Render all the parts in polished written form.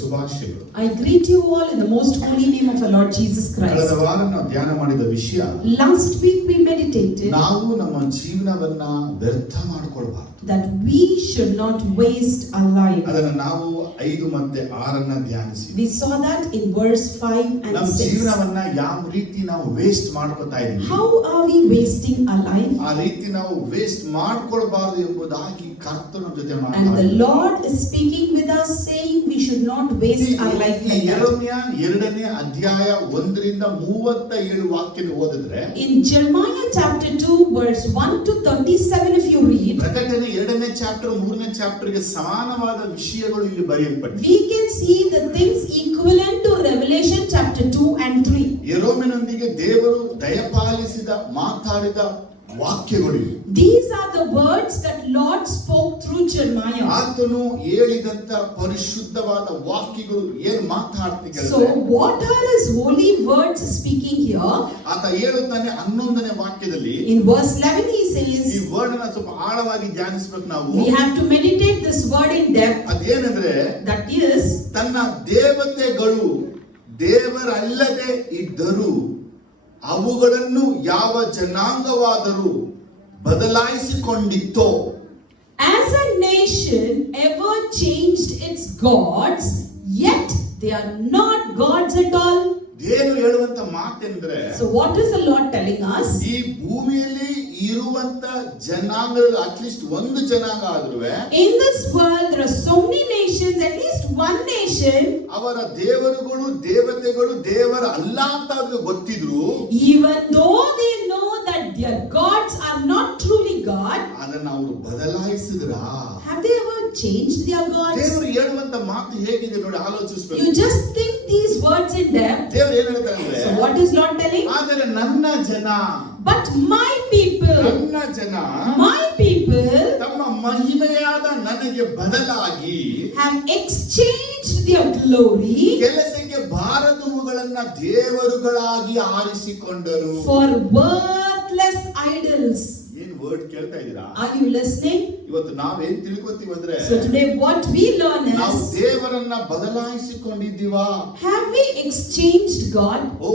ಶುಭಾಶಯಗಳು. I greet you all in the most holy name of our Lord Jesus Christ. ಕಳೆದ ವಾರ ನಾವು ಧ್ಯಾನ ಮಾಡಿದ ವಿಷಯ, Last week we meditated ನಾವು ನಮ್ಮ ಜೀವನವನ್ನ ವ್ಯರ್ಥ ಮಾಡಿಕೊಳ್ಳಬಾರದು. that we should not waste our life. ಅದನ್ನು ನಾವು 5 ಮತ್ತು 6 ಧ್ಯಾನಿಸಿದ್ವಿ. We saw that in verse 5 and 6. ನಮ್ಮ ಜೀವನವನ್ನ ಯಾವ ರೀತಿ ನಾವು ವೇಸ್ಟ್ ಮಾಡ್ಕೊತಾ ಇದ್ದೀವಿ, How are we wasting our life? ಆ ರೀತಿ ನಾವು ವೇಸ್ಟ್ ಮಾಡ್ಕೊಳ್ಬಾರದು ಎಂಬುದಾಗಿ ಕರ್ತನ ಜೊತೆ And the ಮಾತಾಡ್ತಾರೆ. Lord is speaking with us saying we should not waste our life like that. ಯೆರೆಮೀಯ 2ನೇ ಅಧ್ಯಾಯ 1ರಿಂದ 37 ವಾಕ್ಯ ಓದಿದ್ರೆ, In Jeremiah chapter 2 verse 1 to 37 if you read, ಪ್ರಕಟಣೆ 2ನೇ ಚಾಪ್ಟರ್ 3ನೇ ಚಾಪ್ಟರ್ಗೆ ಸಮಾನವಾದ ವಿಷಯಗಳು ಇಲ್ಲಿ ಬರೆಯಲ್ಪಟ್ಟಿವೆ. we can see the things equivalent to Revelation chapter 2 and 3. ಯೆರೆಮೀಯನೊಂದಿಗೆ ದೇವರು ದಯಪಾಲಿಸಿದ ಮಾತಾಡಿದ ವಾಕ್ಯಗಳು. These are the words that Lord spoke through Jeremiah. ಆತನು ಹೇಳಿದಂತ ಪರಿಶುದ್ಧವಾದ ವಾಕ್ಯಗಳು ಏನು ಮಾತಾಡ್ತಿದ್ದಾರೆ. So what are his holy words speaking here? ಆತ ಹೇಳುತ್ತಾನೆ 11ನೇ ವಾಕ್ಯದಲ್ಲಿ, In verse 11 he ಈ says, ವರ್ಡ್ ಅನ್ನ ಸ್ವಲ್ಪ ಆಳವಾಗಿ ಧ್ಯಾನಿಸಬೇಕು ನಾವು. we have to meditate this word in depth. ಅದೇನೆಂದ್ರೆ, That is, ತನ್ನ ದೇವತೆಗಳು ದೇವರಲ್ಲದೆ ಇದ್ದರೂ ಅವುಗಳನ್ನು ಯಾವ ಜನಾಂಗವಾದರೂ ಬದಲಾಯಿಸಿಕೊಂಡಿತ್ತೋ, as a nation ever changed its gods, yet they are not gods at all. ದೇವರು ಹೇಳುವಂತ ಮಾತೆಂದ್ರೆ, So what is the Lord telling us? ಈ ಭೂಮಿಯಲ್ಲಿ ಇರುವಂತ ಜನಾಂಗಗಳು ಅಟ್ಲೀಸ್ಟ್ ಒಂದು ಜನಾಂಗ ಆದ್ರೂ In this world there are so many nations, at least one nation, ಅವರ ದೇವರುಗಳು ದೇವತೆಗಳು ದೇವರ ಅಲ್ಲ ಅಂತ ಅವ್ರಿಗೆ ಗೊತ್ತಿದ್ರು, even though they know that their gods are not truly God, ಅದನ್ನ ಅವರು ಬದಲಾಯಿಸಿದ್ರ. have they ever changed their gods? ದೇವರು ಹೇಳುವಂತ ಮಾತು ಹೇಗಿದೆ ನೋಡಿ, ಆಲೋಚಿಸಬೇಕು. You just think these words in depth. ದೇವರು ಏನ್ ಹೇಳ್ತಾರೆ ಅಂದ್ರೆ, So what is Lord telling? ಆದರೆ ನನ್ನ ಜನ, But my people, ನನ್ನ ಜನ my people ತಮ್ಮ ಮಹಿಮೆಯಾದ ನನಗೆ ಬದಲಾಗಿ have exchanged their glory ಕೆಲಸಕ್ಕೆ ಬಾರದವುಗಳನ್ನ ದೇವರುಗಳಾಗಿ ಆರಿಸಿಕೊಂಡರು. for worthless idols. ಏನ್ ವರ್ಡ್ ಕೇಳ್ತಾ ಇದ್ದೀರಾ? Are you listening? ಇವತ್ತು ನಾವೇನ್ ತಿಳ್ಕೊತೀವಿ ಅಂದ್ರೆ, So today what we learn ನಾವು is, ದೇವರನ್ನ ಬದಲಾಯಿಸಿಕೊಂಡಿದ್ದೀವಾ? have we exchanged God? ಓ,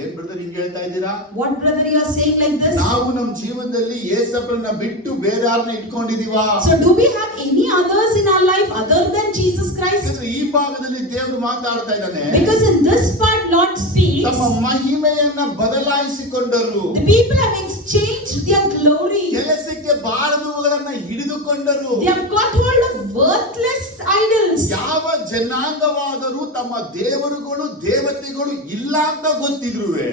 ಏನ್ ಬ್ರದರ್ ಹಿಂಗ್ ಹೇಳ್ತಾ ಇದ್ದೀರಾ? What brother you are saying like this? ನಾವು ನಮ್ಮ ಜೀವನದಲ್ಲಿ ಯೇಸಪ್ಪನನ್ನ ಬಿಟ್ಟು ಬೇರೆ ಯಾರನ್ನ ಇಟ್ಕೊಂಡಿದೀವಾ? So do we have any others in our life other than Jesus Christ? ಯಾಕಂದ್ರೆ ಈ ಭಾಗದಲ್ಲಿ ದೇವರು ಮಾತಾಡ್ತಾ ಇದ್ದಾನೆ, Because in this part Lord speaks, ತಮ್ಮ ಮಹಿಮೆಯನ್ನ ಬದಲಾಯಿಸಿಕೊಂಡರು, the people have exchanged their glory. ಕೆಲಸಕ್ಕೆ ಬಾರದವುಗಳನ್ನ ಹಿಡಿದುಕೊಂಡರು. They have got hold of worthless idols. ಯಾವ ಜನಾಂಗವಾದರೂ ತಮ್ಮ ದೇವರುಗಳು ದೇವತೆಗಳು ಇಲ್ಲ ಅಂತ ಗೊತ್ತಿದ್ರುವೆ,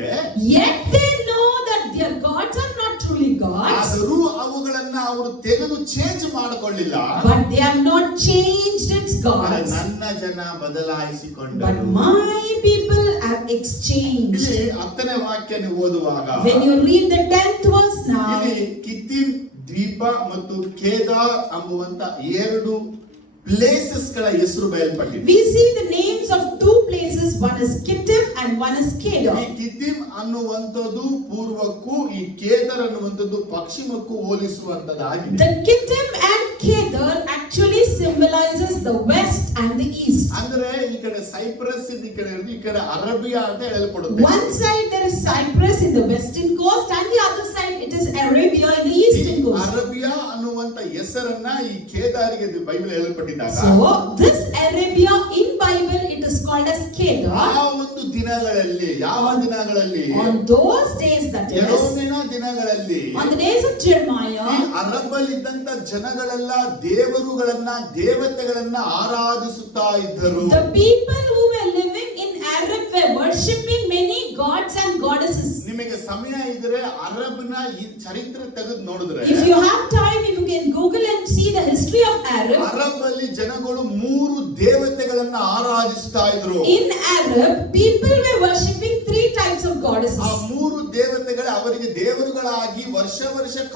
Yet they know that their gods are not truly gods. ಆದರೂ ಅವುಗಳನ್ನ ಅವರು ತೆಗೆದು change ಮಾಡಿಕೊಳ್ಳಿಲ್ಲ. But they have not changed its gods. ನನ್ನ ಜನ But ಬದಲಾಯಿಸಿಕೊಂಡರು. my people have exchanged. ಇಲ್ಲಿ 10ನೇ ವಾಕ್ಯ ನೀವು ಓದುವಾಗ, When you read the 10th verse now, ಇಲ್ಲಿ ಕಿತ್ತಿಮ್ ದ್ವೀಪ ಮತ್ತು ಕೇದಾರ್ ಎಂಬುವಂತ 2 ಪ್ಲೇಸಸ್ ಗಳ ಹೆಸರು ಬಯಲ್ಪಟ್ಟಿದೆ. we see the names of 2 places. One is Kittim and one is Kedar. ಈ ಕಿತ್ತಿಮ್ ಅನ್ನುವಂಥದ್ದು ಪೂರ್ವಕ್ಕೂ, ಈ ಕೇದಾರ್ ಅನ್ನುವಂಥದ್ದು ಪಶ್ಚಿಮಕ್ಕೂ ಹೋಲಿಸುವಂತದ್ದಾಗಿದೆ. The Kittim and Kedar actually symbolizes the west and the east. ಅಂದ್ರೆ ಈ ಕಡೆ ಸೈಪ್ರಸ್ ಈ ಕಡೆ ಇರೋದು, ಈ ಕಡೆ ಅರೇಬಿಯಾ ಅಂತ ಹೇಳಲ್ಪಡುತ್ತೆ. One side there is Cyprus in the western coast and the other side it is Arabia in the eastern coast. Arabia ಅನ್ನುವಂತ ಹೆಸರನ್ನ ಈ ಕೇದಾರಿಗೆ Bible ಹೇಳಲ್ಪಟ್ಟಿದ್ದಾಗ, So this Arabia in Bible it is called as Kedar. ಆ ಒಂದು ದಿನಗಳಲ್ಲಿ, ಯಾವ ದಿನಗಳಲ್ಲಿ? On those days, that is ಯೆರೆಮೀಯನ ದಿನಗಳಲ್ಲಿ, on the days of Jeremiah, ಈ ಅರಬ್ಬಲ್ಲಿದ್ದಂತ ಜನಗಳೆಲ್ಲ ದೇವರುಗಳನ್ನ ದೇವತೆಗಳನ್ನ ಆರಾಧಿಸುತ್ತಾ ಇದ್ದರು. the people who were living in Arab were worshipping many gods and goddesses. ನಿಮಗೆ ಸಮಯ ಇದ್ರೆ ಅರಬ್ನ ಈ ಚರಿತ್ರೆ ತೆಗೆದು ನೋಡಿದ್ರೆ, If you have time, if you can Google and see the history of Arab. Arab ಅಲ್ಲಿ ಜನಗಳು 3 ದೇವತೆಗಳನ್ನ ಆರಾಧಿಸ್ತಾ ಇದ್ರು. In Arab, people were worshipping 3 types of goddesses. ಆ 3 ದೇವತೆಗಳು ಅವರಿಗೆ ದೇವರುಗಳಾಗಿ ವರ್ಷ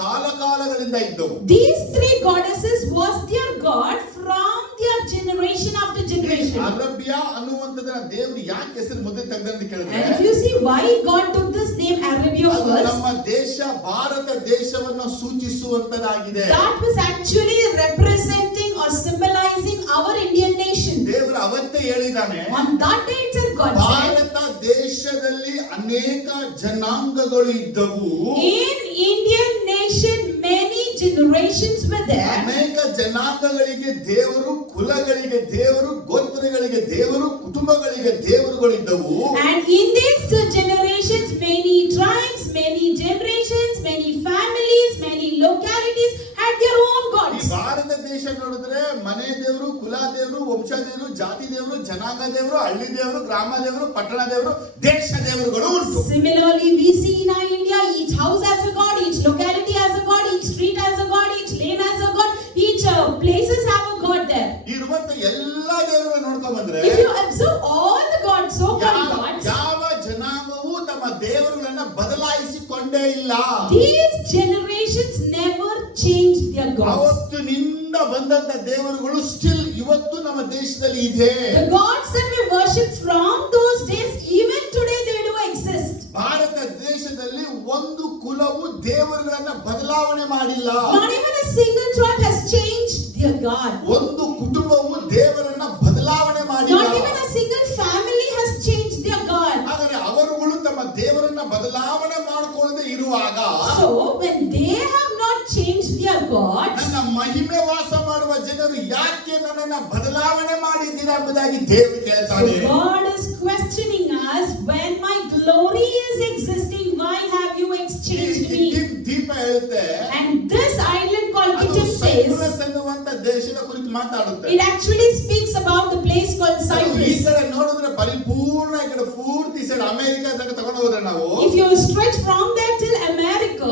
ಕಾಲಗಳಿಂದ ಇದ್ದವು. These 3 goddesses was their god from their generation after generation. ಅರಬಿಯಾ ಅನ್ನುವಂತದನ್ನ ದೇವರು ಯಾಕೆ ಹೆಸರು ಮೊದಲು ತೆಗೆದಂತ ಕೇಳಿದ್ರೆ, And if you see why God took this name Arabia first, ನಮ್ಮ ದೇಶ ಭಾರತ ದೇಶವನ್ನು ಸೂಚಿಸುವಂತದಾಗಿದೆ. that was actually representing or symbolizing our Indian nation. ದೇವರು ಅವತ್ತೇ ಹೇಳಿದಾನೆ, On that day itself, God said, Bharat ದೇಶದಲ್ಲಿ ಅನೇಕ ಜನಾಂಗಗಳು ಇದ್ದವು, in Indian nation many generations were there. ಅನೇಕ ಜನಾಂಗಗಳಿಗೆ ದೇವರು, ಕುಲಗಳಿಗೆ ದೇವರು, ಗೋತ್ರಗಳಿಗೆ ದೇವರು, ಕುಟುಂಬಗಳಿಗೆ ದೇವರುಗಳಿದ್ದವು. And in these generations, many tribes, many generations, many families, many localities had their own ಈ gods. ಭಾರತ ದೇಶ ನೋಡಿದ್ರೆ ಮನೆ ದೇವರು, ಕುಲ ದೇವರು, ವಂಶ ದೇವರು, ಜಾತಿ ದೇವರು, ಜನಾಂಗ ದೇವರು, ಹಳ್ಳಿ ದೇವರು, ಗ್ರಾಮ ದೇವರು, ಪಟ್ಟಣ ದೇವರು, ದೇಶ ದೇವರುಗಳು ಉಂಟು. Similarly, we see in our India, each house has a god, each locality has a god, each street has a god, each lane has a god, each places have a god there. ಇರುವಂತ ಎಲ್ಲಾ ದೇವರುಗಳನ್ನ ನೋಡ್ಕೊಂಡ್ ಬಂದ್ರೆ If you observe all the gods, so-called gods, ಯಾವ ಜನಾಂಗವೂ ತಮ್ಮ ದೇವರುಗಳನ್ನ ಬದಲಾಯಿಸಿಕೊಂಡೇ ಇಲ್ಲ. these generations never changed their gods. ಅವತ್ತು ನಿಂದ ಬಂದಂತ ದೇವರುಗಳು ಸ್ಟಿಲ್ ಇವತ್ತು ನಮ್ಮ ದೇಶದಲ್ಲಿ ಇದೆ. The gods that we worship from those days, even today they do exist. Bharat ದೇಶದಲ್ಲಿ ಒಂದು ಕುಲವು ದೇವರುಗಳನ್ನ ಬದಲಾವಣೆ ಮಾಡಿಲ್ಲ. Not even a single tribe has changed their God. ಒಂದು ಕುಟುಂಬವು ದೇವರನ್ನ ಬದಲಾವಣೆ ಮಾಡಿಲ್ಲ. Not even a single family has changed their God. ಆದರೆ ಅವರುಗಳು ತಮ್ಮ ದೇವರನ್ನ ಬದಲಾವಣೆ ಮಾಡಿಕೊಳ್ಳದೆ ಇರುವಾಗ So when they have not changed their gods, ನನ್ನ ಮಹಿಮೆ ವಾಸ ಮಾಡುವ ಜನರು ಯಾಕೆ ನನ್ನನ್ನ ಬದಲಾವಣೆ ಮಾಡಿದ್ದೀರಾ ಎಂಬುದಾಗಿ ದೇವರು so ಕೇಳ್ತಾನೆ. God is questioning us, when my glory is existing, why have you exchanged me? ದೀಪ ಹೇಳುತ್ತೆ, And this island called ಅದು Kittim ಸೈಪ್ರಸ್ says, ಎನ್ನುವಂತ ದೇಶದ ಕುರಿತು ಮಾತಾಡುತ್ತೆ. it actually speaks about the place called ಈ Cyprus. ಕಡೆ ನೋಡಿದ್ರೆ ಪರಿಪೂರ್ಣ, ಈ ಕಡೆ ಪೂರ್ತಿ ಸೈಡ್ ಅಮೆರಿಕ ತಗೊಂಡು ಹೋದ್ರೆ ನಾವು If you stretch from there till America,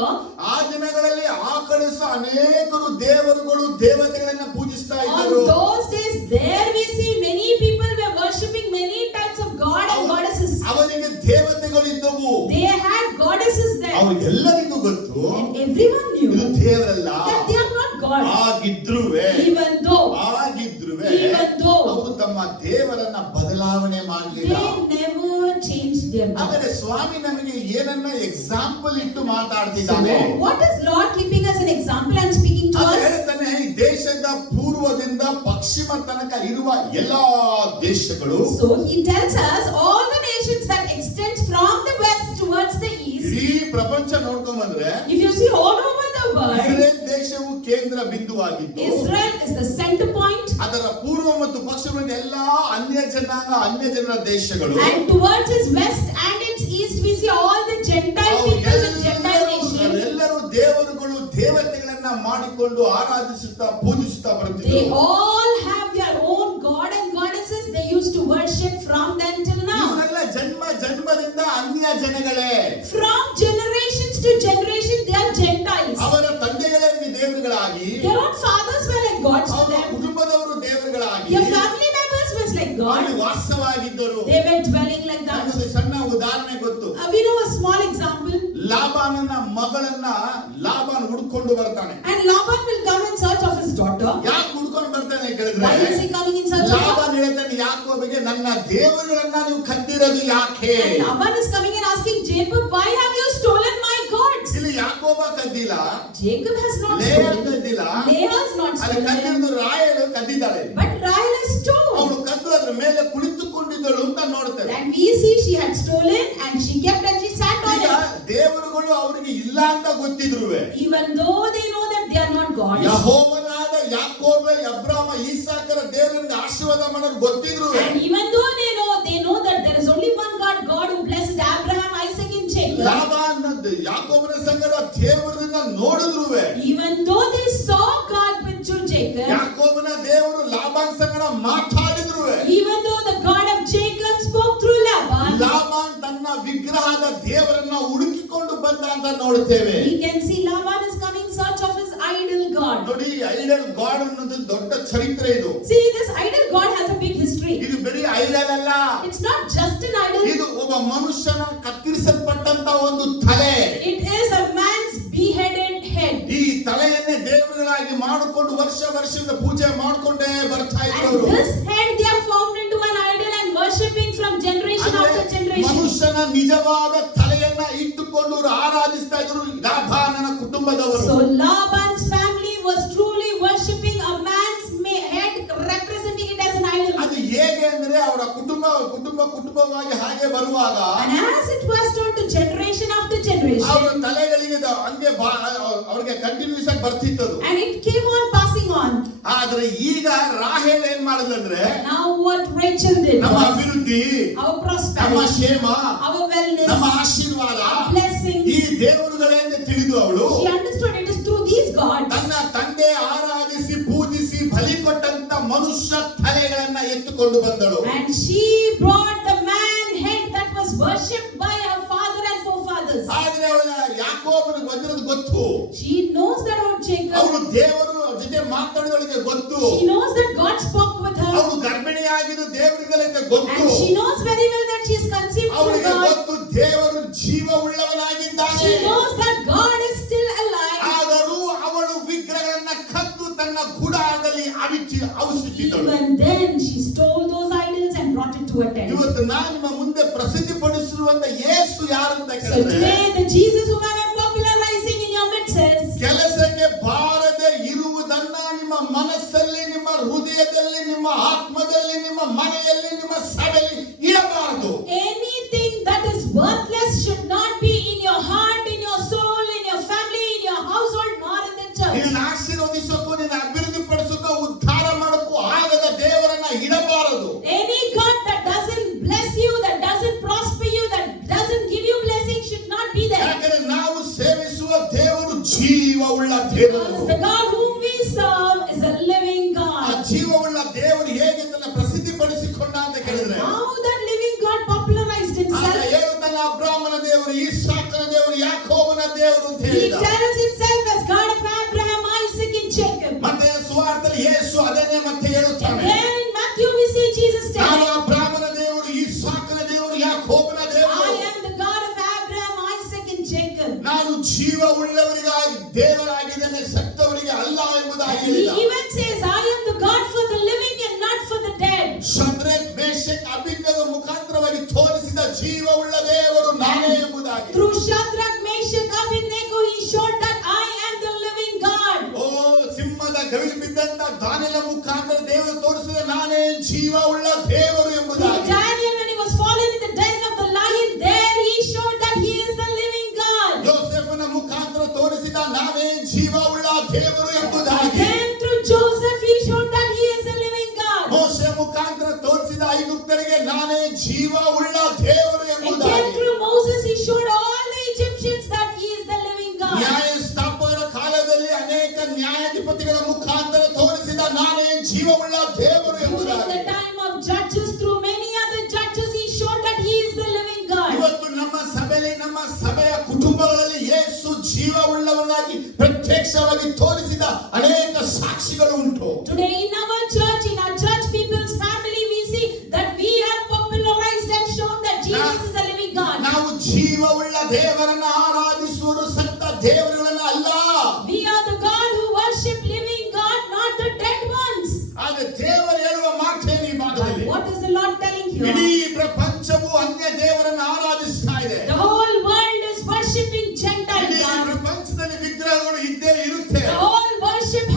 ಆ ದಿನಗಳಲ್ಲಿ ಆ ಕಡೆ ಸಹ ಅನೇಕರು ದೇವರುಗಳು ದೇವತೆಗಳನ್ನ ಪೂಜಿಸ್ತಾ on ಇದ್ದರು. those days there we see many people were worshipping many types of god and goddesses. ಅವರಿಗೆ ದೇವತೆಗಳು ಇದ್ದವು. They had goddesses there, ಅವ್ರಿಗೆಲ್ಲರಿಗೂ ಗೊತ್ತು and everyone knew ಇದು ದೇವರಲ್ಲ. that they are not gods. ಆಗಿದ್ರುವೆ Even though ಅವರು ತಮ್ಮ ದೇವರನ್ನ ಬದಲಾವಣೆ ಮಾಡಲಿಲ್ಲ. they never changed their God. ಆದರೆ ಸ್ವಾಮಿ ನಮಗೆ ಏನನ್ನ ಎಕ್ಸಾಂಪಲ್ ಇಟ್ಟು So ಮಾತಾಡ್ತಿದ್ದಾನೆ. what is Lord keeping as an example and speaking to ಅದು us? ಹೇಳ್ತಾನೆ, ಈ ದೇಶದ ಪೂರ್ವದಿಂದ ಪಶ್ಚಿಮ ತನಕ ಇರುವ ಎಲ್ಲಾ ದೇಶಗಳು, So he tells us all the nations that extends from the west towards the east. ಇಡೀ ಪ್ರಪಂಚ ನೋಡ್ಕೊಂಡ್ ಬಂದ್ರೆ If you see all over the world, Israel ದೇಶವು ಕೇಂದ್ರ ಬಿಂದುವಾಗಿದ್ದು, Israel is the center point, ಅದರ ಪೂರ್ವ ಮತ್ತು ಪಶ್ಚಿಮದ ಎಲ್ಲಾ ಅನ್ಯ ಜನಾಂಗ, ಅನ್ಯ ಜನರ ದೇಶಗಳು, and towards its west and its east we see all the Gentile people with Gentile nations. ಎಲ್ಲರೂ ದೇವರುಗಳು ದೇವತೆಗಳನ್ನ ಮಾಡಿಕೊಂಡು ಆರಾಧಿಸುತ್ತಾ ಪೂಜಿಸುತ್ತಾ They ಬರುತ್ತಿದ್ದರು. all have their own god and goddesses they used to worship from then till now. ಇವರೆಲ್ಲ ಜನ್ಮದಿಂದ ಅನ್ಯ ಜನಗಳೇ. From generations to generation they are Gentiles. ಅವರ ತಂದೆಗಳಿಗೆ ದೇವರುಗಳಾಗಿ, Their own fathers were like gods to ಅವರ them. ಕುಟುಂಬದವರು ದೇವರುಗಳಾಗಿ Their family members was like ಅಲ್ಲಿ God. ವಾಸವಾಗಿದ್ದರು. They were dwelling like that. ನಮಗೆ ಸಣ್ಣ ಉದಾಹರಣೆ ಗೊತ್ತು. We know a small example. ಲಾಬಾನನ ಮಗಳನ್ನ ಲಾಬಾನ್ ಹುಡ್ಕೊಂಡು ಬರ್ತಾನೆ. And Laban will come in search of his daughter. ಯಾಕೆ ಹುಡ್ಕೊಂಡು ಬರ್ತಾನೆ ಕೇಳಿದ್ರೆ, Why is he coming in search of her? ಲಾಬಾನ್ ಹೇಳ್ತಾನೆ ಯಾಕೋಬಿಗೆ, ನನ್ನ ದೇವರುಗಳನ್ನ ನೀವು ಕದ್ದಿರೋದು ಯಾಕೆ? And Laban is coming and asking Jacob, why have you stolen my gods? ಇಲ್ಲಿ ಯಾಕೋಬ ಕದ್ದಿಲ್ಲ, Jacob has not Leah stolen. ಕದ್ದಿಲ್ಲ, Leah has not ಅಲ್ಲಿ stolen. ಕದ್ದಿರೋದು ರಾಯಳು ಕದ್ದಿದ್ದಾಳೆ. But Rahel has stolen. ಅವಳು ಕದ್ದು ಅದ್ರ ಮೇಲೆ ಕುಳಿತುಕೊಂಡಿದ್ದಳು ಅಂತ ನೋಡ್ತೇವೆ. And we see she had stolen and she kept and she sat on ಈಗ it. ದೇವರುಗಳು ಅವರಿಗೆ ಇಲ್ಲ ಅಂತ ಗೊತ್ತಿದ್ರುವೆ, Even though they know that they are not gods. ಯೆಹೋವನಾದ ಯಾಕೋಬ, ಅಬ್ರಾಮ, ಈಸಾಕರ ದೇವರಿಗೆ ಆಶೀರ್ವಾದ ಮಾಡೋದು ಗೊತ್ತಿದ್ರುವೆ, And even though they know that there is only one God, God who blessed Abraham, Isaac and Jacob. ಲಾಬಾನ್ ಯಾಕೋಬನ ಸಂಗಡ ದೇವರನ್ನ ನೋಡಿದ್ರುವೆ, Even though they saw God with Jacob. ಯಾಕೋಬನ ದೇವರು ಲಾಬಾನ್ ಸಂಗಡ ಮಾತಾಡಿದ್ರುವೆ, Even though the God of Jacob spoke through Laban. ಲಾಬಾನ್ ತನ್ನ ವಿಗ್ರಹದ ದೇವರನ್ನ ಹುಡುಕಿಕೊಂಡು ಬಂದ ಅಂತ ನೋಡುತ್ತೇವೆ. We can see Laban is coming in search of his idol God. ನೋಡಿ, ಐಡಲ್ ಗಾಡ್ ಅನ್ನೋದು ದೊಡ್ಡ ಚರಿತ್ರೆ ಇದು. See, this idol God has a big history. ಇದು ಬರೀ ಐಡಲ್ ಅಲ್ಲ, It's not just an idol. ಇದು ಒಬ್ಬ ಮನುಷ್ಯನ ಕತ್ತರಿಸಲ್ಪಟ್ಟಂತ ಒಂದು ತಲೆ. It is a man's beheaded head. ಈ ತಲೆಯನ್ನೇ ದೇವರುಗಳಾಗಿ ಮಾಡಿಕೊಂಡು ವರ್ಷದಿಂದ ಪೂಜೆ ಮಾಡಿಕೊಂಡೇ ಬರ್ತಾ And ಇದ್ರು. this head they have formed into an idol and worshipping from generation after generation. ಮನುಷ್ಯನ ನಿಜವಾದ ತಲೆಯನ್ನ ಇಟ್ಟುಕೊಂಡು ಆರಾಧಿಸ್ತಾ ಇದ್ರು ಲಾಬಾನನ ಕುಟುಂಬದವರು. So Laban's family was truly worshipping a man's ಅವರ ಕುಟುಂಬವಾಗಿ ಹಾಗೆ ಬರುವಾಗ And as it was told to generation after generation, ಅವರ ತಲೆಗಳಿಗೆ ಹಂಗೆ ಅವ್ರಿಗೆ ಕಂಟಿನ್ಯೂಸ್ ಆಗಿ ಬರ್ತಿತ್ತದು. and it came on passing on. ಆದ್ರೆ ಈಗ ರಾಹೇಲ್ ಏನ್ ಮಾಡಿದ್ರಂದ್ರೆ Now what Rachel did ನಮ್ಮ was ಅಭಿವೃದ್ಧಿ, our ನಮ್ಮ prosperity, ಕ್ಷೇಮ, our wellness, ನಮ್ಮ ಆಶೀರ್ವಾದ our blessings. ಈ ದೇವರುಗಳೇ ಅಂತ ತಿಳಿದು ಅವಳು She understood it is through these gods. ತನ್ನ ತಂದೆ ಆರಾಧಿಸಿ ಪೂಜಿಸಿ ಬಲಿ ಕೊಟ್ಟಂತ ಮನುಷ್ಯ ತಲೆಗಳನ್ನ ಎತ್ತುಕೊಂಡು ಬಂದಳು. And she brought the man head that was worshipped by her father and forefathers. ಆದ್ರೆ ಅವಳ ಯಾಕೋಬನಿಗೆ ಬಂದಿರೋದು ಗೊತ್ತು. She knows that about Jacob. ಅವಳು ದೇವರು ಜೊತೆ ಮಾತಾಡಿದವಳಿಗೆ ಗೊತ್ತು. She knows that God spoke with her. ಅವಳು ಗರ್ಭಿಣಿಯಾಗಿದ್ದು ದೇವರಿಗೆ ಗೊತ್ತು. And she knows very well that she is conceived through ಅವಳಿಗೆ God. ಗೊತ್ತು ದೇವರು ಜೀವ ಉಳ್ಳವನಾಗಿದ್ದಾನೆ. She knows that God is still alive. ಆದರೂ ಅವಳು ವಿಗ್ರಹಗಳನ್ನ ಕದ್ದು ತನ್ನ ಗುಡಾರದಲ್ಲಿ ಅವಸಿಟ್ಟಿದ್ದಳು. Even then she stole those idols and brought it to her tent. ಇವತ್ತು ನಾನು ನಿಮ್ಮ ಮುಂದೆ ಪ್ರಸಿದ್ಧಿಪಡಿಸಿರುವಂತ ಯೇಸು ಯಾರಂತ So ಕೇಳಿದ್ರೆ today the Jesus whom I am popularizing in your midst says, ಕೆಲಸಕ್ಕೆ ಬಾರದೆ ಇರುವುದನ್ನ ನಿಮ್ಮ ಮನಸ್ಸಲ್ಲಿ, ನಿಮ್ಮ ಹೃದಯದಲ್ಲಿ, ನಿಮ್ಮ ಆತ್ಮದಲ್ಲಿ, ನಿಮ್ಮ ಮನೆಯಲ್ಲಿ, ನಿಮ್ಮ ಸಭೆಯಲ್ಲಿ ಇರಬಾರದು. anything that is worthless should not be in your heart, in your soul, in your family, in your household, nor in the church. ನಿನ್ನ ಆಶೀರ್ವದಿಸೋಕು, ನಿನ್ನ ಅಭಿವೃದ್ಧಿ ಪಡಿಸೋಕು, ಉದ್ಧಾರ ಮಾಡೋಕು ಆಗದ ದೇವರನ್ನ ಇಡಬಾರದು. Any God that doesn't bless you, that doesn't prosper you, that doesn't give you blessing should not be there. ಯಾಕಂದ್ರೆ ನಾವು ಸೇವಿಸುವ ದೇವರು ಜೀವವುಳ್ಳ ದೇವರು. Because the God whom we serve is a living ಆ God. ಜೀವವುಳ್ಳ ದೇವರು ಹೇಗೆ ತನ್ನ ಪ್ರಸಿದ್ಧಿಪಡಿಸಿಕೊಂಡ ಅಂತ ಕೇಳಿದ್ರೆ How that living God popularized ಆತ himself. ಹೇಳುತ್ತಾನೆ ಅಬ್ರಾಮನ ದೇವರು, ಇಸಾಕನ ದೇವರು, ಯಾಕೋಬನ ದೇವರು ಅಂತ He ಹೇಳಿದ. tells himself as God of Abraham, Isaac and Jacob. ಮತ್ತೆ ಸುವಾರ್ತೆಯಲ್ಲಿ ಯೇಸು ಅದನ್ನೇ ಮತ್ತೆ ಹೇಳುತ್ತಾನೆ. Then in Matthew we see Jesus ನಾನು telling, ಅಬ್ರಾಮನ ದೇವರು, ಇಸಾಕನ ದೇವರು, ಯಾಕೋಬನ ದೇವರು. I am the God of Abraham, Isaac and Jacob. ನಾನು ಜೀವ ಉಳ್ಳವರಿಗಾಗಿ ದೇವರಾಗಿದ್ದೇನೆ, ಸತ್ತವರಿಗೆ ಅಲ್ಲ ಎಂಬುದಾಗಿ He ಹೇಳಿದ. even says, I am the God for the living and not for the dead. Shadrach, Meshach, Abednego ಮುಖಾಂತರವಾಗಿ ತೋರಿಸಿದ ಜೀವವುಳ್ಳ ದೇವರು ನಾನೇ ಎಂಬುದಾಗಿ. Through Shadrach, Meshach, Abednego, he showed that I am the living God. ಓ ಸಿಂಹದ ಗವಿಲು ಬಿದ್ದಂತ ದಾನಿಯೇಲ ಮುಖಾಂತರ ದೇವರು ತೋರಿಸಿದ ನಾನೇ ಜೀವವುಳ್ಳ ದೇವರು Through ಎಂಬುದಾಗಿ. Daniel, when he was fallen in the den of the lion, there he showed that he is the living God. ಯೋಸೇಫನ ಮುಖಾಂತರ ತೋರಿಸಿದ ನಾನೇ ಜೀವವುಳ್ಳ ದೇವರು ಎಂಬುದಾಗಿ. Then through Joseph, he showed that he is the living God. ಮೋಶೆ ಮುಖಾಂತರ ತೋರಿಸಿದ ಐಗುಪ್ತರಿಗೆ ನಾನೇ ಜೀವವುಳ್ಳ ದೇವರು Again ಎಂಬುದಾಗಿ. through Moses, he showed all the Egyptians that he is the living God. ನ್ಯಾಯ ಸ್ಥಾಪಕರ ಕಾಲದಲ್ಲಿ ಅನೇಕ ನ್ಯಾಯಾಧಿಪತಿಗಳ ಮುಖಾಂತರ ತೋರಿಸಿದ ನಾನೇ ಜೀವವುಳ್ಳ ದೇವರು During ಎಂಬುದಾಗಿ. the time of judges, through many other judges, he showed that he is the living God. ಇವತ್ತು ನಮ್ಮ ಸಭೆಯಲ್ಲಿ, ನಮ್ಮ ಸಭೆಯ ಕುಟುಂಬಗಳಲ್ಲಿ ಯೇಸು ಜೀವವುಳ್ಳವನಾಗಿ ಪ್ರತ್ಯಕ್ಷವಾಗಿ ತೋರಿಸಿದ ಅನೇಕ ಸಾಕ್ಷಿಗಳು ಉಂಟು. Today in our church people's family, we see that we have popularized and shown that Jesus is a living God. ನಾವು ಜೀವವುಳ್ಳ ದೇವರನ್ನ ಆರಾಧಿಸುವುದು ಸತ್ತ ದೇವರುಗಳನ್ನ ಅಲ್ಲ. We are the God who worship living God, not the dead ones. ಆದ್ರೆ ದೇವರು ಹೇಳುವ ಮಾತೇನು ಈ But ಭಾಗದಲ್ಲಿ? what is the Lord telling ಇಡೀ here? ಪ್ರಪಂಚವು ಅನ್ಯ ದೇವರನ್ನ ಆರಾಧಿಸ್ತಾ ಇದೆ. The whole world is worshiping Gentile ಇಡೀ God. ಪ್ರಪಂಚದಲ್ಲಿ ವಿಗ್ರಹಗಳು ಇದ್ದೇ ಇರುತ್ತೆ. The whole worship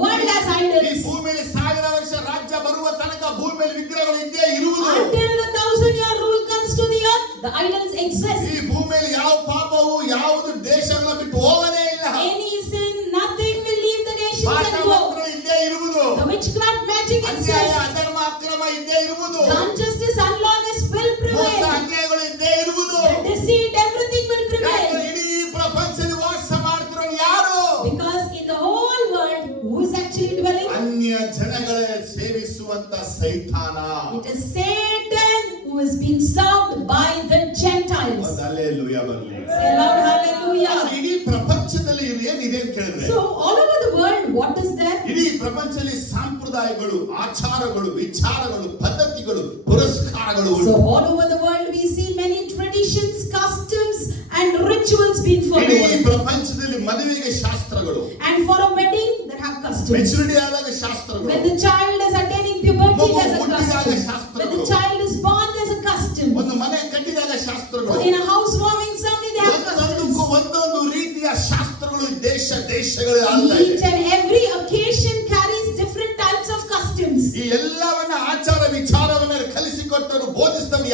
world has ಈ idols. ಭೂಮಿಯಲ್ಲಿ 1000 ವರ್ಷ ರಾಜ್ಯ ಬರುವ ತನಕ ಭೂಮಿಯಲ್ಲಿ ವಿಗ್ರಹಗಳು ಇದ್ದೇ ಇರುವುದು. Until the 1000-year rule comes to the earth, the idols exist. ಈ ಭೂಮಿಯಲ್ಲಿ ಯಾವ ಪಾಪವು ಯಾವುದು ದೇಶಗಳನ್ನ ಬಿಟ್ಟು ಹೋಗದೇ ಇಲ್ಲ. Any sin, nothing will leave the nations and go. ಪಾಪಮಾತ್ರ ಇದ್ದೇ ಇರುವುದು. The witchcraft, magic ಅನ್ಯಾಯ, exists. ಅಧರ್ಮ, ಅಕ್ರಮ ಇದ್ದೇ ಇರುವುದು. Injustice, unlawless will ಮೋಸ, prevail. ಅನ್ಯಾಯಗಳು ಇದ್ದೇ ಇರುವುದು. Deceit, everything will ಯಾಕಂದ್ರೆ prevail. ಇಡೀ ಪ್ರಪಂಚದಲ್ಲಿ ವಾಸ ಮಾಡ್ತಿರೋರು ಯಾರು? Because in the whole world, who is actually dwelling? ಅನ್ಯ ಜನಗಳೇ ಸೇವಿಸುವಂತ ಸೈತಾನ. It is Satan who is being served by the Gentiles. Hallelujah ಬರಲಿ. Say Lord, hallelujah. ಇಡೀ ಪ್ರಪಂಚದಲ್ಲಿ ಏನಿದೆ ಅಂತ ಕೇಳಿದ್ರೆ, So all over the world, what is there? ಇಡೀ ಪ್ರಪಂಚದಲ್ಲಿ ಸಂಪ್ರದಾಯಗಳು, ಆಚಾರಗಳು, ವಿಚಾರಗಳು, ಪದ್ಧತಿಗಳು, ಪುರಸ್ಕಾರಗಳು So ಉಂಟು. all over the world, we see many traditions, customs, and rituals being ಇಡೀ followed. ಪ್ರಪಂಚದಲ್ಲಿ ಮದುವೆಗೆ ಶಾಸ್ತ್ರಗಳು, And for a wedding, there have customs. Maturity ಆದಾಗ ಶಾಸ್ತ್ರಗಳು, When the child is attaining puberty, ಮಗು there's a ಹುಟ್ಟಿದಾಗ custom. ಶಾಸ್ತ್ರಗಳು. When the child is born, there's a custom. ಒಂದು ಮನೆ ಕಟ್ಟಿದಾಗ ಶಾಸ್ತ್ರಗಳು, In a housewarming ceremony, they have customs. ಒಂದೊಂದು ರೀತಿಯ ಶಾಸ್ತ್ರಗಳು ದೇಶಗಳು ಆಳ್ತಾ ಇದೆ. Each and every occasion carries different types of customs. ಈ ಎಲ್ಲವನ್ನ ಆಚಾರ ವಿಚಾರವನ್ನ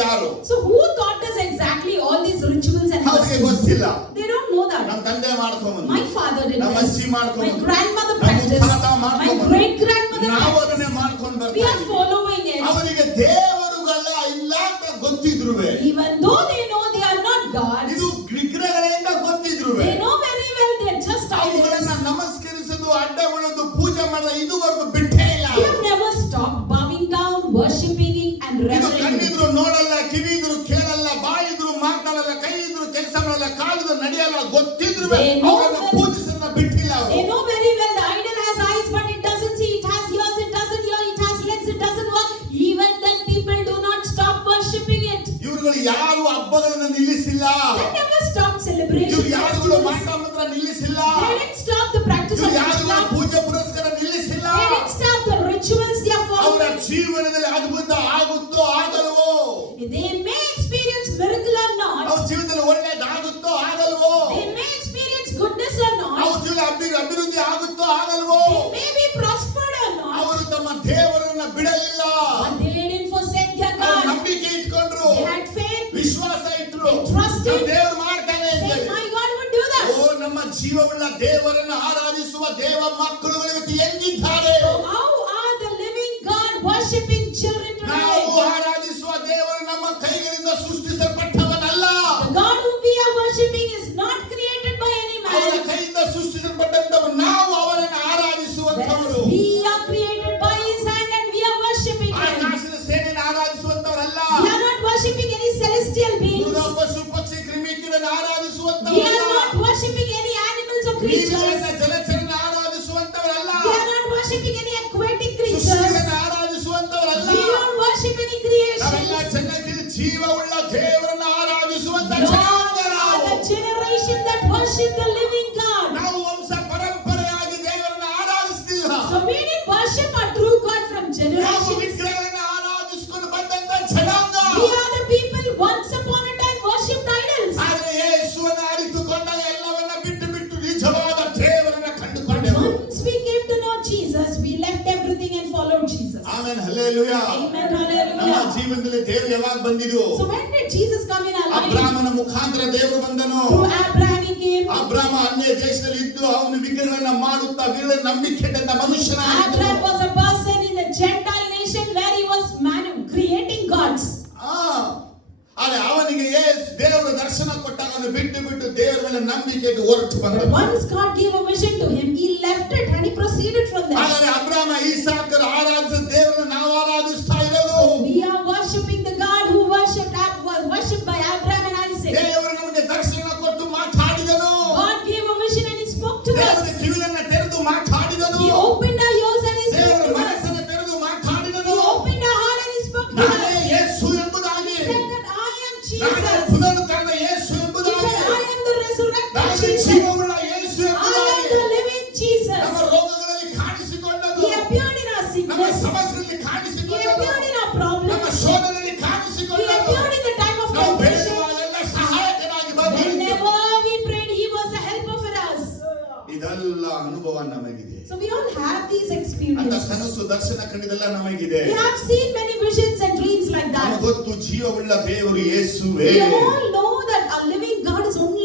ಯಾರು? So who taught us exactly all these rituals and ಅವ್ರಿಗೆ customs? ಗೊತ್ತಿಲ್ಲ. They don't know that. ನಮ್ಮ ತಂದೆ ಮಾಡ್ಕೊಂಬಂದ್ರು, My father did ನಮ್ಮ this. ಅಜ್ಜಿ My ಮಾಡ್ಕೊಂಬಂದ್ರು, grandmother ನಮ್ಮ practiced. ತಾತ My ಮಾಡ್ಕೊಂಬಂದ್ರು. great grandmother ನಾವು practiced. ಅದನ್ನೇ ಮಾಡ್ಕೊಂಡು We ಬರ್ತಾ are ಇದ್ದೀವಿ. following it. ಅವರಿಗೆ ದೇವರುಗಳ ಇಲ್ಲ ಅಂತ ಗೊತ್ತಿದ್ರುವೆ, Even though they know they are not gods, ಇದು ವಿಗ್ರಹಗಳಿಂದ ಗೊತ್ತಿದ್ರುವೆ, they know very well they are just ಅವುಗಳನ್ನ idols. ನಮಸ್ಕರಿಸೋದು, ಅಡ್ಡ ಬೀಳೋದು, ಪೂಜೆ ಮಾಡೋದು ಇದುವರೆಗೂ ಬಿಟ್ಟೇ ಇಲ್ಲ. We have never stopped bowing down, worshipping and ಇದು reveling. ಕಣ್ಣಿದ್ರು ನೋಡಲ್ಲ, ಕಿವಿ ಇದ್ರು ಕೇಳಲ್ಲ, ಬಾಯಿದ್ರು ಮಾತಾಡಲ್ಲ, ಕೈ ಇದ್ರು ಕೆಲಸ ಮಾಡಲ್ಲ, ಕಾಲಿದ್ರು ನಡೆಯಲ್ಲ, ಗೊತ್ತಿದ್ರು They know ಅವರನ್ನ that- ಪೂಜಿಸನ್ನ ಬಿಟ್ಟಿಲ್ಲ ಅವರು. They know very well the idol has eyes but it doesn't see, it has ears, it doesn't hear, it has legs, it doesn't walk. Even then people do not stop worshipping it. ಇವ್ರುಗಳು ಯಾರು ಹಬ್ಬಗಳನ್ನ ನಿಲ್ಲಿಸಿಲ್ಲ, They never stopped ಇವ್ರು celebrations. ಯಾರುಗಳು festivals. ಮಾಟ ಮಂತ್ರ ನಿಲ್ಲಿಸಿಲ್ಲ, They didn't stop the practice ಇವ್ರು of ಯಾರುಗಳು witchcraft. ಪೂಜೆ ಪುರಸ್ಕಾರ ನಿಲ್ಲಿಸಿಲ್ಲ. They didn't stop the rituals they are ಅವರ following. ಜೀವನದಲ್ಲಿ ಅದ್ಭುತ ಆಗುತ್ತೋ ಆಗಲ್ವೋ, They may experience miracle or ಅವ್ರ not. ಜೀವನದಲ್ಲಿ ಒಳ್ಳೇದಾಗುತ್ತೋ ಆಗಲ್ವೋ, They may experience goodness or ಅವ್ರ not. ಜೀವನ ಅಭಿವೃದ್ಧಿ ಆಗುತ್ತೋ ಆಗಲ್ವೋ, They may be prospered or not. ಅವರು ತಮ್ಮ ದೇವರನ್ನ ಬಿಡಲಿಲ್ಲ. But they didn't forsake their ಅವ್ರು God. ನಂಬಿಕೆ ಇಟ್ಕೊಂಡ್ರು, They had faith. ವಿಶ್ವಾಸ ಇಟ್ರು, They trusted. ನಮ್ಮ ದೇವರು ಮಾಡ್ತಾನೆ ಅಂತ Saying, ಹೇಳಿ. my God would do that. ಓ ನಮ್ಮ ಜೀವವುಳ್ಳ ದೇವರನ್ನು ಆರಾಧಿಸುವ ದೇವ ಮಕ್ಕಳು ಇವತ್ತು ಹೆಂಗಿದ್ದಾರೆ? So how are the living God worshipping children ನಾವು today? ಆರಾಧಿಸುವ ದೇವರು ನಮ್ಮ ಕೈಗಳಿಂದ ಸೃಷ್ಟಿಸಲ್ಪಟ್ಟವನಲ್ಲ. The God whom we are worshipping is not created by any ಅವರ man. ಕೈಯಿಂದ ಸೃಷ್ಟಿಸಲ್ಪಟ್ಟಂತವರು, ನಾವು ಅವರನ್ನು ಆರಾಧಿಸುವಂತವರು. Whereas we are created by His hand and we are worshipping Him. ಆಕಾಶದ ಸೇನೆಯನ್ನು ಆರಾಧಿಸುವಂತವರಲ್ಲ. We are not worshipping any celestial beings. ಮೃಗ, ಪಶು, ಪಕ್ಷಿ, ಕ್ರಿಮಿ, ಕೀಡನ್ನು We are ಆರಾಧಿಸುವಂತವರಲ್ಲ. not worshipping any animals or creatures. ನೀರಿನ ಜಲಚರನ್ನು ಆರಾಧಿಸುವಂತವರಲ್ಲ. We are not worshipping any aquatic creatures. ಸೃಷ್ಟಿಯನ್ನು ಆರಾಧಿಸುವಂತವರಲ್ಲ. We don't worship any creation. ನಾವೆಲ್ಲ ಚೆನ್ನಾಗಿ ಜೀವವುಳ್ಳ ದೇವರನ್ನು ಆರಾಧಿಸುವಂತ You ಜನಾಂಗ are ನಾವು. the generation that worship the living God. ನಾವು ವಂಶ ಪರಂಪರೆಯಾಗಿ ದೇವರನ್ನು ಆರಾಧಿಸ್ತಿಲ್ಲ. So we didn't worship our true God from ನಾವು generations. ವಿಗ್ರಹಗಳನ್ನು ಆರಾಧಿಸಿಕೊಂಡು ಬಂದಂತ ಜನಾಂಗ. We are the people once upon a time worshipped idols. ಆದರೆ ಯೇಸುವನ್ನು ಅರಿತುಕೊಂಡಾಗ ಎಲ್ಲವನ್ನ ಬಿಟ್ಟು ಬಿಟ್ಟು ನಿಜವಾದ ದೇವರನ್ನ ಕಂಡುಕೊಂಡೆವು. Once we came to know Jesus, we left everything and followed Jesus. Amen, hallelujah. Amen, ನಮ್ಮ hallelujah. ಜೀವನದಲ್ಲಿ ದೇವರು ಯಾವಾಗ ಬಂದಿದ್ದು? So when did Jesus come in our life? ಅಬ್ರಾಮನ ಮುಖಾಂತರ ದೇವರು ಬಂದನು. Through Abraham he came. ಅಬ್ರಾಮ ಅನ್ಯ ದೇಶದಲ್ಲಿ ಇದ್ದು ಅವನು ವಿಗ್ರಹಗಳನ್ನ ಮಾಡುತ್ತಾ ವಿಗ್ರಹ ನಂಬಿಕೆ ಇಟ್ಟಂತ ಮನುಷ್ಯನಾಗಿದ್ದನು. Abraham was a person in a Gentile nation where he was creating gods. ಆದರೆ ಅವನಿಗೆ ದೇವರ ದರ್ಶನ ಕೊಟ್ಟಾಗ ಅವನು ಬಿಟ್ಟು ಬಿಟ್ಟು ದೇವರ ಮೇಲೆ ನಂಬಿಕೆ ಇಟ್ಟು ಹೊರಟು But ಬಂದನು. once God gave a vision to him, he left it and he proceeded from there. ಆದರೆ ಅಬ್ರಾಮ ಈಸಾಕರು ಆರಾಧಿಸಿದ ದೇವರನ್ನು ನಾವು ಆರಾಧಿಸ್ತಾ ಇರೋದು. So we are worshipping the God who worshipped by Abraham and Isaac. ದೇವರು ನಮಗೆ ದರ್ಶನ ಕೊಟ್ಟು ಮಾತಾಡಿದನು. God gave a vision and he spoke to ದೇವರ us. ಕಿವಿಯನ್ನು ತೆರೆದು ಮಾತಾಡಿದನು. He opened our ears and he spoke ದೇವರ to us. ಮನಸ್ಸನ್ನು ತೆರೆದು ಮಾತಾಡಿದನು. He opened our heart and he spoke to ನಾನೇ us. ಯೇಸು ಎಂಬುದಾಗಿ, He said that I am ನಾನೇ Jesus. ಪುನರುತ್ಥಾನದ ಯೇಸು He ಎಂಬುದಾಗಿ, said I am the resurrected ನಾನೇ Jesus. ಜೀವವುಳ್ಳ ಯೇಸು I am ಎಂಬುದಾಗಿ the living Jesus. ನಮ್ಮ ರೋಗಗಳಲ್ಲಿ ಕಾಣಿಸಿಕೊಂಡದ್ದು, He appeared in our ನಮ್ಮ sickness. ಸಮಸ್ಯೆಗಳಲ್ಲಿ He ಕಾಣಿಸಿಕೊಂಡದ್ದು, appeared in our ನಮ್ಮ problems. ಶೋಧನೆಯಲ್ಲಿ He ಕಾಣಿಸಿಕೊಂಡದ್ದು. appeared in the time of ನಾವು temptation. ಬೇಡುವಾಗೆಲ್ಲ ಸಹಾಯಕನಾಗಿ ಬಂದಿದ್ದು. Whenever we prayed, he was a helper for us. ಇದೆಲ್ಲ ಅನುಭವ ನಮಗಿದೆ. So we all have these ಅಂತ experiences. ಕನಸು ದರ್ಶನ ಕಂಡಿದೆಲ್ಲ ನಮಗಿದೆ. We have seen many visions and dreams like ನಮಗೆ that. ಗೊತ್ತು ಜೀವವುಳ್ಳ ದೇವರು ಯೇಸುವೇ. We all know that our living God is only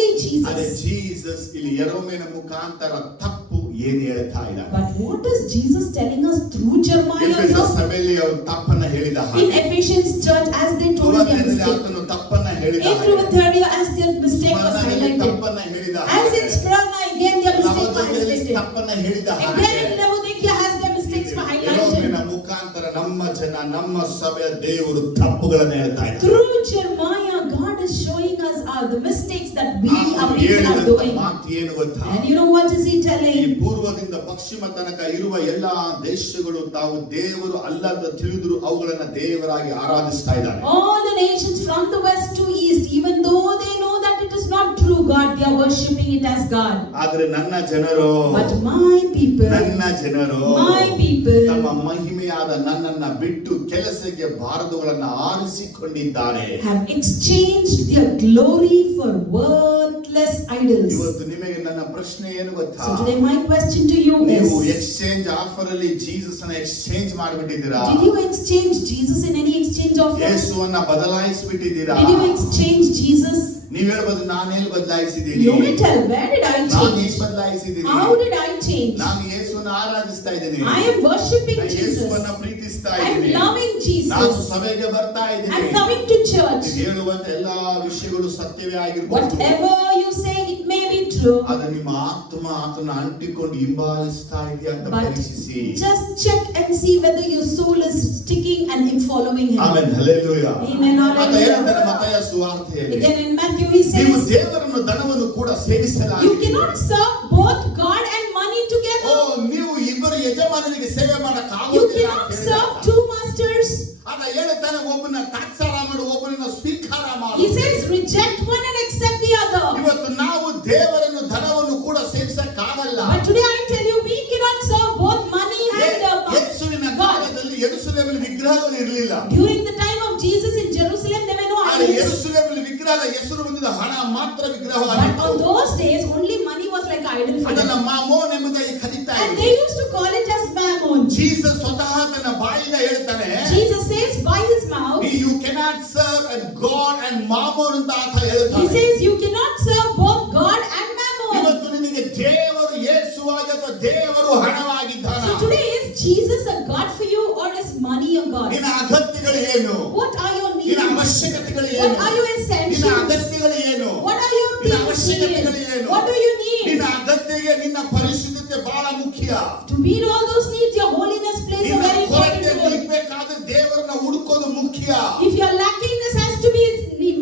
ಅದೇ Jesus. ಜೀಸಸ್ ಇಲ್ಲಿ ಯೆರೆಮೀಯನ ಮುಖಾಂತರ ತಪ್ಪು ಏನು ಹೇಳ್ತಾ ಇದ್ದಾರೆ? But what is Jesus telling us through Jeremiah? ಎಫೆಸ also? ಸಭೆಯಲ್ಲಿ ಅವರು ತಪ್ಪನ್ನ ಹೇಳಿದ In ಹಾಗೆ, Ephesians church, as they told their ಸುವಾರ್ತೆಯಲ್ಲಿ mistake. ಆತನು ತಪ್ಪನ್ನ ಹೇಳಿದ In ಹಾಗೆ, Truvathariya, as their mistake was ಸ್ಮರಣೆಯಲ್ಲಿ highlighted. ತಪ್ಪನ್ನ ಹೇಳಿದ As ಹಾಗೆ, in Smyrna, again their mistake was ನವೋದಯದಲ್ಲಿ highlighted. ತಪ್ಪನ್ನ ಹೇಳಿದ Again in ಹಾಗೆ, Laodicea, has their mistakes were ಯೆರೆಮೀಯನ highlighted. ಮುಖಾಂತರ ನಮ್ಮ ಜನ, ನಮ್ಮ ಸಭೆಯ ದೇವರು ತಪ್ಪುಗಳನ್ನು ಹೇಳ್ತಾ ಇದ್ದಾರೆ. Through Jeremiah, God is showing us the mistakes that we ಆತನು our people are ಹೇಳಿದಂತ doing. ಮಾತು ಏನು ಗೊತ್ತಾ? And you know what is he ಈ telling? ಪೂರ್ವದಿಂದ ಪಶ್ಚಿಮ ತನಕ ಇರುವ ಎಲ್ಲಾ ದೇಶಗಳು ತಾವು ದೇವರು ಅಲ್ಲದ ತಿಳಿದ್ರು ಅವುಗಳನ್ನ ದೇವರಾಗಿ ಆರಾಧಿಸ್ತಾ ಇದ್ದಾರೆ. All the nations from the west to east, even though they know that it is not true God, they are worshipping it as God. ಆದ್ರೆ ನನ್ನ ಜನರು, But my people, ನನ್ನ ಜನರು my people, ತಮ್ಮ ಮಹಿಮೆಯಾದ ನನ್ನನ್ನ ಬಿಟ್ಟು ಕೆಲಸಕ್ಕೆ ಬಾರದುಗಳನ್ನ ಆರಿಸಿಕೊಂಡಿದ್ದಾರೆ. have exchanged their glory for worthless idols. ಇವತ್ತು ನಿಮಗೆ ನನ್ನ ಪ್ರಶ್ನೆ ಏನು ಗೊತ್ತಾ? So today my question to you ನೀವು is, ಎಕ್ಸ್ಚೇಂಜ್ ಆಫರ್ ಅಲ್ಲಿ ಜೀಸಸ್ ಅನ್ನ ಎಕ್ಸ್ಚೇಂಜ್ ಮಾಡಿಬಿಟ್ಟಿದ್ದೀರಾ? did you exchange Jesus in any exchange offer? ಯೇಸುವನ್ನ ಬದಲಾಯಿಸಿಬಿಟ್ಟಿದ್ದೀರಾ? Did you exchange Jesus? ನೀವು ಹೇಳ್ಬೋದು, ನಾನೇನು ಬದಲಾಯಿಸಿದ್ದೀನಿ? You may tell, where did I ನಾನು change? ಏನು ಬದಲಾಯಿಸಿದ್ದೀನಿ? How did I change? ನಾನು ಯೇಸುವನ್ನ ಆರಾಧಿಸ್ತಾ ಇದ್ದೀನಿ. I am worshipping ನಾನು Jesus. ಯೇಸುವನ್ನ ಪ್ರೀತಿಸ್ತಾ I am ಇದ್ದೀನಿ. loving ನಾನು Jesus. ಸಭೆಗೆ ಬರ್ತಾ I ಇದ್ದೀನಿ. am coming to church. ನೀವು ಹೇಳುವಂತ ಎಲ್ಲಾ ವಿಷಯಗಳು ಸತ್ಯವೇ ಆಗಿರ್ಬೋದು. Whatever you say, it may be true. ಅದು ನಿಮ್ಮ ಆತ್ಮ ಆತನ ಅಂಟಿಕೊಂಡು ಹಿಂಬಾಲಿಸ್ತಾ ಇದೆಯಾ ಅಂತ But ಪರೀಕ್ಷಿಸಿ. just check and see whether your soul is sticking and following him. Amen, hallelujah. Amen, ಅಂತ ಹೇಳ್ತಾರೆ hallelujah. ಮತ್ತಾಯ ಸುವಾರ್ತೆಯಲ್ಲಿ. Again in Matthew he ನೀವು says, ದೇವರನ್ನು ಧನವನ್ನು ಕೂಡ you ಸೇವಿಸಲಾಗಿದೆ. cannot serve both God and money O, together. ನೀವು ಇಬ್ಬರು ಯಜಮಾನರಿಗೆ ಸೇವೆ ಮಾಡಕ್ You ಆಗೋದಿಲ್ಲ cannot ಅಂತ serve ಹೇಳಿದ. two masters. ಅದ ಹೇಳ್ತಾನೆ, ಒಬ್ಬನ ತಾತ್ಸಾರ ಮಾಡು, ಒಬ್ಬನನ್ನ ಸ್ವೀಕಾರ ಮಾಡು. He says, reject one and accept the other. ಇವತ್ತು ನಾವು ದೇವರನ್ನು ಧನವನ್ನು ಕೂಡ ಸೇವಿಸಕ್ಕಾಗಲ್ಲ. But today I tell you, we cannot serve both money and ಯೇಸುವಿನ God. ಕಾಲದಲ್ಲಿ ಯೆರೂಸಲೇಮಿನಲ್ಲಿ ವಿಗ್ರಹಗಳು ಇರಲಿಲ್ಲ. During the time of Jesus in Jerusalem, there were no ಆದರೆ idols. ಯೆರೂಸಲೇಮಿನಲ್ಲಿ ವಿಗ್ರಹದ ಹೆಸರು ಬಂದಿದ್ದ ಹಣ ಮಾತ್ರ But ವಿಗ್ರಹವಾಗಿತ್ತು. on those days, only money was like idol for ಅದನ್ನ them. ಮಾಮೋನ್ ಎಂಬುದಾಗಿ ಕರೀತಾ And ಇದ್ರು. they used to call it as mammon. Jesus ಸ್ವತಃ ತನ್ನ ಬಾಯಿಂದ ಹೇಳ್ತಾನೆ, Jesus says by his mouth, you cannot serve and God and mammon ಅಂತ ಆತ he ಹೇಳ್ತಾನೆ. says you cannot serve both God and mammon. ಇವತ್ತು ನಿನಗೆ ದೇವರು ಯೇಸುವಾಗಿ ಅಥವಾ ದೇವರು ಹಣವಾಗಿದ್ದಾನ? So today, is Jesus a God for you or is money a God? ನಿನ್ನ ಅಗತ್ಯಗಳು ಏನು? What are your ನಿನ್ನ needs? ಅವಶ್ಯಕತೆಗಳು What ಏನು? are your ನಿನ್ನ essentials? ಅಗತ್ಯಗಳು ಏನು? What are your ನಿನ್ನ things ಅವಶ್ಯಕತೆಗಳು needed? ಏನು? What do you need? ನಿನ್ನ ಅಗತ್ಯಗೆ ನಿನ್ನ ಪರಿಶುದ್ಧತೆ ಬಹಳ ಮುಖ್ಯ. To meet all those needs, your holiness plays a ನಿನ್ನ very important ಕೊರತೆ role. ನೀಗಬೇಕಾದ್ರೆ ದೇವರನ್ನ ಹುಡುಕೋದು ಮುಖ್ಯ. If your lackingness has to be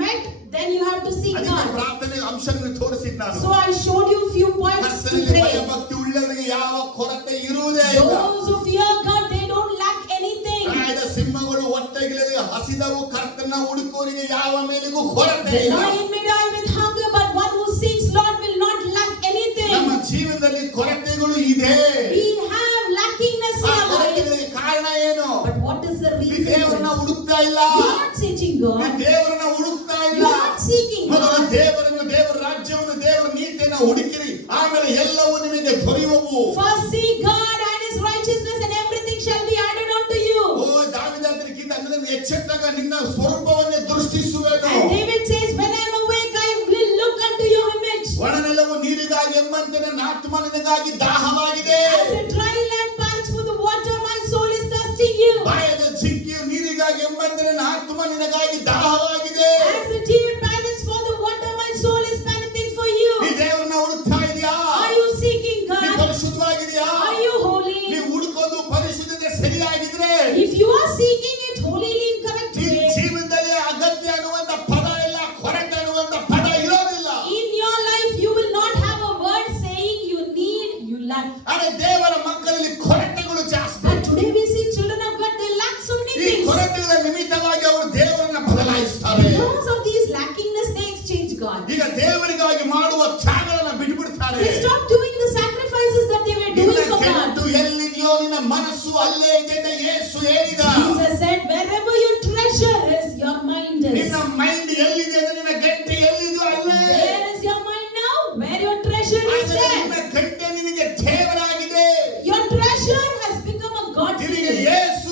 met, then you have to seek ಅದಕ್ಕೆ God. ಪ್ರಾರ್ಥನೆ ಅಂಶಗಳನ್ನು ತೋರಿಸಿದ್ ನಾನು. So I showed you few points to ಕರ್ತನಲ್ಲಿ pray. ಭಯಭಕ್ತಿ ಉಳ್ಳವರಿಗೆ ಯಾವ ಕೊರತೆ ಇರುವುದೇ ಇಲ್ಲ. Those who fear God, they don't lack anything. ಪ್ರಾಯದ ಸಿಂಹಗಳು ಹೊಟ್ಟೆಗಿಳಿದು ಹಸಿದವು, ಕರ್ತನ ಹುಡುಕೋರಿಗೆ ಯಾವ ಮೇಲಿಗೂ ಕೊರತೆ The ಇಲ್ಲ. lion may die with hunger, but one who seeks Lord will not lack anything. ನಮ್ಮ ಜೀವನದಲ್ಲಿ ಕೊರತೆಗಳು ಇದೆ. We have lackingness ಆ in our life. ಕೊರತೆಗಳಿಗೆ ಕಾರಣ ಏನು? But what is the ನೀ reason? ದೇವರನ್ನ You ಹುಡುಕ್ತಾ ಇಲ್ಲ. are not seeking ನೀ God. ದೇವರನ್ನ ಹುಡುಕ್ತಾ You ಇಲ್ಲ. are not seeking ಮೊದಲು God. ದೇವರನ್ನು, ದೇವರ ರಾಜ್ಯವನ್ನು, ದೇವರ ನೀತಿಯನ್ನು ಹುಡುಕಿರಿ, ಆಮೇಲೆ ಎಲ್ಲವೂ ನಿಮಗೆ ದೊರೆಯುವವು. First seek God and his righteousness, and everything shall be added unto you. ಓ, ದಾವೀದನಿಗಿಂತ ನನ್ನನ್ನು ಎಚ್ಚೆತ್ತಾಗ ನಿನ್ನ ಸ್ವರೂಪವನ್ನೇ ದೃಷ್ಟಿಸುವೆನು. And David says, when I am awake, I will look unto your image. ಒಣನೆಲವು ನೀರಿಗಾಗಿ ಎಂಬಂತೆ ನನ್ನ ಆತ್ಮ ನಿನಗಾಗಿ ದಾಹವಾಗಿದೆ. As a dry land pants for the water, my soul is thirsting you. ಬಾಯದ ಜಿಂಕೆಯು ನೀರಿಗಾಗಿ ಎಂಬಂತೆ ನನ್ನ ಆತ್ಮ ನಿನಗಾಗಿ ದಾಹವಾಗಿದೆ. As the deer pants for the water, my soul is panting for you. ನೀ ದೇವರನ್ನ ಹುಡುಕ್ತಾ ಇದೆಯಾ? Are you seeking ನೀ God? ಪರಿಶುದ್ಧವಾಗಿದೆಯಾ? Are you ನೀ holy? ಹುಡುಕೋದು ಪರಿಶುದ್ಧತೆ ಸರಿಯಾಗಿದ್ರೆ If you are seeking it holily in correct ನಿನ್ನ way, ಜೀವನದಲ್ಲಿ ಅಗತ್ಯ ಅನ್ನುವಂತ ಪದ ಇಲ್ಲ, ಕೊರತೆ ಅನ್ನುವಂತ ಪದ ಇರೋದಿಲ್ಲ. in your life you will not have a word saying you need, you lack. ಆದರೆ ದೇವರ ಮಕ್ಕಳಲ್ಲಿ ಕೊರತೆಗಳು ಜಾಸ್ತಿ. But today we see children of God, they lack so many ಈ things. ಕೊರತೆಗಳ ನಿಮಿತ್ತವಾಗಿ ಅವರು ದೇವರನ್ನ ಬದಲಾಯಿಸ್ತಾರೆ. Because of these lackingness, they exchange God. ಈಗ ದೇವರಿಗಾಗಿ ಮಾಡುವ ತ್ಯಾಗಗಳನ್ನು ಬಿಟ್ಬಿಡ್ತಾರೆ. They stop doing the sacrifices that they were ನಿನ್ನ doing for God. ಕೆಟ್ಟು ಎಲ್ಲಿದೆಯೋ ನಿನ್ನ ಮನಸ್ಸು ಅಲ್ಲೇ ಇದೆ ಅಂತ ಯೇಸು ಹೇಳಿದ. Jesus said, wherever your treasure is, your mind is. ನಿನ್ನ ಮೈಂಡ್ ಎಲ್ಲಿದೆ ಅಂದ್ರೆ ನಿನ್ನ ಗಂಟೆ ಎಲ್ಲಿದೆಯೋ ಅಲ್ಲೇ. Where is your mind now? Where your treasure is ಆದರೆ ನಿನ್ನ there. ಗಂಟೆ ನಿನಗೆ ದೇವರಾಗಿದೆ. Your treasure has become a God to ನಿನಗೆ you. ಯೇಸು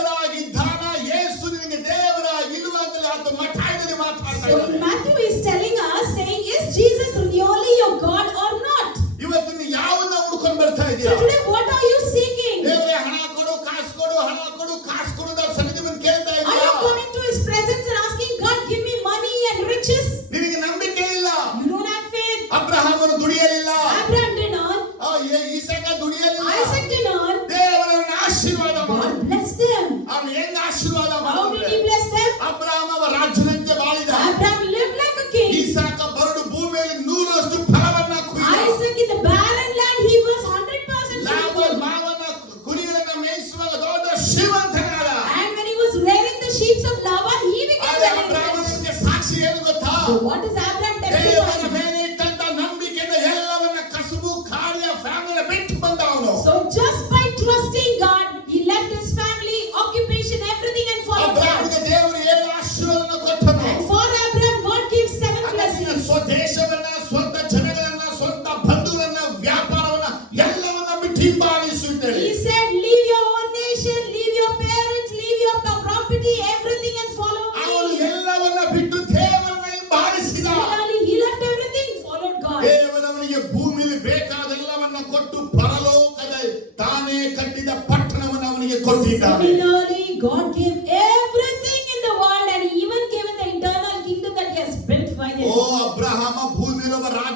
ದೇವರಾಗಿದ್ದಾನ, ಯೇಸು ನಿನಗೆ ದೇವರಾಗಿಲ್ವ ಅಂತ ಆತ ಮಠದಲ್ಲಿ ಮಾತಾಡ್ತಾ So ಇದ್ದಾನೆ. Matthew is telling us, saying, is Jesus really your God or not? ಇವತ್ತು ನೀನು ಯಾವನ್ನ ಹುಡ್ಕೊಂಡು ಬರ್ತಾ So ಇದೀಯ? today what are you seeking? ದೇವರೇ ಹಣ ಕೊಡು, ಕಾಸು ಕೊಡು, ಹಣ ಕೊಡು, ಕಾಸು ಕೊಡು ಅಂತ ಸನ್ನಿಧಿ ಬಂದು ಕೇಳ್ತಾ Are ಇದೀಯ? you coming to his presence and asking God, give me money and riches? ನಿನಗೆ ನಂಬಿಕೆ ಇಲ್ಲ. You don't have faith. ಅಬ್ರಹಾಮನು ದುಡಿಯಲಿಲ್ಲ, Abraham did not. ಈಸಾಕ ದುಡಿಯಲಿಲ್ಲ. Isaac did not. ದೇವರನ್ನ ಆಶೀರ್ವಾದ ಮಾಡ. God blessed them. ಅವನು ಹೆಂಗ ಆಶೀರ್ವಾದ How did ಮಾಡಿದ್ರೆ he bless them? Abraham ರಾಜನಂತೆ ಬಾಳಿದ. Abraham lived like a king. ಈಸಾಕ ಬರಡು ಭೂಮಿಯಲ್ಲಿ 100ರಷ್ಟು ಫಲವನ್ನ ಕೊಯ್ದ. Isaac in the barren land, he was 100% ಲಾಬಾನ fruitful. ಮಾವನ ಕುರಿಗಳನ್ನ ಮೇಯಿಸುವಾಗ ದೊಡ್ಡ ಶ್ರೀಮಂತನಾದ. And when he was rearing the sheep of Laban, he became ಆದರೆ very rich. ಅಬ್ರಹಾಮನಿಗೆ ಸಾಕ್ಷಿ ಏನು ಗೊತ್ತಾ? So what does Abraham ದೇವರ testify?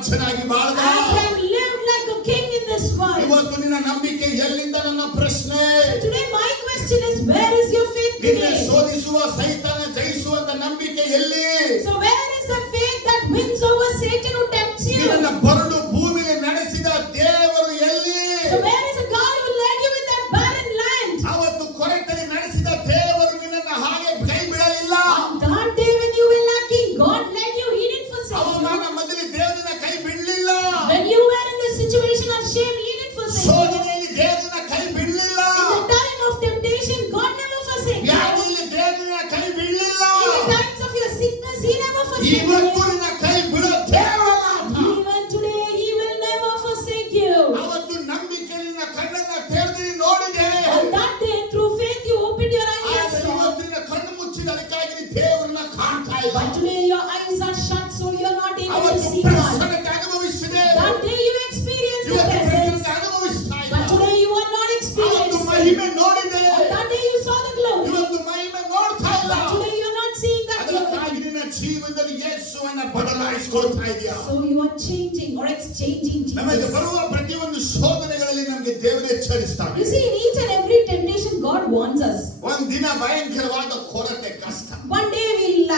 ರಾಜನಾಗಿ ಬಾಳ್ದ. Abraham lived like a king in this world. ಇವತ್ತು ನಿನ್ನ ನಂಬಿಕೆ ಎಲ್ಲಿಂದ ನನ್ನ ಪ್ರಶ್ನೆ. Today my question is, where is your faith ನಿನ್ನ today? ಶೋಧಿಸುವ ಸೈತಾನ ಜಯಿಸುವಂತ ನಂಬಿಕೆ ಎಲ್ಲಿ? So where is the faith that wins over Satan who tempts you? ನಿನ್ನ ಬರಡು ಭೂಮಿಯಲ್ಲಿ ನಡೆಸಿದ ದೇವರು ಎಲ್ಲಿ? So where is the God who led you in that barren land? ಅವತ್ತು ಕೊರತೆಯಲ್ಲಿ ನಡೆಸಿದ ದೇವರು ನಿನ್ನನ್ನು ಹಾಗೆ ಕೈ ಬಿಡಲಿಲ್ಲ. On that day when you were lacking, God led you. He didn't forsake you. ಅವಮಾನ ಮಧ್ಯದಲ್ಲಿ ದೇವರನ್ನ ಕೈ ಬಿಡಲಿಲ್ಲ. When you were in the situation of shame, He didn't forsake you. ಶೋಧನೆಯಲ್ಲಿ ದೇವರನ್ನ ಕೈ ಬಿಡಲಿಲ್ಲ. In the time of temptation, God never forsake you. ವ್ಯಾಧಿಯಲ್ಲಿ ದೇವರನ್ನ ಕೈ ಬಿಡಲಿಲ್ಲ. In the times of your sickness, He never forsake ಇವತ್ತು you. ನಿನ್ನ ಕೈ ಬಿಡೋ ದೇವರಲ್ಲ. Even today, He will never forsake you. ಅವತ್ತು ನಂಬಿಕೆ ನಿನ್ನ ಕಣ್ಣನ್ನ ತೆರೆದು ನೋಡಿದೆ. On that day, through faith, you opened your eyes and ಆದರೆ saw. ಇವತ್ತು ನಿನ್ನ ಕಣ್ಣು ಮುಚ್ಚಿದ ಅದಕ್ಕಾಗಿ ದೇವರನ್ನ ಕಾಣ್ತಾ ಇಲ್ಲ. But today, your eyes are shut, so you are not able to ಅವತ್ತು see God. ಪ್ರಸನ್ನತೆ ಅನುಭವಿಸಿದೆ. That day, you experienced the ಇವತ್ತು presence. ಪ್ರಸನ್ನತೆ ಅನುಭವಿಸ್ತಾ ಇಲ್ಲ. But today, you are not ಅವತ್ತು experiencing. ಮಹಿಮೆ ನೋಡಿದೆ. On that day, you saw the glory. ಇವತ್ತು ಮಹಿಮೆ ನೋಡ್ತಾ ಇಲ್ಲ. But today, you are not seeing that glory. ಅದಕ್ಕಾಗಿ ನಿನ್ನ ಜೀವನದಲ್ಲಿ ಯೇಸುವನ್ನ ಬದಲಾಯಿಸಿಕೊಳ್ತಾ ಇದೆಯಾ? So you are changing or exchanging ನಮಗೆ Jesus. ಬರುವ ಪ್ರತಿಯೊಂದು ಶೋಧನೆಗಳಲ್ಲಿ ನಮಗೆ ದೇವರು ಎಚ್ಚರಿಸ್ತಾನೆ. You see, in each and every temptation, God warns us. ಒಂದ್ ದಿನ ಭಯಂಕರವಾದ ಕೊರತೆ ಕಷ್ಟ. One day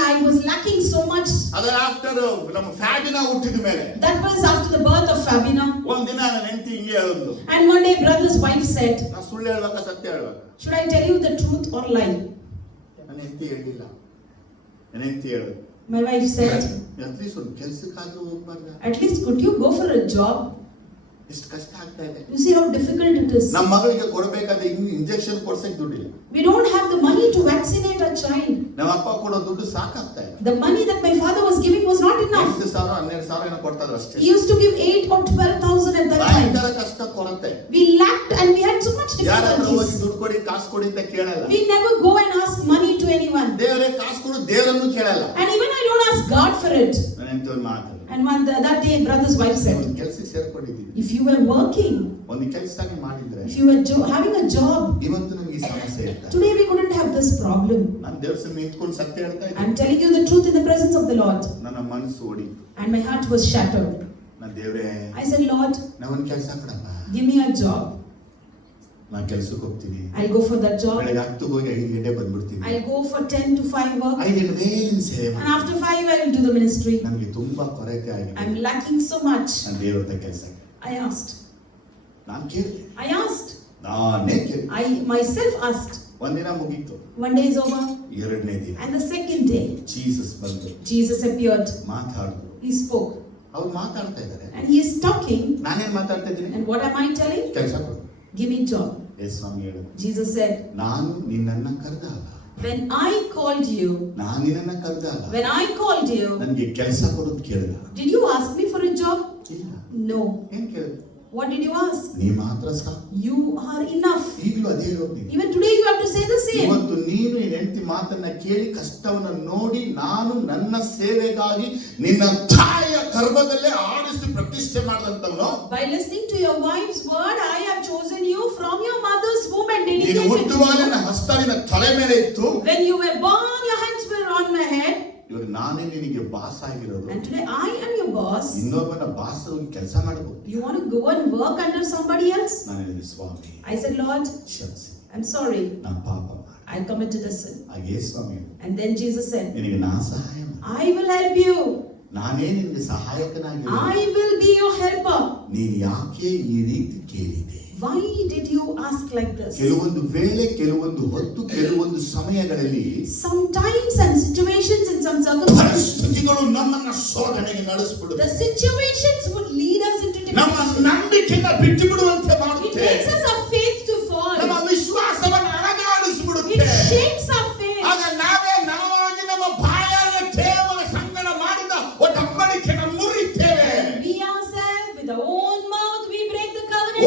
I was lacking so much. ಅದರ ಆಫ್ಟರ್ ನಮ್ಮ ಫ್ಯಾಬಿನ ಹುಟ್ಟಿದ ಮೇಲೆ That was after the birth of Fabina. ಒಂದ್ ದಿನ ನನ್ನ ಹೆಂಡತಿ ಹಿಂಗೆ ಹೇಳಿದ್ಲು. And one day brother's wife said, ನಾ ಸುಳ್ಳು ಹೇಳ್ಬೇಕಾ ಸತ್ಯ ಹೇಳ್ಬೇಕಾ? should I tell you the truth or lie? ನನ್ನ ಹೆಂಡತಿ ಹೇಳಿಲ್ಲ. ನನ್ನ ಹೆಂಡತಿ ಹೇಳು. My wife said, ಅಟ್ಲೀಸ್ಟ್ ಒಂದು ಕೆಲಸಕ್ಕಾದ್ರೂ ಹೋಗ್ಬಾರ್ದ? at least could you go for a job? ಎಷ್ಟು ಕಷ್ಟ ಆಗ್ತಾ ಇದೆ. You see how difficult it is. ನಮ್ಮ ಮಗಳಿಗೆ ಕೊಡಬೇಕಾದ ಇಂಜೆಕ್ಷನ್ ಕೊಡ್ಸಕ್ಕೆ ದುಡ್ಡಿಲ್ಲ. We don't have the money to vaccinate our child. ನಮ್ಮ ಅಪ್ಪ ಕೊಡೋ ದುಡ್ಡು ಸಾಕಾಗ್ತಾ ಇಲ್ಲ. The money that my father was giving was not enough. 10,000 12,000 ಏನೋ ಕೊಡ್ತಾ ಇದ್ರು ಅಷ್ಟೇ. He used to give 8 or 12,000 at that time. ಭಯಂಕರ ಕಷ್ಟ ಕೊರತೆ. We lacked and we had so much ಯಾರಾದ್ರೂ ಹೋಗಿ difficulties. ದುಡ್ಡು ಕೊಡಿ ಕಾಸು ಕೊಡಿ ಅಂತ ಕೇಳಲ್ಲ. We never go and ask money to anyone. ದೇವರೇ ಕಾಸು ಕೊಡು ದೇವರನ್ನು ಕೇಳಲ್ಲ. And even I don't ask God for it. ನನ್ನ ಹೆಂಡತಿ ಒಂದು ಮಾತು. And that day brother's wife said, ಒಂದು ಕೆಲಸಕ್ಕೆ ಸೇರ್ಕೊಂಡಿದ್ದೀನಿ. if you were working, ಒಂದು ಕೆಲಸನೇ ಮಾಡಿದ್ರೆ if you were having a job, ಇವತ್ತು ನಮಗೆ ಈ ಸಮಸ್ಯೆ ಇರ್ತಾ. today we couldn't have this problem. ನಾನು ದೇವರ ಸನ್ನಿಧಿಯಲ್ಲಿ ನಿಂತ್ಕೊಂಡು ಸತ್ಯ ಹೇಳ್ತಾ ಇದ್ದೀನಿ. I'm telling you the truth in the presence of the Lord. ನನ್ನ ಮನಸ್ಸು ಓಡಿ. And my heart was shattered. ನಾನು ದೇವರೇ I said, Lord, ನಾನು ಒಂದು ಕೆಲಸ ಕೊಡಪ್ಪ. give me a job. ನಾನು ಕೆಲಸಕ್ಕೆ ಹೋಗ್ತೀನಿ. I'll go for that job. ಬೆಳಗ್ಗೆ 10 ಹೋಗಿ 5 ಗಂಟೆ ಬಂದ್ಬಿಡ್ತೀನಿ. I'll go for 10 to 5 work. 5 ಗಂಟೆ ಮೇಲೆ ಸೇವೆ And ಮಾಡ್ತೀನಿ. after 5 I will do the ministry. ನನಗೆ ತುಂಬಾ ಕೊರತೆ ಆಗಿದೆ. I'm lacking so much. ನಾನು ದೇವರ ಕೆಲಸ I asked. ನಾನು ಕೇಳಿದೆ. I asked. ನಾನೇ ಕೇಳಿದೆ. I myself asked. ಒಂದಿನ ಮುಗೀತು. One day is over. ಎರಡನೇ ದಿನ And the second day, Jesus ಬಂದ್ರು. Jesus appeared. ಮಾತಾಡಿದ್ರು. He spoke. ಅವ್ರು ಮಾತಾಡ್ತಾ ಇದ್ದಾರೆ. And he is talking. ನಾನೇನ್ ಮಾತಾಡ್ತಾ ಇದ್ದೀನಿ? And what am I telling? ಕೆಲಸ ಕೊಡು. Give me job. ಯೇಸು ಸ್ವಾಮಿ ಹೇಳು. Jesus said, ನಾನು ನಿನ್ನನ್ನ ಕರೆದಾಗ. when I called you, ನಾನು ನಿನ್ನನ್ನ ಕರೆದಾಗ. when I called you, ನನಗೆ ಕೆಲಸ ಕೊಡು ಅಂತ ಕೇಳಿದ. did you ask me for a job? ಇಲ್ಲ. No. ಏನ್ ಕೇಳಿದ? What did you ask? ನೀ ಮಾತ್ರ ಸಾಕು. You are enough. ಈಗಲೂ ಅದೇ ಹೋಗ್ತೀನಿ. Even today you have to say the same. ಇವತ್ತು ನೀನು ನಿನ್ನ ಹೆಂಡತಿ ಮಾತನ್ನ ಕೇಳಿ ಕಷ್ಟವನ್ನ ನೋಡಿ ನಾನು ನನ್ನ ಸೇವೆಗಾಗಿ ನಿನ್ನ ತಾಯಿಯ ಗರ್ಭದಲ್ಲೇ ಆಡಿಸಿ ಪ್ರತಿಷ್ಠೆ ಮಾಡಿದಂತವನು. By listening to your wife's word, I have chosen you from your mother's womb and ನೀನು dedicated ಹುಟ್ಟುವಾಗ you. ನನ್ನ ಹಸ್ತ ನಿನ್ನ ತಲೆ ಮೇಲೆ ಇತ್ತು. When you were born, your hands were on my head. ಇವಾಗ ನಾನೇ ನಿನಗೆ ಬಾಸ್ ಆಗಿರೋದು. And today I am your boss. ಇನ್ನೊಬ್ಬನ ಬಾಸ್ ಹೋಗಿ ಕೆಲಸ ಮಾಡಬಹುದು. You want to go and work under somebody else? ನಾನು ಹೇಳಿದೆ ಸ್ವಾಮಿ. I said, Lord, ಕ್ಷಮಿಸಿ. I'm sorry. ನಾನು ಪಾಪ ಮಾಡಿದೆ. I committed a sin. ಹಾಗೆ ಸ್ವಾಮಿ. And then Jesus said, ನಿನಗೆ ನಾ ಸಹಾಯ ಮಾಡ್ತೀನಿ. I will help you. ನಾನೇ ನಿನಗೆ ಸಹಾಯಕನಾಗಿ. I will be your helper. ನೀನು ಯಾಕೆ ಈ ರೀತಿ ಕೇಳಿದೆ? Why did you ask like this? ಕೆಲವೊಂದು ವೇಳೆ ಕೆಲವೊಂದು ಹೊತ್ತು ಕೆಲವೊಂದು ಸಮಯಗಳಲ್ಲಿ Sometimes and situations in some circumstances, ಪರಿಸ್ಥಿತಿಗಳು ನಮ್ಮನ್ನ ಶೋಧನೆಗೆ ನಡೆಸಿಬಿಡುತ್ತೆ. the situations would lead us into ನಮ್ಮ temptation. ನಂಬಿಕೆಯನ್ನು ಬಿಟ್ಟು ಬಿಡುವಂತೆ It ಮಾಡುತ್ತೆ. makes us our faith to fall. ನಮ್ಮ ವಿಶ್ವಾಸವನ್ನು ಅಲಗಾಡಿಸಿಬಿಡುತ್ತೆ. It shakes our faith. ಆಗ ನಾವಾಗಿ ನಮ್ಮ ಬಾಯಾಗ ದೇವರ ಸಂಗಡ ಮಾಡಿದ ಒಡಂಬಡಿಕೆಯನ್ನು ಮುರಿತೇವೆ. We ourselves, with our own mouth, we break the O covenant.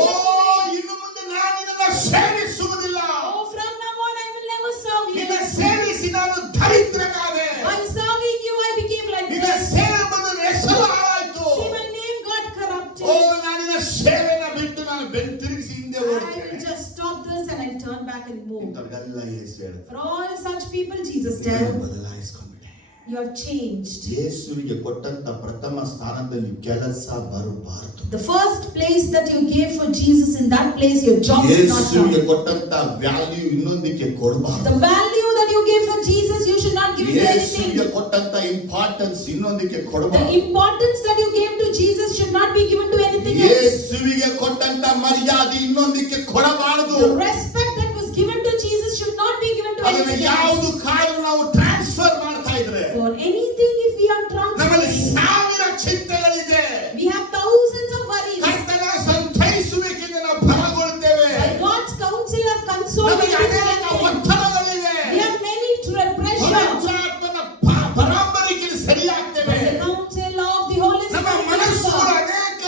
ಇನ್ನು ಮುಂದೆ ನಾನು ನಿನ್ನನ್ನು ಸೇವಿಸುವುದಿಲ್ಲ. Oh, from now on, I will never serve you. ನಿನ್ನ ಸೇವಿಸಿ ನಾನು ದರಿದ್ರನಾದೆ. By serving you, I became like ನಿನ್ನ this. ಸೇವೆ ಬಂದು ಹೆಸರು ಹಾಳಾಯ್ತು. See, my name got corrupted. ಓ ನಾನು ನಿನ್ನ ಸೇವೆನ ಬಿಟ್ಟು ನಾನು ಬೆನ್ನು ತಿರುಗಿಸಿ ಹಿಂದೆ I ಓಡ್ತೇನೆ. will just stop this and I'll turn back and move. ಇಂಥವ್ರಿಗೆಲ್ಲ ಯೇಸು ಹೇಳಿದ. For all such people, Jesus ಇದನ್ನು said, ಬದಲಾಯಿಸ್ಕೊಂಡ್ಬಿಟ್ಟೆ. You have changed. ಯೇಸುವಿಗೆ ಕೊಟ್ಟಂತ ಪ್ರಥಮ ಸ್ಥಾನದಲ್ಲಿ ಕೆಲಸ ಬರಬಾರದು. The first place that you gave for Jesus, in that place your job is not ಯೇಸುವಿಗೆ done. ಕೊಟ್ಟಂತ ವ್ಯಾಲ್ಯೂ ಇನ್ನೊಂದಕ್ಕೆ ಕೊಡಬಾರದು. The value that you gave for Jesus, you should not give it to anything. ಯೇಸುವಿಗೆ ಕೊಟ್ಟಂತ importance ಇನ್ನೊಂದಕ್ಕೆ The ಕೊಡಬಾರದು. importance that you gave to Jesus should not be given to anything else. ಯೇಸುವಿಗೆ ಕೊಟ್ಟಂತ ಮರ್ಯಾದೆ ಇನ್ನೊಂದಕ್ಕೆ ಕೊಡಬಾರದು. The respect that was given to Jesus should not be given to ಅದನ್ನ anything ಯಾವುದು else. ಕಾರಣ ನಾವು ಟ್ರಾನ್ಸ್ಫರ್ ಮಾಡ್ತಾ ಇದ್ರೆ For anything, if we are ನಮ್ಮಲ್ಲಿ transferring, ಸಾವಿರ ಚಿಂತೆಗಳಿದೆ. we have thousands of worries. ಕರ್ತನ ಸಂತೈಸುವಿಕೆಗೆ ನಾವು ಭರಗೊಳ್ತೇವೆ. By God's counsel or console, ನಮಗೆ ಅನೇಕ ಒತ್ತಡಗಳಿವೆ. we have many pressure. ಪವಿತ್ರಾತ್ಮನ ಪರಾಂಬರಿಕೆಗೆ ಸರಿಯಾಗ್ತೇವೆ. By the counsel of the Holy ನಮ್ಮ Spirit, ಮನಸ್ಸುಗಳು ಅನೇಕ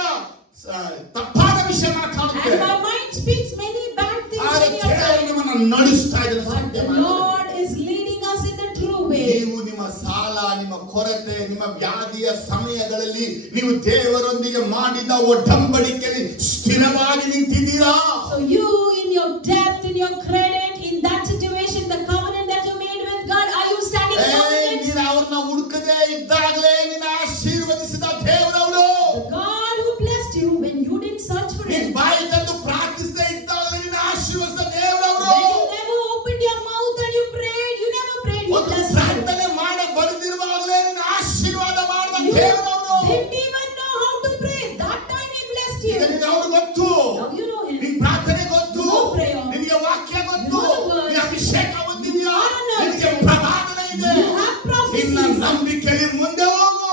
ತಪ್ಪಾದ ವಿಷಯ ಮಾತಾಡುತ್ತೆ. and my mind speaks many bad things ಆದರೆ in your ದೇವರು life. ನಮ್ಮನ್ನು ನಡೆಸ್ತಾ ಇದ್ದಾನೆ But the ಸತ್ಯವಾಗಿ. Lord is leading us in the true way. ನೀವು ನಿಮ್ಮ ಸಾಲ, ನಿಮ್ಮ ಕೊರತೆ, ನಿಮ್ಮ ವ್ಯಾಧಿಯ ಸಮಯಗಳಲ್ಲಿ ನೀವು ದೇವರೊಂದಿಗೆ ಮಾಡಿದ ಒಡಂಬಡಿಕೆಯಲ್ಲಿ ಸ್ಥಿರವಾಗಿ ನಿಂತಿದ್ದೀರಾ? So you, in your debt, in your credit, in that situation, the covenant that you made with God, are you standing firm in it? ನೀನು ಅವ್ರನ್ನ ಹುಡುಕದೇ ಇದ್ದಾಗಲೇ ನಿನ್ನ ಆಶೀರ್ವದಿಸಿದ ದೇವರವರು. The God who blessed you when you didn't search for ನೀನು Him. ಬಾಯಿ ತಂದು ಪ್ರಾರ್ಥಿಸದೇ ಇದ್ದಾಗಲೇ ನಿನ್ನ ಆಶೀರ್ವದಿಸಿದ ದೇವರವರು. When you never opened your mouth and you prayed, you never prayed, He ಒಂದು blessed you. ಪ್ರಾರ್ಥನೆ ಮಾಡ ಬರೆದಿರುವಾಗಲೇ ನಿನ್ನ ಆಶೀರ್ವಾದ ಮಾಡಿದ You ದೇವರವರು. didn't even know how to pray. That time He blessed ಈಗ you. ನಿನಗೆ ಅವರು ಗೊತ್ತು, Now you know Him. ನಿನ್ ಪ್ರಾರ್ಥನೆ ಗೊತ್ತು, No prayer. ನಿನಗೆ ವಾಕ್ಯ ಗೊತ್ತು, You know the word. ನಿನಗೆ ಅಭಿಷೇಕ ಹೊಂದಿದೆಯಾ, You are anointed. ನಿನಗೆ ಪ್ರವಾದನೆ ಇದೆ. You have prophecies. ನಿನ್ನ ನಂಬಿಕೆಯಲ್ಲಿ ಮುಂದೆ ಹೋಗು.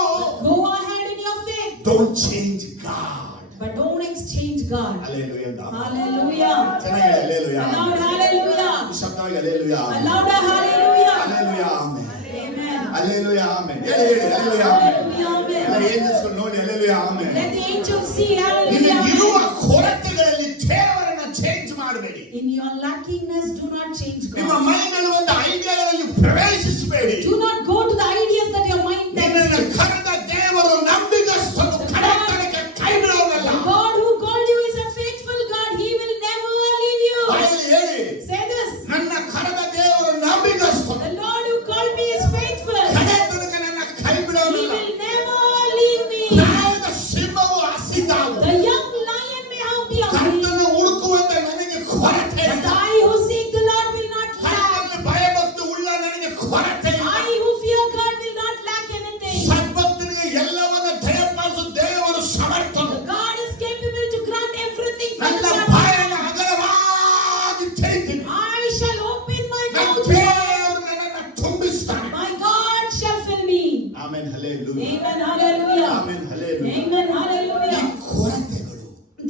Go ahead in your faith. Don't change God. But don't exchange God. Hallelujah. Hallelujah. ಚೆನ್ನಾಗಿ ಹೇಳಿ, hallelujah. Aloud hallelujah. ಶಬ್ದವಾಗಿ hallelujah. Aloud hallelujah. Hallelujah. Amen. Amen. Hallelujah. Amen. ಹೇಳಿ, hallelujah. Amen. Hallelujah. ಎಲ್ಲ Amen. ಏಂಜಲ್ಸ್ಗಳು ನೋಡಿ hallelujah. Amen. Let the angels see. ನಿನಗಿರುವ Hallelujah. ಕೊರತೆಗಳಲ್ಲಿ ದೇವರನ್ನ change ಮಾಡಬೇಡಿ. In your lackingness, do not change ನಿಮ್ಮ God. ಮೈಂಡಲ್ಲಿ ಒಂದು ಐಡಿಯಾಗಳಲ್ಲಿ ಪ್ರವೇಶಿಸಬೇಡಿ. Do not go to the ideas that your mind ನಿನ್ನನ್ನು thinks. ಕರೆದ ದೇವರು ನಂಬಿಗಸ್ತನು, ಕಡೆತನಕ್ಕೆ ಕೈ ಬಿಡುವವನಲ್ಲ. The God who called you is a faithful God. He will never leave you. ಬಾಯಲ್ಲಿ ಹೇಳಿ, Say this. ನನ್ನ ಕರೆದ ದೇವರು ನಂಬಿಗಸ್ತನು, The Lord who called me is faithful. ಕಡೆತನಕ್ಕೆ ನನ್ನ ಕೈ He ಬಿಡುವವನಲ್ಲ. will never leave me. ಪ್ರಾಯದ ಸಿಂಹವು ಹಸಿದಾವು, The young lion may have be hungry, ಕರ್ತನ ಹುಡುಕುವಂತ ನನಗೆ ಕೊರತೆ but ಇಲ್ಲ. I who seek the Lord will not lack. ಕರ್ತನಲ್ಲಿ ಭಯಭಕ್ತಿ ಉಳ್ಳ ನನಗೆ ಕೊರತೆ ಇಲ್ಲ. I who fear God will not lack anything. ಸದ್ಭಕ್ತನಿಗೆ ಎಲ್ಲವನ್ನ ದಯಪಾಲಿಸು ದೇವರು ಸಮರ್ಥನು. God is capable to grant everything for ನನ್ನ the ಬಾಯನ್ನು ಅಗಲವಾಗಿ ತೆರೀತೀನಿ. I shall open my ನನ್ನ mouth. ದೇವರು ನನ್ನನ್ನು ತುಂಬಿಸ್ತಾನೆ. My God shall fill me. Amen, hallelujah. Amen. Hallelujah. Amen, hallelujah. Amen. ಈ Hallelujah. ಕೊರತೆಗಳು,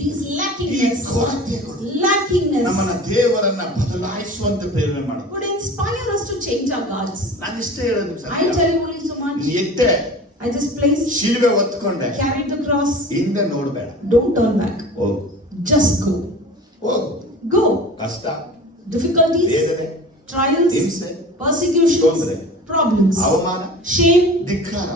These ಈ lackingness, ನಮ್ಮನ್ನ ದೇವರನ್ನ ಬದಲಾಯಿಸುವಂತೆ ಪ್ರೇರಣೆ ಮಾಡುತ್ತೆ. would inspire us to change our gods. ನಾನು ಇಷ್ಟೇ ಹೇಳೋದು I tell you only so much. ನೀ ಎತ್ತೆ I just placed, ಶಿಲುಬೆ ಹೊತ್ಕೊಂಡೆ, carried the cross. ಹಿಂದೆ ನೋಡ್ಬೇಡ, Don't turn back. ಹೋಗು Just go. ಹೋಗು. Go. ಕಷ್ಟ, Difficulties, ಬೇದನೆ, trials, ಹಿಂಸೆ, persecutions, ತೊಂದರೆ, problems, ಅವಮಾನ, shame, ಧಿಕ್ಕಾರ,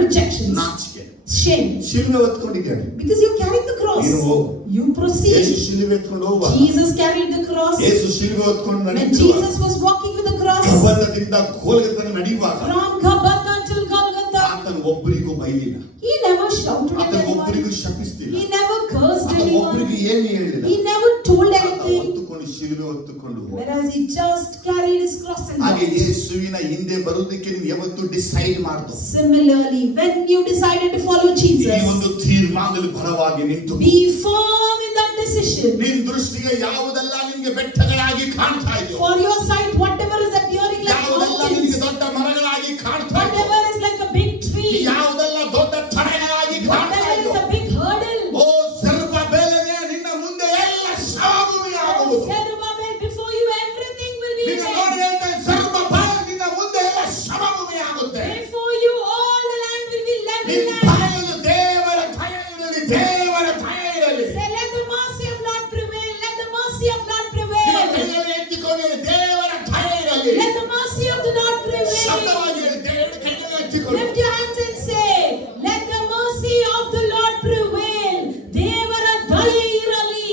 rejections, ನಾಚಿಕೆ, shame. ಶಿಲುಬೆ ಹೊತ್ಕೊಂಡಿದ್ದೇನೆ. Because you carried the cross. ನೀನು ಹೋಗು. You Yesu proceed. ಶಿಲುಬೆ ಎತ್ಕೊಂಡು ಹೋಗುವ. Jesus carried the cross. ಯೇಸು ಶಿಲುಬೆ ಹೊತ್ಕೊಂಡು When ನಡೆಯುವಾಗ, Jesus was walking with the cross ಕಬಲದಿಂದ ಗೋಲ್ಗತನ ನಡೆಯುವಾಗ from Gabbatha till Golgotha, ಆತನ ಒಬ್ಬರಿಗೂ ಬೈಲಿಲ್ಲ, he never shouted at ಆತನ anyone. ಒಬ್ಬರಿಗೂ ಶಪಿಸ್ತಿಲ್ಲ, He never cursed ಆತ anyone. ಒಬ್ಬರಿಗೂ ಏನು ಹೇಳಿಲ್ಲ. He never told ಆತ anything. ಹೊತ್ತುಕೊಂಡು ಶಿಲುಬೆ ಹೊತ್ತುಕೊಂಡು ಹೋದ. Whereas he just carried his cross and ಹಾಗೆ walked. ಯೇಸುವಿನ ಹಿಂದೆ ಬರುವುದಕ್ಕೆ ನೀವು ಯಾವತ್ತು decide ಮಾಡ್ದು, Similarly, when you decided to follow ಈ Jesus, ಒಂದು ತೀರ್ಮಾನದಲ್ಲಿ ಬಲವಾಗಿ ನಿಂತು be firm in that decision. ನಿನ್ ದೃಷ್ಟಿಗೆ ಯಾವುದೆಲ್ಲ ನಿನ್ಗೆ ಬೆಟ್ಟಗಳಾಗಿ ಕಾಣ್ತಾ ಇದೆಯೋ, For your sight, whatever is appearing like ಯಾವುದೆಲ್ಲ ನಿನಗೆ mountains, ದೊಡ್ಡ ಮರಗಳಾಗಿ ಕಾಣ್ತಾ ಇದೆಯೋ, whatever is like a big tree, ಯಾವುದೆಲ್ಲ ದೊಡ್ಡ ತಡೆಗಳಾಗಿ ಕಾಣ್ತಾ whatever ಇದೆಯೋ, is a big hurdle, ಓ ಸರ್ವಬೆಲನೆ ನಿನ್ನ ಮುಂದೆ ಎಲ್ಲ ಸಾಗುವೆಯಾಗುವುದು. Zerubbabel, before you everything will be ನಿನ್ನ made. ನೋಡಿ ಹೇಳ್ತಾ ಸರ್ವಬೆಲ ನಿನ್ನ ಮುಂದೆ ಎಲ್ಲ ಸಮಭೂಮಿಯಾಗುತ್ತೆ. Before you all the land will be level ನಿನ್ನ land. ಬಾಯಲ್ಲಿ ದೇವರ ದಯ ಇರಲಿ, ದೇವರ ದಯ ಇರಲಿ. Say, let the mercy of Lord prevail. Let the mercy of Lord ನಿಮ್ಮ prevail. ಕೈಯಲ್ಲಿ ಎತ್ತಿಕೊಂಡು ಹೇಳಿ, ದೇವರ ದಯ ಇರಲಿ. Let the mercy of the Lord prevail. ಶಬ್ದವಾಗಿ ಹೇಳಿ, ದೇವರ ಕೈಯಲ್ಲಿ ಎತ್ತಿಕೊಂಡು Lift your hands and say, let the mercy of the Lord prevail. ದೇವರ ದಯೆ ಇರಲಿ.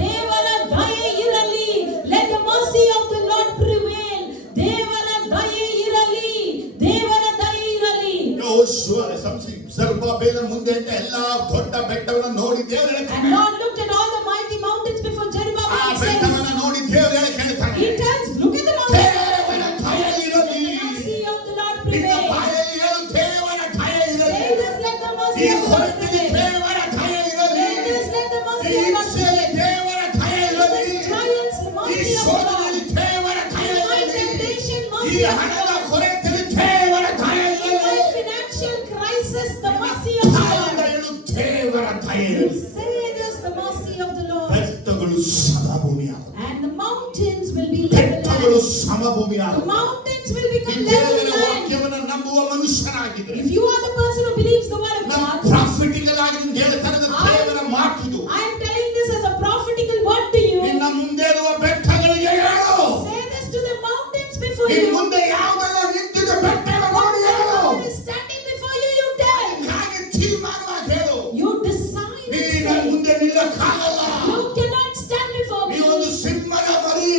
ದೇವರ ದಯೆ ಇರಲಿ. Let the mercy of the Lord prevail. ದೇವರ ದಯೆ ಇರಲಿ. ದೇವರ ದಯೆ ಇರಲಿ. ಯೆಹೋಶುವ ಜೆರುಬ್ಬಾಬೆಲನ ಮುಂದೆ ಎಲ್ಲಾ ದೊಡ್ಡ ಬೆಟ್ಟವನ್ನು ನೋಡಿ ದೇವರು And ಹೇಳ್ತಾನೆ, Lord looked at all the mighty mountains before ಆ Zerubbabel and says, ಬೆಟ್ಟವನ್ನು ನೋಡಿ ದೇವರು ಹೇಳ್ತಾನೆ, He tells, look at the mountains. ದೇವರ ದಯೆ ಇರಲಿ. The mercy of the Lord ನಿನ್ನ prevail. ಬಾಯಲ್ಲಿ ಹೇಳು, ದೇವರ ದಯೆ ಇರಲಿ. Say this, let the mercy ಈ of the Lord ಹೊರತಿಗೆ prevail. ದೇವರ ದಯೆ ಇರಲಿ. Say this, let the ಈ mercy of the Lord ಹಿಂಸೆಯಲ್ಲಿ prevail. ದೇವರ ದಯೆ ಇರಲಿ. This trials, the ಈ mercy of the ಶೋಧನೆಯಲ್ಲಿ Lord. ದೇವರ ದಯೆ In my ಇರಲಿ. temptation, ಈ mercy of the ಹಣದ Lord. ಕೊರತೆಯಲ್ಲಿ ದೇವರ ದಯೆ In my ಇರಲಿ. financial crisis, the mercy of the ಬಾಯಿಂದ Lord. ಹೇಳು, ದೇವರ ದಯೆ ಇರಲಿ. Say this, the mercy of the Lord. ಬೆಟ್ಟಗಳು ಸಮಭೂಮಿಯಾಗುತ್ತವೆ. And the mountains will be level ಬೆಟ್ಟಗಳು land. The ಸಮಭೂಮಿಯಾಗುತ್ತವೆ. mountains will become ಈ level ದೇವರ land. ವಾಕ್ಯವನ್ನು ನಂಬುವ ಮನುಷ್ಯನಾಗಿದ್ರೆ, If you are the person who believes the word of ನಮ್ಮ God, ಪ್ರಾಫಿಟಿಕಲ್ ಆಗಿ ನಿಮ್ಗೆ ಹೇಳ್ತಾನೆ, ದೇವರ ಮಾತಿದು. I am telling this as a prophetical word to you. ನಿನ್ನ ಮುಂದೆ ಇರುವ ಬೆಟ್ಟಗಳಿಗೆ ಹೇಳು, Say this to the mountains before ನಿನ್ನ you. ಮುಂದೆ ಯಾವುದೆಲ್ಲ ನಿಂತಿದೆ ಬೆಟ್ಟಗಳು ನೋಡಿ ಹೇಳು. Whatever is standing before you, you tell. ಹಾಗೆ ತೀರ್ಮಾನವಾಗಿ ಹೇಳು, You decide. ನೀ and ನನ್ನ say, ಮುಂದೆ ನಿಲ್ಲಕ್ಕಾಗಲ್ಲ. You cannot stand before ನೀ me. ಒಂದು ಸಿಂಹದ ಮರಿ.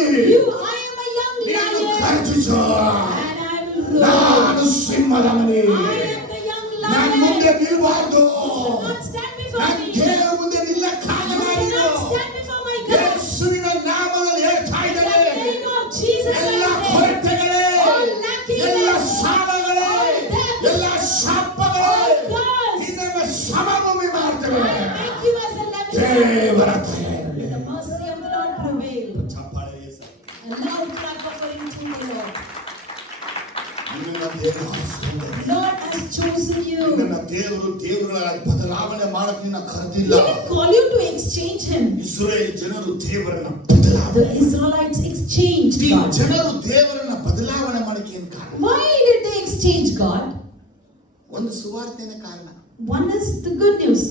I am a young ನೀನು lion. ಗರ್ಜಿಸು. And I will roar. ನಾನು ಸಿಂಹದ ಮರಿ. I am the young ನನ್ನ ಮುಂದೆ lion. ನಿಲ್ಬಾರ್ದು. You cannot stand before ನನ್ನ me. ದೇವರ ಮುಂದೆ ನಿಲ್ಲಕ್ಕಾಗಲ್ಲ. You ನೀನು cannot stand before my God. ಯೇಸುವಿನ ನಾಮದಲ್ಲಿ ಹೇಳ್ತಾ In the ಇದ್ದಾರೆ, name of Jesus, I ಎಲ್ಲ say, ಕೊರತೆಗಳೇ, all lacking, ಎಲ್ಲ ಸಾಲಗಳೇ, all debt, ಎಲ್ಲ ಶಾಪಗಳೇ all curse, ನಿನ್ನನ್ನು ಸಮಭೂಮಿ ಮಾಡ್ತವೆ. I make you as a level ದೇವರ land. ದಯೆ ಇರಲಿ. The mercy of the Lord prevail. ಚಪ್ಪಾಳೆ ಯೇಸು. And now clap offering to the Lord. ನಿನ್ನನ್ನು ದೇವರು ಆರಿಸಿಕೊಂಡರು. Lord has chosen you. ನಿನ್ನನ್ನು ದೇವರುಗಳ ಬದಲಾವಣೆ ಮಾಡಕ್ಕೆ ನಿನ್ನ He ಕರೆದಿಲ್ಲ. didn't call you to exchange him. Israel ಜನರು ದೇವರನ್ನ ಬದಲಾವಣೆ, The Israelites exchanged ಈ God. ಜನರು ದೇವರನ್ನ ಬದಲಾವಣೆ ಮಾಡಕ್ಕೆ ಏನು ಕಾರಣ? Why did they exchange God? ಒಂದು ಸುವಾರ್ತೆನೇ ಕಾರಣ. One is the good news.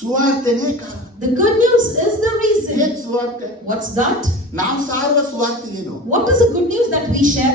ಸುವಾರ್ತೆನೇ ಕಾರಣ. The good news is the reason. ಏನ್ ಸುವಾರ್ತೆ? What's that? ನಾವು ಸಾರುವ ಸುವಾರ್ತೆ ಏನು? What is the good news that we share?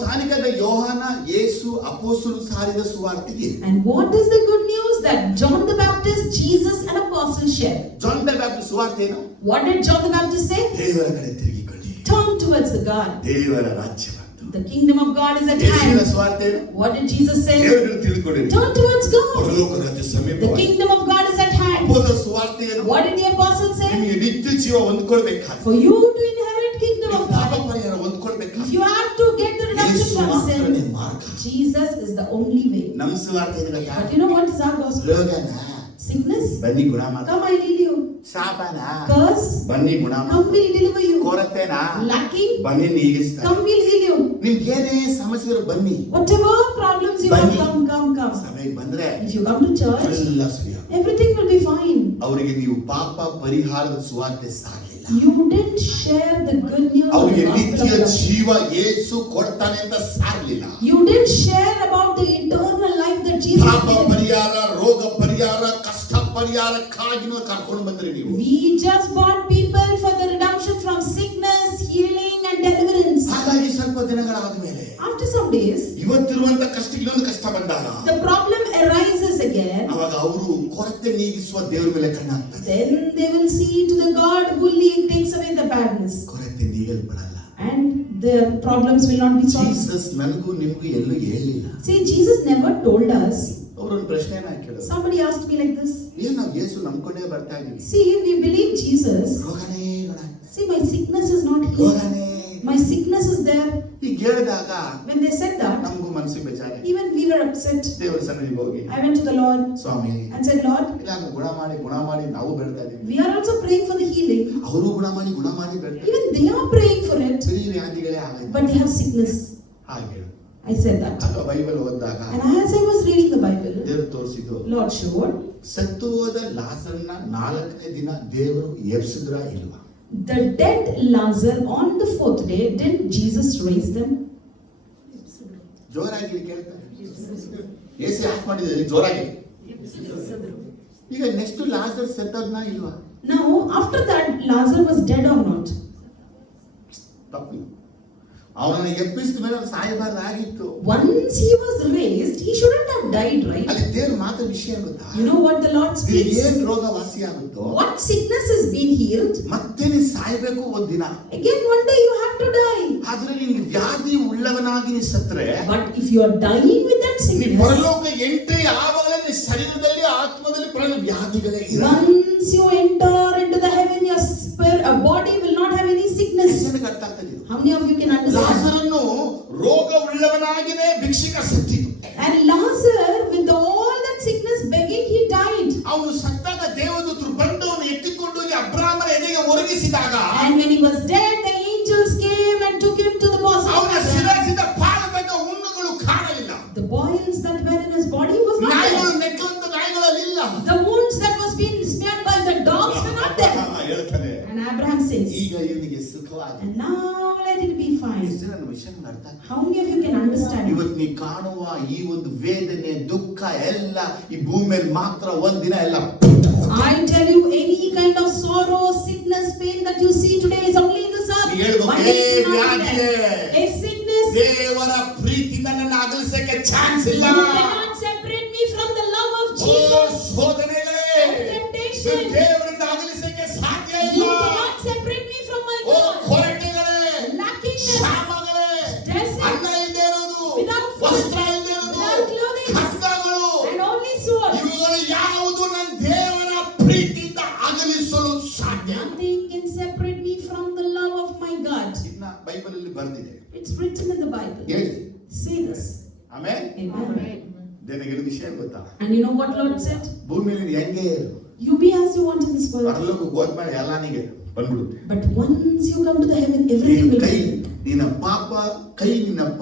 ಸಾನಿಕದ ಯೋಹಾನ, ಯೇಸು, ಅಪೊಸ್ತಲರು ಸಾರಿದ ಸುವಾರ್ತೆಗೆ. And what is the good news that John the Baptist, Jesus and apostles share? John the Baptist ಸುವಾರ್ತೆ ಏನು? What did John the Baptist say? ದೇವರ ಕಡೆ ತಿರುಗಿಕೊಳ್ಳಿ, Turn towards the God. ದೇವರ ರಾಜ್ಯ ಬಂತು. The kingdom of God is at ಯೇಸುವಿನ hand. ಸುವಾರ್ತೆ ಏನು? What did Jesus say? ದೇವರ ಕಡೆ ತಿರುಗಿಕೊಳ್ಳಿ, Turn towards God. ಪರಲೋಕ ರಾಜ್ಯ The ಸಮೀಪವಾಗಿದೆ. kingdom of God is at hand. ಅಪೊಸ್ತಲರ ಸುವಾರ್ತೆ ಏನು? What did the apostles say? ನಿಮಗೆ ನಿತ್ಯ ಜೀವ ಹೊಂದ್ಕೊಳ್ಬೇಕಾದ್ರೆ, For you to inherit kingdom of ಪಾಪ God, ಪರಿಹಾರ if ಹೊಂದ್ಕೊಳ್ಬೇಕಾದ್ರೆ you have to get the redemption Yesu from ಮಾತ್ರನೇ sin, ಮಾರ್ಗ. Jesus is the only way. ನಮ್ಮ ಸುವಾರ್ತೆ ಏನು? But you know what is our gospel? ರೋಗನ Sickness? ಬನ್ನಿ ಗುಣ ಮಾಡ, Come, I heal you. ಶಾಪನ Curse? ಬನ್ನಿ ಗುಣ ಮಾಡ, Come, we'll deliver you. ಕೊರತೆನ Lacking? ಬನ್ನಿ ನೀಗಿಸ್ತಾರೆ. Come, we'll heal you. ನಿಮ್ಗೇನೇ ಸಮಸ್ಯೆಗಳು ಬನ್ನಿ, Whatever problems you have, come. ಸಭೆಗೆ ಬಂದ್ರೆ If you come to church, ಎಲ್ಲ ಸರಿಯಾಗಿ. everything will be fine. ಅವರಿಗೆ ನೀವು ಪಾಪ ಪರಿಹಾರದ ಸುವಾರ್ತೆ ಸಾಗಲಿಲ್ಲ. You didn't share the good news of ಅವರಿಗೆ the gospel ನಿತ್ಯ of God. ಜೀವ ಯೇಸು ಕೊಡ್ತಾನೆ ಅಂತ ಸಾರಲಿಲ್ಲ. You didn't share about the eternal life that Jesus ಪಾಪ gave. ಪರಿಹಾರ, ರೋಗ ಪರಿಹಾರ, ಕಷ್ಟ ಪರಿಹಾರಕ್ಕಾಗಿ ಕರ್ಕೊಂಡು ಬಂದ್ರಿ ನೀವು. We just brought people for the redemption from sickness, healing and deliverance. ಹಾಗಾಗಿ ಸ್ವಲ್ಪ ದಿನಗಳಾದ್ಮೇಲೆ After some days, ಇವತ್ತಿರುವಂತ ಕಷ್ಟಕ್ಕೆ ಇನ್ನೊಂದು ಕಷ್ಟ ಬಂದಾಗ the problem arises again. ಅವಾಗ ಅವರು ಕೊರತೆ ನೀಗಿಸುವ ದೇವರ ಮೇಲೆ ಕಣ್ಣು ಹಾಕ್ತಾರೆ. Then they will see to the God who takes away the badness. ಕೊರತೆ ನೀಗಲ್ಪಡಲ್ಲ. And the problems will not be solved. Jesus ನನಗೂ ನಿಮಗೂ ಎಲ್ಲೂ ಹೇಳಿಲ್ಲ. See, Jesus never told us. ಅವರೊಂದು ಪ್ರಶ್ನೆನ ಕೇಳಿದ್ರು. Somebody asked me like this. ಏನ್ ನಾವು ಯೇಸು ನಂಬ್ಕೊಂಡೇ ಬರ್ತಾ ಇದೀವಿ, See, we believe Jesus. ರೋಗನೇ ಗುಣ, See, my sickness is not healed. ರೋಗನೇ My sickness is there. ಈಗ ಹೇಳಿದಾಗ When they said that, ನಮಗೂ ಮನಸ್ಸಿಗೆ ಬೇಜಾರಿ. even we were upset. ದೇವರ ಸನ್ನಿಧಿಗೆ ಹೋಗಿ I went to the Lord Swami and said, Lord, ಇಲ್ಲ ಗುಣ ಮಾಡಿ ನಾವು ಬೇಡ್ತಾ ಇದೀವಿ. we are also praying for the healing. ಅವರು ಗುಣ ಮಾಡಿ ಬೇಡ್ತಾ Even they are praying for it, ಬರೀ ವ್ಯಾಧಿಗಳೇ ಆಗಿದೆ. but they have sickness. ಹಾಗೆ I said that. ಆಗ ಬೈಬಲ್ ಓದಿದಾಗ And as I was reading the Bible, ದೇವರು ತೋರಿಸಿದ್ದು, Lord showed ಸತ್ತು ಹೋದ ಲಾಜರನ್ನ 4ನೇ ದಿನ ದೇವರು ಎಬ್ಸಿದ್ರ ಇಲ್ವಾ? the dead Lazarus on the 4th day. Did Jesus raise them? ಜೋರಾಗಿ ಕೇಳ್ತಾರೆ. ಏಸಿ ಆಫ್ ಮಾಡಿದ್ರೆ ಜೋರಾಗಿ. ಈಗ ನೆಕ್ಸ್ಟ್ ಲಾಜರ್ ಸತ್ತದ್ನ ಇಲ್ವಾ? Now, after that, Lazarus was dead or not? ತಪ್ಪು. ಅವನನ್ನ ಎಬ್ಬಿಸಿದ ಮೇಲೆ ಅವನು ಸಾಯಬಾರ್ದಾಗಿತ್ತು. Once he was raised, he shouldn't have died, right? ಅಲ್ಲಿ ದೇವ್ರ ಮಾತ್ರ ವಿಷಯ ಗೊತ್ತಾ? You know what the Lord speaks? ಏನ್ ರೋಗ ವಾಸಿ ಆಗುತ್ತೋ, What sickness has been healed? ಮತ್ತೆ ನೀ ಸಾಯ್ಬೇಕು ಒಂದಿನ. Again, one day you have to die. ಆದ್ರೆ ನಿನ್ಗೆ ವ್ಯಾಧಿ ಉಳ್ಳವನಾಗಿ ನೀ ಸತ್ರೆ, But if you are dying with that and ನೀ sickness. ಪರಲೋಕ ಎಂಟ್ರಿ ಆವಾಗಲೇ ನಿನ್ನ ಶರೀರದಲ್ಲಿ ಆತ್ಮದಲ್ಲಿ ಪ್ರಾಣ ವ್ಯಾಧಿಗಳೇ ಇರಲ್ಲ. Once you enter into the heaven, your body will not have any sickness. ನನಗೆ ಅರ್ಥ ಆಗ್ತದೆ ಇದು. How many of you can understand? ಲಾಜರನ್ನು ರೋಗ ಉಳ್ಳವನಾಗಿನೇ ಭಿಕ್ಷುಕ ಸತ್ತಿದ್ದು. And Lazarus, with all that sickness begging, he died. ಅವನು ಸತ್ತಾಗ ದೇವದೂತರು ಬಂದು ಅವನು ಎತ್ತಿಕೊಂಡು ಹೋಗಿ ಅಬ್ರಾಮನ ಎದೆಗೆ ಒರಗಿಸಿದಾಗ And when he was dead, the angels came and took him to the bosom of ಅವನ Abraham. ಶಿರಸಿದ ಪಾದದಾಗ ಹುಣ್ಣುಗಳು ಕಾಣಲಿಲ್ಲ. The boils that were in his body was not ನಾಯಿಗಳು there. ನೆಕ್ಕಂತ ನಾಯಿಗಳಲ್ಲಿ ಇಲ್ಲ. The wounds that was being smeared by the dogs were not there. ಹೇಳ್ತಾನೆ And Abraham says, ಈಗ ಇವನಿಗೆ ಸುಖವಾಗಿದೆ. and now let it be fine. ಎಷ್ಟು ಜನ ವಿಷಯ ಅರ್ಥ ಆಗ್ತದೆ? How many of you can understand? ಇವತ್ತು ನೀ ಕಾಣುವ ಈ ಒಂದು ವೇದನೆ ದುಃಖ ಎಲ್ಲ ಈ ಭೂಮಿಯಲ್ಲಿ ಮಾತ್ರ ಒಂದಿನ ಎಲ್ಲ I tell you, any kind of sorrow, sickness, pain that you see today is only in this earth. ಹೇಳ್ಬೇಕು, One day it will not be ವ್ಯಾಧಿಯೇ, there. A sickness, ದೇವರ ಪ್ರೀತಿಯಿಂದ ನನ್ನ ಅಗಲಿಸಕ್ಕೆ ಚಾನ್ಸ್ ಇಲ್ಲ. you cannot separate me from the love of oh Jesus. ಶೋಧನೆಗಳೇ, Temptation, ದೇವರಿಂದ ಅಗಲಿಸಕ್ಕೆ ಸಾಧ್ಯ you ಇಲ್ಲ. cannot separate me from my O God. ಕೊರತೆಗಳೇ, Lackingness, ಶ್ರಮಗಳೇ, stress, ಅನ್ನ ಇಲ್ಲದೆ ಇರೋದು, without food, ವಸ್ತ್ರ ಇಲ್ಲದೆ ಇರೋದು, without clothing, ಖಡ್ಗಗಳು, and only sword. ಇವುಗಳು ಯಾವುದು ನನ್ನ ದೇವರ ಪ್ರೀತಿಯಿಂದ ಅಗಲಿಸಲು ಸಾಧ್ಯ? Nothing can separate me from the love of my God. ಇನ್ನ ಬೈಬಲ್ ಅಲ್ಲಿ ಬರ್ತಿದೆ, It's written in the Bible. ಹೇಳಿ. Say this. ಆಮೇಲೆ Amen. ನನಗೆ ವಿಷಯ ಗೊತ್ತಾ? And you know what Lord said? ಭೂಮಿಯಲ್ಲಿ ಹೆಂಗೆ ಇರು, You be as you want in this world. ಪರಲೋಕಕ್ಕೆ ಹೋದ್ಮೇಲೆ ಎಲ್ಲ ನಿನಗೆ ಬಂದ್ಬಿಡುತ್ತೆ. But once you come to the heaven, everything will ಕೈ be. ನಿನ್ನ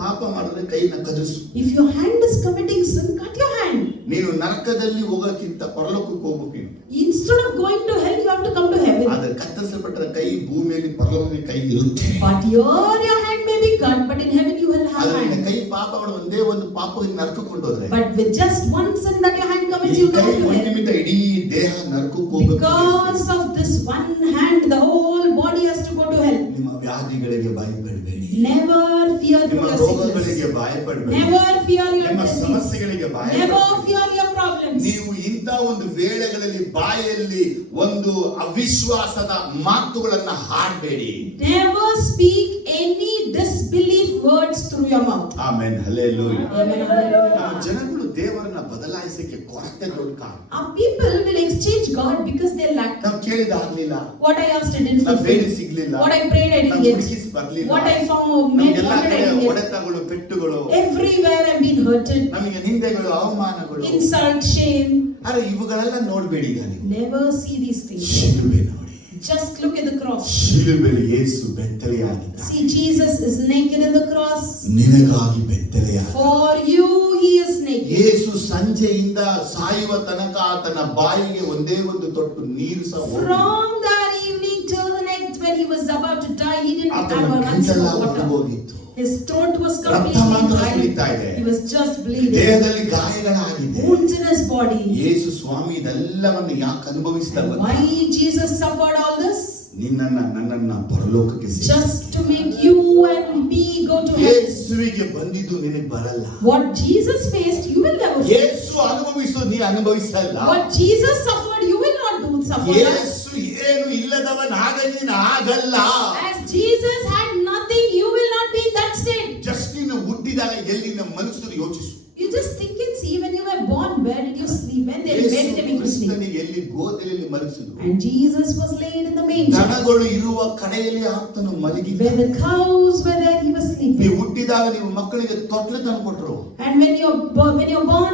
ಪಾಪ ಮಾಡಿದ್ರೆ ಕೈನ ಕದರಿಸು. If your hand is committing sin, cut your hand. ನೀನು ನರಕದಲ್ಲಿ ಹೋಗಕ್ಕಿಂತ ಪರಲೋಕಕ್ಕೆ ಹೋಗ್ಬೇಕು ನೀನು. Instead of going to hell, you have to come to heaven. ಆದ್ರೆ ಕತ್ತರಿಸಲ್ಪಟ್ಟ ಕೈ ಭೂಮಿಯಲ್ಲಿ ಪರಲೋಕಕ್ಕೆ ಕೈ ಇರುತ್ತೆ. But your hand may be cut, but in heaven you will have ಆದ್ರೆ ನಿನ್ನ hand. ಕೈ ಪಾಪ ಮಾಡಿ ಒಂದೇ ಒಂದು ಪಾಪಕ್ಕೆ ನರಕಕ್ಕೆ ಕೊಂಡೋದ್ರೆ But with just one sin that your hand commits, ಈ you ಕೈ come to ಒಂದು hell. ನಿಮಿತ್ತ ಇಡೀ ದೇಹ ನರಕಕ್ಕೆ ಹೋಗಬೇಕು. Because of this one hand, the whole body has to go to hell. ನಿಮ್ಮ ವ್ಯಾಧಿಗಳಿಗೆ ಭಯಪಡಬೇಡಿ. Never fear for ನಿಮ್ಮ your ರೋಗಗಳಿಗೆ sickness. ಭಯಪಡಬೇಡಿ. Never fear your ನಿಮ್ಮ disease. ಸಮಸ್ಯೆಗಳಿಗೆ Never ಭಯಪಡಬೇಡಿ. fear your problems. ನೀವು ಇಂಥ ಒಂದು ವೇಳೆಗಳಲ್ಲಿ ಬಾಯಲ್ಲಿ ಒಂದು ಅವಿಶ್ವಾಸದ ಮಾತುಗಳನ್ನ ಹಾಡಬೇಡಿ. Never speak any disbelief words through your mouth. Amen, hallelujah. Amen. Hallelujah. ನಮ್ಮ ಜನಗಳು ದೇವರನ್ನ ಬದಲಾಯಿಸಕ್ಕೆ ಕೊರತೆ ದೊಡ್ಡ ಕಾರಣ. Our people will exchange God because they lack. ನಾವು ಕೇಳಿದ ಆಗ್ಲಿಲ್ಲ, What I asked I didn't ನಾವು ಬೇಡಿ fulfill. ಸಿಗ್ಲಿಲ್ಲ, What I prayed I didn't ನಾವು get. ಹುಡುಕಿಸಿ ಬರ್ಲಿಲ್ಲ, What I found meant ನಮ್ಗೆಲ್ಲ wanted I ಕಡೆ didn't get. ಹೊಡೆತಗಳು ಪೆಟ್ಟುಗಳು, Everywhere I'm being hurted. ನಮಗೆ ನಿಂದೆಗಳು ಅವಮಾನಗಳು. Insult, shame. ಅರೆ ಇವುಗಳೆಲ್ಲ ನೋಡ್ಬೇಡಿ. ಈಗ ನೀವು Never see these things. ಶಿಲುಬೆ ನೋಡಿ. Just look at the cross. ಶಿಲುಬೆಯಲ್ಲಿ Yesu ಬೆತ್ತಲೆಯಾಗಿದ್ದ. See, Jesus is naked in the cross. ನಿನಗಾಗಿ ಬೆತ್ತಲೆಯಾದ. For you he is naked. ಯೇಸು ಸಂಜೆಯಿಂದ ಸಾಯುವ ತನಕ ಆತನ ಬಾಯಿಗೆ ಒಂದೇ ಒಂದು ತೊಟ್ಟು ನೀರು ಸಹ ಹೋಗಿಲ್ಲ. From that evening till the next, when he was about to die, he didn't ಆತನ have a ಗಂಟಲ drop of water. ಹೋಗಿತ್ತು. His throat was ರಕ್ತ ಮಾತ್ರ completely ಸುರಿತಾ dry. ಇದೆ. He was just bleeding. ದೇಹದಲ್ಲಿ ಗಾಯಗಳಾಗಿದೆ. Wounds in his body. ಯೇಸು ಸ್ವಾಮಿ ಇದೆಲ್ಲವನ್ನು ಯಾಕೆ ಅನುಭವಿಸಿದ And why Jesus suffered all this? ನಿನ್ನನ್ನ ನನ್ನನ್ನ ಪರಲೋಕಕ್ಕೆ ಸೇರಿಸಿ. Just to make you and me go to heaven. ಯೇಸುವಿಗೆ ಬಂದಿದ್ದು ನಿನಗೆ ಬರಲ್ಲ. What Jesus faced, you will never face. ಯೇಸು ಅನುಭವಿಸು, ನೀ ಅನುಭವಿಸಲ್ಲ. What Jesus suffered, you will not do suffer. ಯೇಸು ಏನು ಇಲ್ಲದವನಾಗ ನೀನು ಆಗಲ್ಲ. As Jesus had nothing, you will not be in that state. Just ನೀನು ಹುಟ್ಟಿದಾಗ ಎಲ್ಲಿನ ಮನುಷ್ಯರು ಯೋಚಿಸು. You just think and see, when you were born, where did you sleep? When they Yesu made him to sleep. ಕ್ರಿಸ್ತನಿಗೆ ಎಲ್ಲಿ ಗೋದಲಿಯಲ್ಲಿ ಮಲಗಿಸಿದ್ರು. And Jesus was laid in the manger. ದನಗಳು ಇರುವ ಕಡೆಯಲ್ಲಿ ಆತನು ಮಲಗಿದ್ದ. Where the cows were there, he was ನೀವು sleeping. ಹುಟ್ಟಿದಾಗ ನೀವು ಮಕ್ಕಳಿಗೆ ತೊಟ್ಲು ತಂದು ಕೊಟ್ಟರು. And when you're born,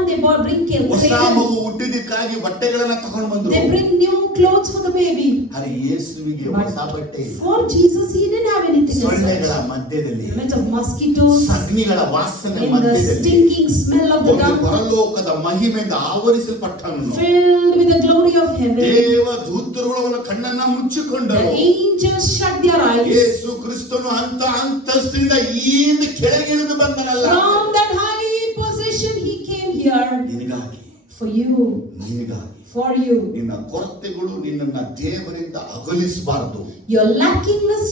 they bring ಹೊಸ cradle. ಮಗು ಹುಟ್ಟಿದಕ್ಕಾಗಿ ಬಟ್ಟೆಗಳನ್ನ ತಗೊಂಡು ಬಂದ್ರು. They bring new clothes for the baby. ಅರೆ ಯೇಸುವಿಗೆ ಹೊಸ ಬಟ್ಟೆ ಇಲ್ಲ. For Jesus, he didn't have anything as ಸೊಳ್ಳೆಗಳ such. ಮಧ್ಯದಲ್ಲಿ, In the midst of mosquitoes, ಅಗ್ನಿಗಳ ವಾಸನೆ in the ಮಧ್ಯದಲ್ಲಿ stinking smell of the ಒಂದು dung, ಪರಲೋಕದ ಮಹಿಮೆಯಿಂದ ಆವರಿಸಲ್ಪಟ್ಟನು. filled with the glory of heaven, ದೇವ ದೂತರುಗಳು ಅವನ ಕಣ್ಣನ್ನ the ಮುಚ್ಚಿಕೊಂಡರು. angels shut their eyes. ಯೇಸು ಕ್ರಿಸ್ತನು ಅಂತ ಅಂತಸ್ತಿಂದ ಈಂದ ಕೆಳಗಿಳಿದು ಬಂದನಲ್ಲ. From that high position, he came here ನಿನಗಾಗಿ, for you, ನಿನಗಾಗಿ. for you. ನಿನ್ನ ಕೊರತೆಗಳು ನಿನ್ನನ್ನ ದೇವರಿಂದ ಅಗಲಿಸಬಾರದು. Your lackingness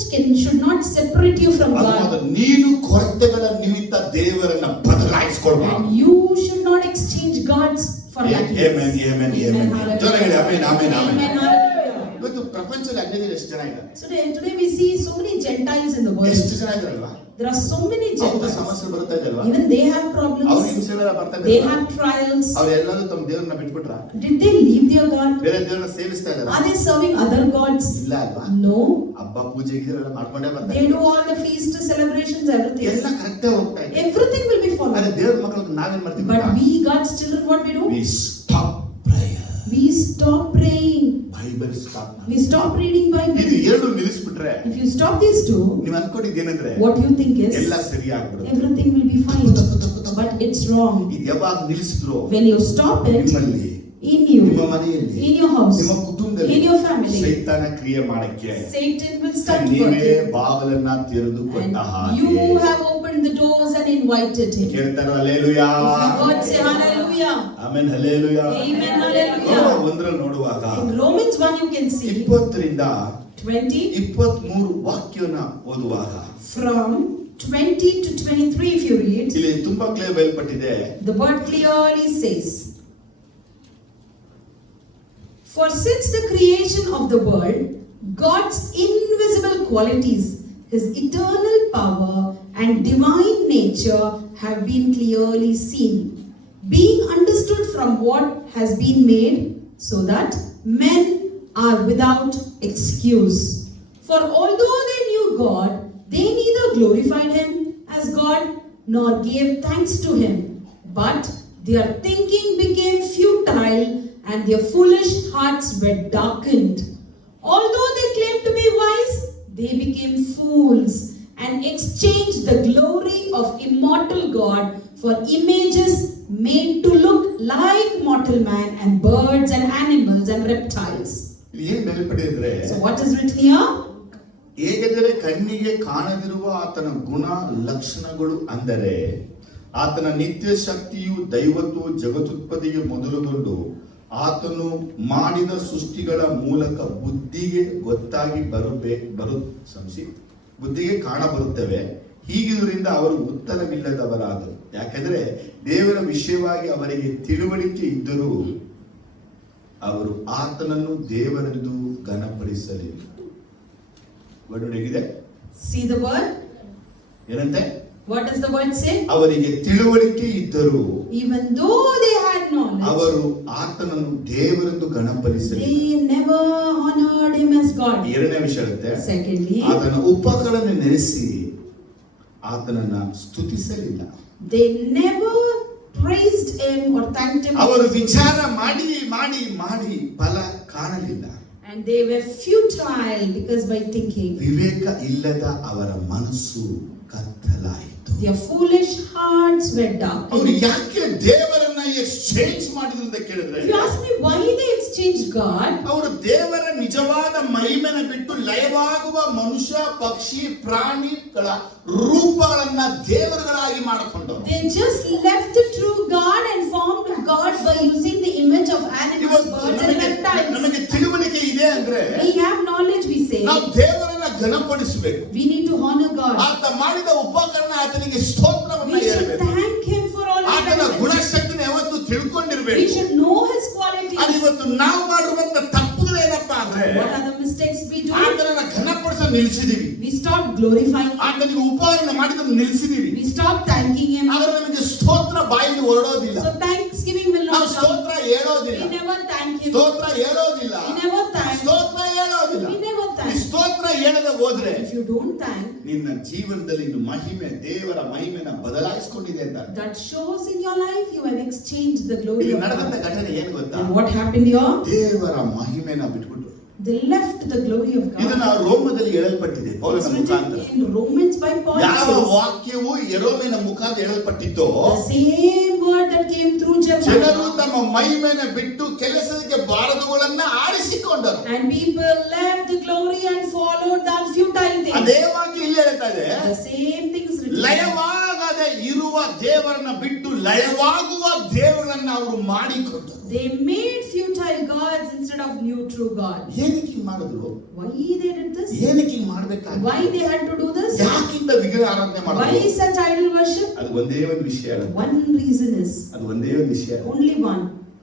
should not separate you from ಅದಾದ God. ನೀನು ಕೊರತೆಗಳ ನಿಮಿತ್ತ ದೇವರನ್ನ ಬದಲಾಯಿಸಿಕೊಳ್ಳಬಾರದು. And you should not exchange God's for lackingness. Amen, amen, amen. ಜನ ಹೇಳಿ amen, amen, amen. Amen, hallelujah. ಇವತ್ತು ಪ್ರಪಂಚದಲ್ಲಿ ಅನ್ಯಜನರು ಎಷ್ಟು ಜನ ಇದ್ದಾರೆ? Today we see so many Gentiles in the world. ಎಷ್ಟು ಜನ ಇದ್ದಾರಲ್ವಾ? There are so many ಅವ್ರ Gentiles. ಸಮಸ್ಯೆ ಬರ್ತಾ ಇದಲ್ವಾ? Even they have problems. ಅವ್ರ ಹಿಂಸೆ ಶ್ರಮಗಳೆಲ್ಲ ಬರ್ತಾ They ಇದೆ. have trials. ಅವರೆಲ್ಲರೂ ತಮ್ಮ ದೇವರನ್ನ ಬಿಟ್ಬಿಟ್ರ? Did they leave their God? ಬೇರೆ ದೇವರನ್ನ ಸೇವಿಸ್ತಾ ಇದಾರ? Are they serving other gods? ಇಲ್ಲ ಅಲ್ವಾ? No. ಹಬ್ಬ ಪೂಜೆ ಎಲ್ಲ ಮಾಡ್ಕೊಂಡೇ ಬರ್ತಾರೆ. They do all the feast celebrations, everything. ಎಲ್ಲ ಕರೆಕ್ಟ್ ಹೋಗ್ತಾ ಇದೆ. Everything will be followed. ಆದ್ರೆ ದೇವರ ಮಕ್ಕಳು ನಾವೇನ್ ಮಾಡ್ತೀವಿ? But we, God's children, what we do? We stop prayer. We stop praying. Bible stop. We stop reading ಇದು Bible. ಎರಡು ನಿಲ್ಲಿಸ್ಬಿಟ್ರೆ If you stop these two, ನೀವು ಅನ್ಕೊಂಡಿದ್ದೇನೆಂದ್ರೆ what you think ಎಲ್ಲ is ಸರಿ ಆಗ್ಬಿಡುತ್ತೆ. everything will be fine. But it's wrong. ಇದು ಯಾವಾಗ ನಿಲ್ಲಿಸಿದ್ರು When you stop it, ನಿಮ್ಮಲ್ಲಿ, in you, ನಿಮ್ಮ ಮನೆಯಲ್ಲಿ, in your house, ನಿಮ್ಮ ಕುಟುಂಬದಲ್ಲಿ in your family, ಸೈತಾನ ಕ್ರಿಯೆ ಮಾಡಕ್ಕೆ Satan will start ನೀವೇ working. ಬಾಗಿಲನ್ನ ತೆರೆದು ಕೊಟ್ಟ And ಹಾಗೆ. you have opened the doors and invited him. ಕೇಳ್ತಾರೋ hallelujah? God say hallelujah. Amen hallelujah. Amen, hallelujah. ಒಂದರಲ್ಲಿ ನೋಡುವಾಗ In Romans 1 you can see 20ರಿಂದ 20 23 ವಾಕ್ಯವನ್ನ ಓದುವಾಗ from 20 to 23 if you read, ಇಲ್ಲಿ ತುಂಬಾ clear ಬಯಲ್ಪಟ್ಟಿದೆ. the word clearly says, for since the creation of the world, God's invisible qualities, his eternal power and divine nature have been clearly seen, being understood from what has been made, so that men are without excuse. For although they knew God, they neither glorified him as God nor gave thanks to him, but their thinking became futile and their foolish hearts were darkened. Although they claimed to be wise, they became fools and exchanged the glory of immortal God for images made to look like mortal man and birds and animals and reptiles. ಇಲ್ಲಿ ಏನ್ ಬಯಲ್ಪಟ್ಟಿದೆ ಅಂದ್ರೆ, So what is written here? ಹೇಗೆಂದರೆ ಕಣ್ಣಿಗೆ ಕಾಣದಿರುವ ಆತನ ಗುಣ ಲಕ್ಷಣಗಳು ಅಂದರೆ ಆತನ ನಿತ್ಯ ಶಕ್ತಿಯು ದೈವತ್ವವು ಜಗದುತ್ಪತ್ತಿಗೆ ಮೊದಲುಗೊಂಡು ಆತನು ಮಾಡಿದ ಸೃಷ್ಟಿಗಳ ಮೂಲಕ ಬುದ್ಧಿಗೆ ಗೊತ್ತಾಗಿ ಬುದ್ಧಿಗೆ ಕಾಣಬರುತ್ತವೆ. ಹೀಗಿರುವುದರಿಂದ ಅವರು ಉತ್ತರವಿಲ್ಲದವರಾದರು. ಯಾಕೆಂದ್ರೆ ದೇವರ ವಿಷಯವಾಗಿ ಅವರಿಗೆ ತಿಳುವಳಿಕೆ ಇದ್ದರೂ ಅವರು ಆತನನ್ನು ದೇವರೆಂದು ಘನಪಡಿಸಲಿಲ್ಲ. ವರ್ಡ್ ಹೇಗಿದೆ? See the word? ಏನಂತೆ? What does the word say? ಅವರಿಗೆ ತಿಳುವಳಿಕೆ ಇದ್ದರೂ Even though they had knowledge, ಅವರು ಆತನನ್ನು ದೇವರೆಂದು ಘನಪಡಿಸಲಿಲ್ಲ. they never honored him as God. ಎರಡನೇ ವಿಷಯ ಇರುತ್ತೆ, Secondly, ಆತನ ಉಪಕರಣ ನೆನೆಸಿ ಆತನನ್ನ ಸ್ತುತಿಸಲಿಲ್ಲ. they never praised him or thanked him. ಅವರು ವಿಚಾರ ಮಾಡಿ ಮಾಡಿ ಮಾಡಿ ಫಲ ಕಾಣಲಿಲ್ಲ. And they were futile because by thinking, ವಿವೇಕ ಇಲ್ಲದ ಅವರ ಮನಸ್ಸು ಕತ್ತಲಾಯಿತು. their foolish hearts were dark. ಅವರು ಯಾಕೆ ದೇವರನ್ನ ಎಕ್ಸ್ಚೇಂಜ್ ಮಾಡಿದ್ರು ಅಂತ ಕೇಳಿದ್ರೆ, If you ask me why they exchanged God, ಅವರು ದೇವರ ನಿಜವಾದ ಮಹಿಮೆನ ಬಿಟ್ಟು ಲಯವಾಗುವ ಮನುಷ್ಯ ಪಕ್ಷಿ ಪ್ರಾಣಿಗಳ ರೂಪಗಳನ್ನ ದೇವರುಗಳಾಗಿ ಮಾಡಿಕೊಂಡರು. they just left the true God and formed God by using the image of animals, birds and reptiles. ನಮಗೆ ತಿಳುವಳಿಕೆ ಇದೆ ಅಂದ್ರೆ We have knowledge, we say. ನಾವು ದೇವರನ್ನ ಘನಪಡಿಸಬೇಕು. We need to honor God. ಆತ ಮಾಡಿದ ಉಪಕರಣ ಆತನಿಗೆ ಸ್ತೋತ್ರವನ್ನ We should ಹೇಳಬೇಕು. thank him for all his ಆತನ benefits. ಗುಣಶಕ್ತಿನ ಯಾವತ್ತು We ತಿಳ್ಕೊಂಡಿರ್ಬೇಕು. should know his qualities. ಅದು ಇವತ್ತು ನಾವು ಮಾಡಿರುವಂತ ತಪ್ಪುಗಳೇನಪ್ಪ ಅಂದ್ರೆ, What are the mistakes we do? ಆತನನ್ನ ಘನಪಡಿಸೋ ನಿಲ್ಸಿದೀವಿ. We stop glorifying him. ಆತನಿಗೆ ಉಪಕರಣ ಮಾಡಿದ್ದನ್ನು ನಿಲ್ಸಿದೀವಿ. We stop thanking him. ಆದ್ರೆ ನಮಗೆ ಸ್ತೋತ್ರ ಬಾಯಿಂದ ಹೊರಡೋದಿಲ್ಲ. So thanksgiving will ನಾವು not come. ಸ್ತೋತ್ರ ಹೇಳೋದಿಲ್ಲ. We never thank him. ಸ್ತೋತ್ರ ಹೇಳೋದಿಲ್ಲ. We never thank. ಸ್ತೋತ್ರ ಹೇಳೋದಿಲ್ಲ. We never ಈ thank. ಸ್ತೋತ್ರ ಹೇಳದೆ ಹೋದ್ರೆ If you don't thank, ನಿನ್ನ ಜೀವನದಲ್ಲಿ ಇನ್ನು ಮಹಿಮೆ, ದೇವರ ಮಹಿಮೆನ ಬದಲಾಯಿಸಿಕೊಂಡಿದೆ ಅಂತ. that shows in your life you have exchanged the glory ಇಲ್ಲಿ of ನಡೆದಂತ God. ಘಟನೆ ಏನು ಗೊತ್ತಾ? And what happened here? ದೇವರ ಮಹಿಮೆನ ಬಿಟ್ಬಿಟ್ರು. They left the glory of God. ಇದನ್ನ ರೋಮದಲ್ಲಿ ಹೇಳಲ್ಪಟ್ಟಿದೆ It's ಪೌಲನ ಮುಖಾಂತರ. written in Romans by Paul. ಯಾವ It says, ವಾಕ್ಯವು ಯೆರೂಮಿನ ಮುಖಾಂತರ ಹೇಳಲ್ಪಟ್ಟಿತ್ತೋ, the same word that came through ಜನರು Jeremiah. ತಮ್ಮ ಮಹಿಮೆನ ಬಿಟ್ಟು ಕೆಲಸಕ್ಕೆ ಬಾರದುಗಳನ್ನ ಆರಿಸಿಕೊಂಡರು. And people left the glory and followed that futile things. ಅದೇ ವಾಕ್ಯ ಇಲ್ಲಿ ಹೇಳ್ತಾ ಇದೆ, The same things written. ಲಯವಾಗದೆ ಇರುವ ದೇವರನ್ನ ಬಿಟ್ಟು ಲಯವಾಗುವ ದೇವರನ್ನ ಅವರು ಮಾಡಿಕೊಂಡರು. They made futile gods instead of new true God. ಏನಕ್ಕೆ ಹಿಂಗ್ ಮಾಡಿದ್ರು? Why they did this? ಏನಕ್ಕೆ ಹಿಂಗ್ ಮಾಡ್ಬೇಕಾಗಿತ್ತು? Why they had to do this? ಯಾಕಿಂತ ವಿಗ್ರಹ ಆರಾಧನೆ Why ಮಾಡಿದ್ರು? such idol worship? ಅದು ಒಂದೇ ಒಂದು ವಿಷಯ ಅಲ್ಲ. One reason is, ಅದು ಒಂದೇ ಒಂದು ವಿಷಯ. only one.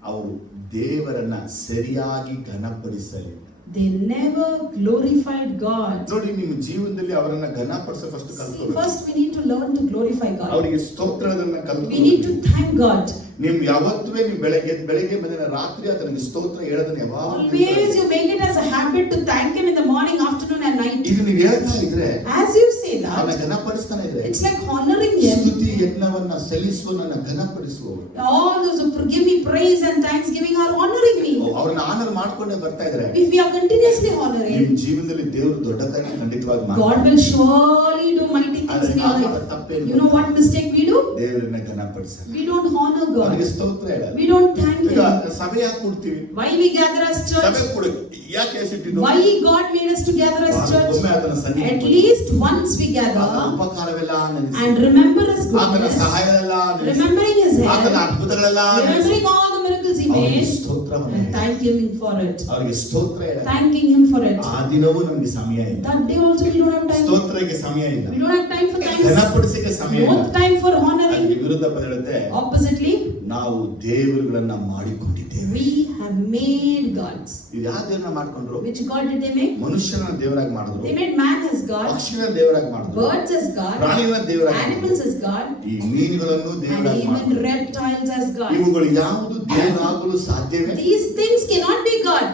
ಅವರು ದೇವರನ್ನ ಸರಿಯಾಗಿ ಘನಪಡಿಸಲಿಲ್ಲ. They never glorified God. ನೋಡಿ, ನಿಮ್ಮ ಜೀವನದಲ್ಲಿ ಅವರನ್ನ ಘನಪಡಿಸೋ ಫಸ್ಟ್ See, ಕಲ್ತ್ಕೋಬೇಕು. first we need to learn to glorify God. ಅವರಿಗೆ ಸ್ತೋತ್ರದನ್ನ We need ಕಲ್ತ್ಕೋಬೇಕು. to thank God. ನೀವು ಯಾವತ್ತೂ ನೀವು ಬೆಳಗ್ಗೆ ಬಂದಿನ ರಾತ್ರಿ ಆತನಿಗೆ ಸ್ತೋತ್ರ ಹೇಳೋದನ್ನ ಯಾವಾಗ Always you make it as a habit to thank Him in the morning, afternoon and night. ಇದು ನೀವು ಹೇಳ್ತಾ ಇದ್ರೆ, As you say ಅವನ that, ಘನಪಡಿಸ್ತಾನೆ ಇದ್ರೆ, it's like honoring Him. ಸ್ತುತಿ ಯಜ್ಞವನ್ನ ಸಲ್ಲಿಸುವ ನನ್ನ ಘನಪಡಿಸುವವರು, All those who give me praise and thanksgiving are honoring me. ಅವ್ರನ್ನ ಆನರ್ ಮಾಡ್ಕೊಂಡೇ ಬರ್ತಾ ಇದ್ರೆ, If we are continuously honoring, ನಿಮ್ಮ ಜೀವನದಲ್ಲಿ ದೇವರು ದೊಡ್ಡ ಕಾರ್ಯ ಖಂಡಿತವಾಗಿ God ಮಾಡ್ತಾನೆ. will surely do mighty things in your life. ತಪ್ಪೇನು? You know what mistake we do? ದೇವರನ್ನ ಘನಪಡಿಸ್ತಾನೆ. We don't honor ಅವನಿಗೆ God. ಸ್ತೋತ್ರ ಹೇಳಲ್ಲ. We don't thank ಈಗ Him. ಸಭೆ ಯಾಕೆ ಕೊಡ್ತೀವಿ? Why we gather as ಸಭೆ church? ಕೊಡಕ್ಕೆ ಯಾಕೆ ಹೆಸರಿಟ್ಟಿದ್ದು? Why God made us to gather as church? ಒಮ್ಮೆ ಆತನ ಸನ್ನಿಧಿ, At least once we ಆತನ gather ಉಪಕಾರವೆಲ್ಲ ನೆನೆಸಿ, and remember His ಆತನ goodness, ಸಹಾಯವೆಲ್ಲ ನೆನೆಸಿ, remembering His ಆತನ help, ಅದ್ಭುತಗಳೆಲ್ಲ ನೆನೆಸಿ, remembering all the miracles He ಅವರಿಗೆ made, ಸ್ತೋತ್ರವನ್ನು and ಹೇಳಿ. thank Him for it. ಅವರಿಗೆ ಸ್ತೋತ್ರ ಹೇಳ. Thanking Him for it. ಆ ದಿನವೂ ನಮಗೆ ಸಮಯ ಇಲ್ಲ. That day also we don't have time. ಸ್ತೋತ್ರಕ್ಕೆ ಸಮಯ ಇಲ್ಲ. We don't have time for thanks. ಘನಪಡಿಸಕ್ಕೆ ಸಮಯ No ಇಲ್ಲ. time for ಅದಕ್ಕೆ honoring. ವಿರುದ್ಧ ಪದ ಹೇಳುತ್ತೆ, Oppositely, ನಾವು ದೇವರುಗಳನ್ನ ಮಾಡಿಕೊಂಡಿದ್ದೇವೆ. we have made gods. ಇದು ಯಾವ ದೇವರನ್ನ ಮಾಡ್ಕೊಂಡ್ರು? Which God did they make? ಮನುಷ್ಯನ ದೇವರಾಗಿ ಮಾಡಿದ್ರು, They made man as God, ಪಕ್ಷಿನ ದೇವರಾಗಿ ಮಾಡಿದ್ರು, birds as God, ಪ್ರಾಣಿಗಳ ದೇವರಾಗಿ animals ಮಾಡಿದ್ರು, as God, ಈ ಮೀನುಗಳನ್ನು and ದೇವರಾಗಿ even ಮಾಡಿದ್ರು. reptiles as God. ಇವುಗಳು ಯಾವುದು ದೇವರಾಗಲು ಸಾಧ್ಯವೇ? These things cannot be God,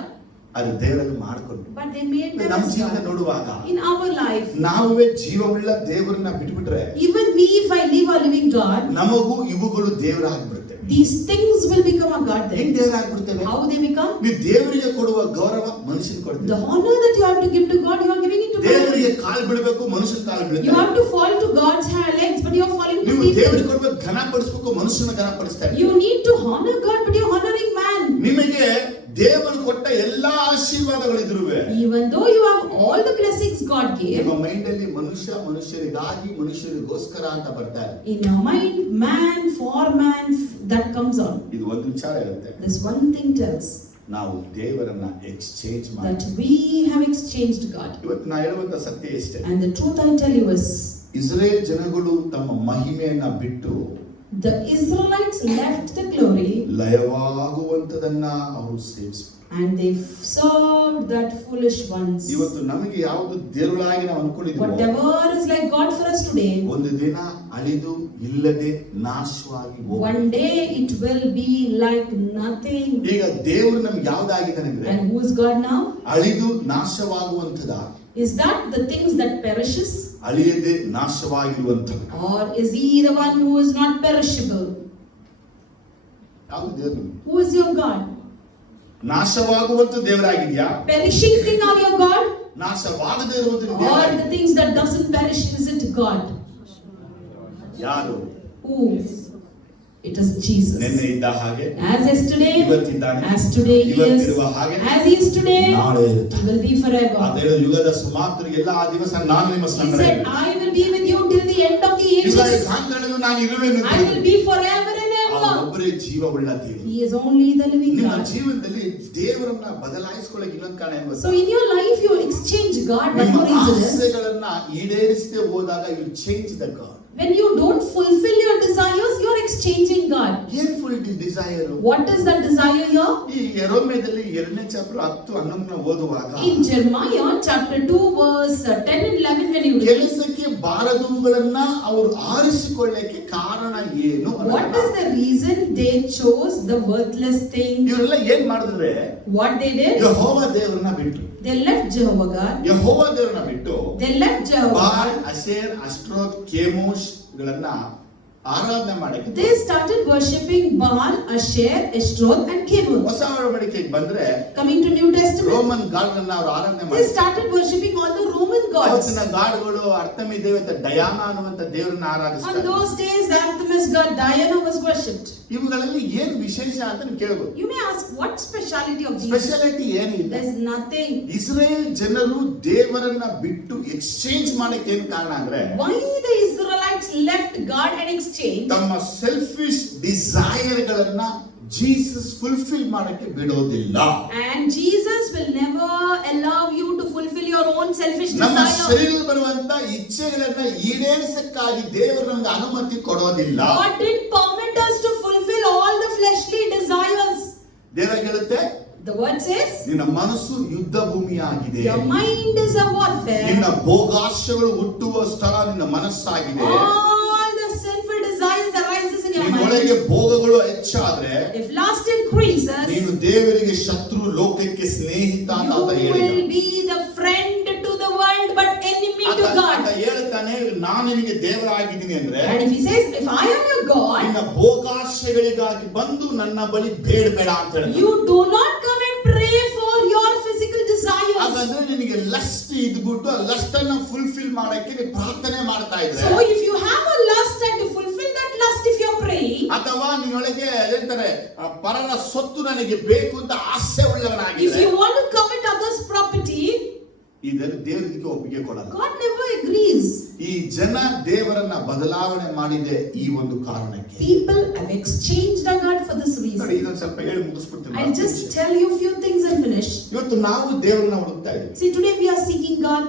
ಅದು ದೇವರಾಗಿ ಮಾಡ್ಕೊಂಡು but they made them ನಮ್ಮ as ಜೀವನ God. ನೋಡುವಾಗ In our life, ನಾವೇ ಜೀವವುಳ್ಳ ದೇವರನ್ನ ಬಿಟ್ಬಿಟ್ರೆ, even we, if I leave our living God, ನಮಗೂ ಇವುಗಳು ದೇವರಾಗ್ಬಿಡ್ತೇವೆ. these things will become a God ಹೆಂಗ್ then. ದೇವರಾಗ್ಬಿಡ್ತೇವೆ? How they become? ನೀವು ದೇವರಿಗೆ ಕೊಡುವ ಗೌರವ ಮನುಷ್ಯನ್ The ಕೊಡ್ತೀವಿ. honor that you have to give to God, you are giving it to God. ದೇವರಿಗೆ ಕಾಲ್ ಬಿಡಬೇಕು, ಮನುಷ್ಯನ ಕಾಲ್ You ಬಿಡ್ತಾರೆ. have to fall to God's legs, but you are falling to ನೀವು people. ದೇವರಿಗೆ ಕೊಡ್ಬೇಕು, ಘನ ಪಡಿಸ್ಬೇಕು, ಮನುಷ್ಯನ ಘನ ಪಡಿಸ್ತಾರೆ. You need to honor God, but you are honoring man. ನಿಮಗೆ ದೇವರು ಕೊಟ್ಟ ಎಲ್ಲಾ ಆಶೀರ್ವಾದಗಳಿದ್ರುವೆ, Even though you have all the blessings God gave, ನಿಮ್ಮ ಮೈಂಡ್ ಅಲ್ಲಿ ಮನುಷ್ಯರಿಗಾಗಿ ಮನುಷ್ಯರಿಗೋಸ್ಕರ ಅಂತ ಬರ್ತಾರೆ. in your mind, man for man, that comes on. ಇದು ಒಂದು ವಿಚಾರ ಇರುತ್ತೆ, This one thing tells ನಾವು ದೇವರನ್ನ ಎಕ್ಸ್ಚೇಂಜ್ ಮಾಡಿ. that we have exchanged God. ಇವತ್ತು ನಾ ಹೇಳುವಂತ ಸತ್ಯ ಇಷ್ಟೇ, And the truth I tell you is, Israel ಜನಗಳು ತಮ್ಮ ಮಹಿಮೆಯನ್ನ ಬಿಟ್ಟು the Israelites left the glory ಲಯವಾಗುವಂತದನ್ನ ಅವರು ಸೇವಿಸಿದ್ರು. and they served that foolish ones. ಇವತ್ತು ನಮಗೆ ಯಾವುದು ದೇವರಾಗಿ ನಾವು ಅನ್ಕೊಂಡಿದ್ದೀವೋ, Whatever is like God for us today, ಒಂದು ದಿನ ಅಳಿದು ಇಲ್ಲದೆ ನಾಶವಾಗಿ ಹೋಗುತ್ತೆ. one day it will be like nothing. ಈಗ ದೇವರು ನಮ್ಗೆ ಯಾವ್ದಾಗಿದ್ದಾನೆ ಅಂದ್ರೆ, And who is God now? ಅಳಿದು ನಾಶವಾಗುವಂತದ, Is that the things that perishes? ಅಳಿಯದೆ ನಾಶವಾಗಿರುವಂತದ? Or is He the one who is not perishable? ಯಾವುದು ದೇವರು? Who is your God? ನಾಶವಾಗುವಂತ ದೇವರಾಗಿದ್ಯಾ? Perishing thing are your God? ನಾಶವಾಗದೇ ಇರುವಂತ Or ದೇವರಾಗಿದ್ಯಾ? the things that doesn't perish, is it God? ಯಾರು? Who? It is Jesus. ನಿನ್ನೆ ಇದ್ದ ಹಾಗೆ, As yesterday, ಇವತ್ತಿದ್ದಾನೆ, as today He is, ಇವತ್ತಿರುವ ಹಾಗೆ, as He is today, ನಾಳೆ ಇರುತ್ತಾನೆ. He will be forever. ಅದೇ ಯುಗದ ಸಮಾಪ್ತಿಗೆ ಎಲ್ಲ ಆ ದಿವಸ ನಾನು ನಿಮ್ಮ He ಸಂಗಡ said, I will be with you till the end of the ಯುಗ ages. ಕಾಂತಳೆದು ನಾನು ಇರುವೆನು. I will be forever and ever. ಅವನೊಬ್ಬರೇ ಜೀವವುಳ್ಳ ದೇವರು. He is only the living ನಿಮ್ಮ God. ಜೀವನದಲ್ಲಿ ದೇವರನ್ನ ಬದಲಾಯಿಸಿಕೊಳ್ಳಕ್ಕೆ ಇನ್ನೊಂದು ಕಾರಣ ಏನು So ಗೊತ್ತಾ? in your life you exchange God. One ನಿಮ್ಮ more reason is, ಆಸೆಗಳನ್ನ ಈಡೇರಿಸದೆ ಹೋದಾಗ you change the God. when you don't fulfill your desires, you are exchanging God. ಏನ್ full desire? What is that desire here? ಈ ಯೆರೆಮೀಯದಲ್ಲಿ 2ನೇ chapter 10-11 ಓದುವಾಗ, In Jeremiah chapter 2 verse 10 and 11, when you read, ಕೆಲಸಕ್ಕೆ ಬಾರದವುಗಳನ್ನ ಅವರು ಆರಿಸಿಕೊಳ್ಳಕ್ಕೆ ಕಾರಣ ಏನು? what is the reason they chose the worthless thing? ಇವರೆಲ್ಲ ಏನ್ ಮಾಡಿದ್ರೆ, What they did? ಯೆಹೋವ ದೇವರನ್ನ ಬಿಟ್ಟು, They left Jehovah God. ಯೆಹೋವ ದೇವರನ್ನ ಬಿಟ್ಟು They left Jehovah. ಬಾಳ್, ಅಶೇರ್, ಅಷ್ಟ್ರೋತ್, ಕೇಮೋಷ್ ಗಳನ್ನ ಆರಾಧನೆ ಮಾಡಕ್ಕೆ They started worshipping Baal, Asher, Ashtaroth and Chemosh. ಹೊಸ ಒಡಂಬಡಿಕೆಗೆ ಬಂದ್ರೆ Coming to New Testament, Roman ಗಾಡ್ಗಳನ್ನ ಅವರು ಆರಾಧನೆ they ಮಾಡಿ, started worshipping all the Roman gods. ಅವತ್ತಿನ ಗಾಡ್ಗಳು ಅರ್ತಮಿ ದೇವತೆ ಡಯಾನ ಅನ್ನುವಂತ ದೇವರನ್ನ On ಆರಾಧಿಸ್ತಾರೆ. those days, the Artemis god Diana was worshipped. ಇವುಗಳಲ್ಲಿ ಏನ್ ವಿಶೇಷ ಅಂತ ನೀವು ಕೇಳಬಹುದು. You may ask, what speciality of these? Speciality ಏನಿಲ್ಲ. There's nothing. ಇಸ್ರೇಲ್ ಜನರು ದೇವರನ್ನ ಬಿಟ್ಟು ಎಕ್ಸ್ಚೇಂಜ್ ಮಾಡಕ್ಕೆ ಏನ್ ಕಾರಣ ಅಂದ್ರೆ, Why the Israelites left God and exchanged? ತಮ್ಮ ಸೆಲ್ಫಿಶ್ ಡಿಸೈರ್ ಗಳನ್ನ ಜೀಸಸ್ ಫುಲ್ಫಿಲ್ ಮಾಡಕ್ಕೆ ಬಿಡೋದಿಲ್ಲ. And Jesus will never allow you to fulfill your own selfish ನಮ್ಮ desire. ಶರೀರದಲ್ಲಿ ಬರುವಂತ ಇಚ್ಛೆಗಳನ್ನ ಈಡೇರಿಸಕ್ಕಾಗಿ ದೇವರು ನಮ್ಗೆ ಅನುಮತಿ ಕೊಡೋದಿಲ್ಲ. God didn't permit us to fulfill all the fleshly desires. ದೇವರ ಹೇಳುತ್ತೆ, The word says, ನಿನ್ನ ಮನಸ್ಸು ಯುದ್ಧ ಭೂಮಿಯಾಗಿದೆ. your mind is a warfare. ನಿನ್ನ ಭೋಗಾಶಯಗಳು ಹುಟ್ಟುವ ಸ್ಥಳ ನಿನ್ನ ಮನಸ್ಸಾಗಿದೆ. All the sinful desires arises in your mind. ನಿನ್ನೊಳಗೆ ಭೋಗಗಳು ಹೆಚ್ಚಾದ್ರೆ If lust increases, ನೀನು ದೇವರಿಗೆ ಶತ್ರು, ಲೋಕಕ್ಕೆ ಸ್ನೇಹಿತ ಅಂತ you ಆತ ಹೇಳಿದ. will be the friend to the world but enemy to ಆತ God. ಹೇಳ್ತಾನೆ, ನಾನು ನಿನಗೆ ದೇವರಾಗಿದ್ದೀನಿ ಅಂದ್ರೆ, And if he says, if I am your God, ನಿನ್ನ ಭೋಗಾಶಯಗಳಿಗಾಗಿ ಬಂದು ನನ್ನ ಬಳಿ ಬೇಡಬೇಡ ಅಂತ ಹೇಳ್ತಾನೆ. you do not come and pray for your physical desires. ಹಾಗಾದ್ರೆ ನಿನಗೆ ಲಸ್ಟ್ ಇದ್ಬಿಟ್ಟು ಆ ಲಸ್ಟ್ ಅನ್ನ ಫುಲ್ಫಿಲ್ ಮಾಡಕ್ಕೆ ನೀನು ಪ್ರಾರ್ಥನೆ ಮಾಡ್ತಾ ಇದ್ರೆ, So if you have a lust and to fulfill that lust if you are praying, ಅಥವಾ ನಿನ್ನೊಳಗೆ ಹೇಳ್ತಾರೆ ಪರರ ಸೊತ್ತು ನನಗೆ ಬೇಕು ಅಂತ ಆಸೆ if ಉಳ್ಳವನಾಗಿದ್ರೆ, you want to covet others' property, ಇದನ್ನು ದೇವರಿಗೆ ಒಪ್ಪಿಗೆ ಕೊಡಲ್ಲ. God never agrees. ಈ ಜನ ದೇವರನ್ನ ಬದಲಾವಣೆ ಮಾಡಿದೆ ಈ ಒಂದು ಕಾರಣಕ್ಕೆ. People have exchanged our God for this ನೋಡಿ, reason. ಇದೊಂದು ಸ್ವಲ್ಪ ಹೇಳಿ ಮುಗಿಸ್ಬಿಡ್ತೀನಿ. I'll just tell you a few things and finish. ಇವತ್ತು ನಾವು ದೇವರನ್ನ ಹುಡುಕ್ತಾ ಇದ್ದೀವಿ. See, today we are seeking God.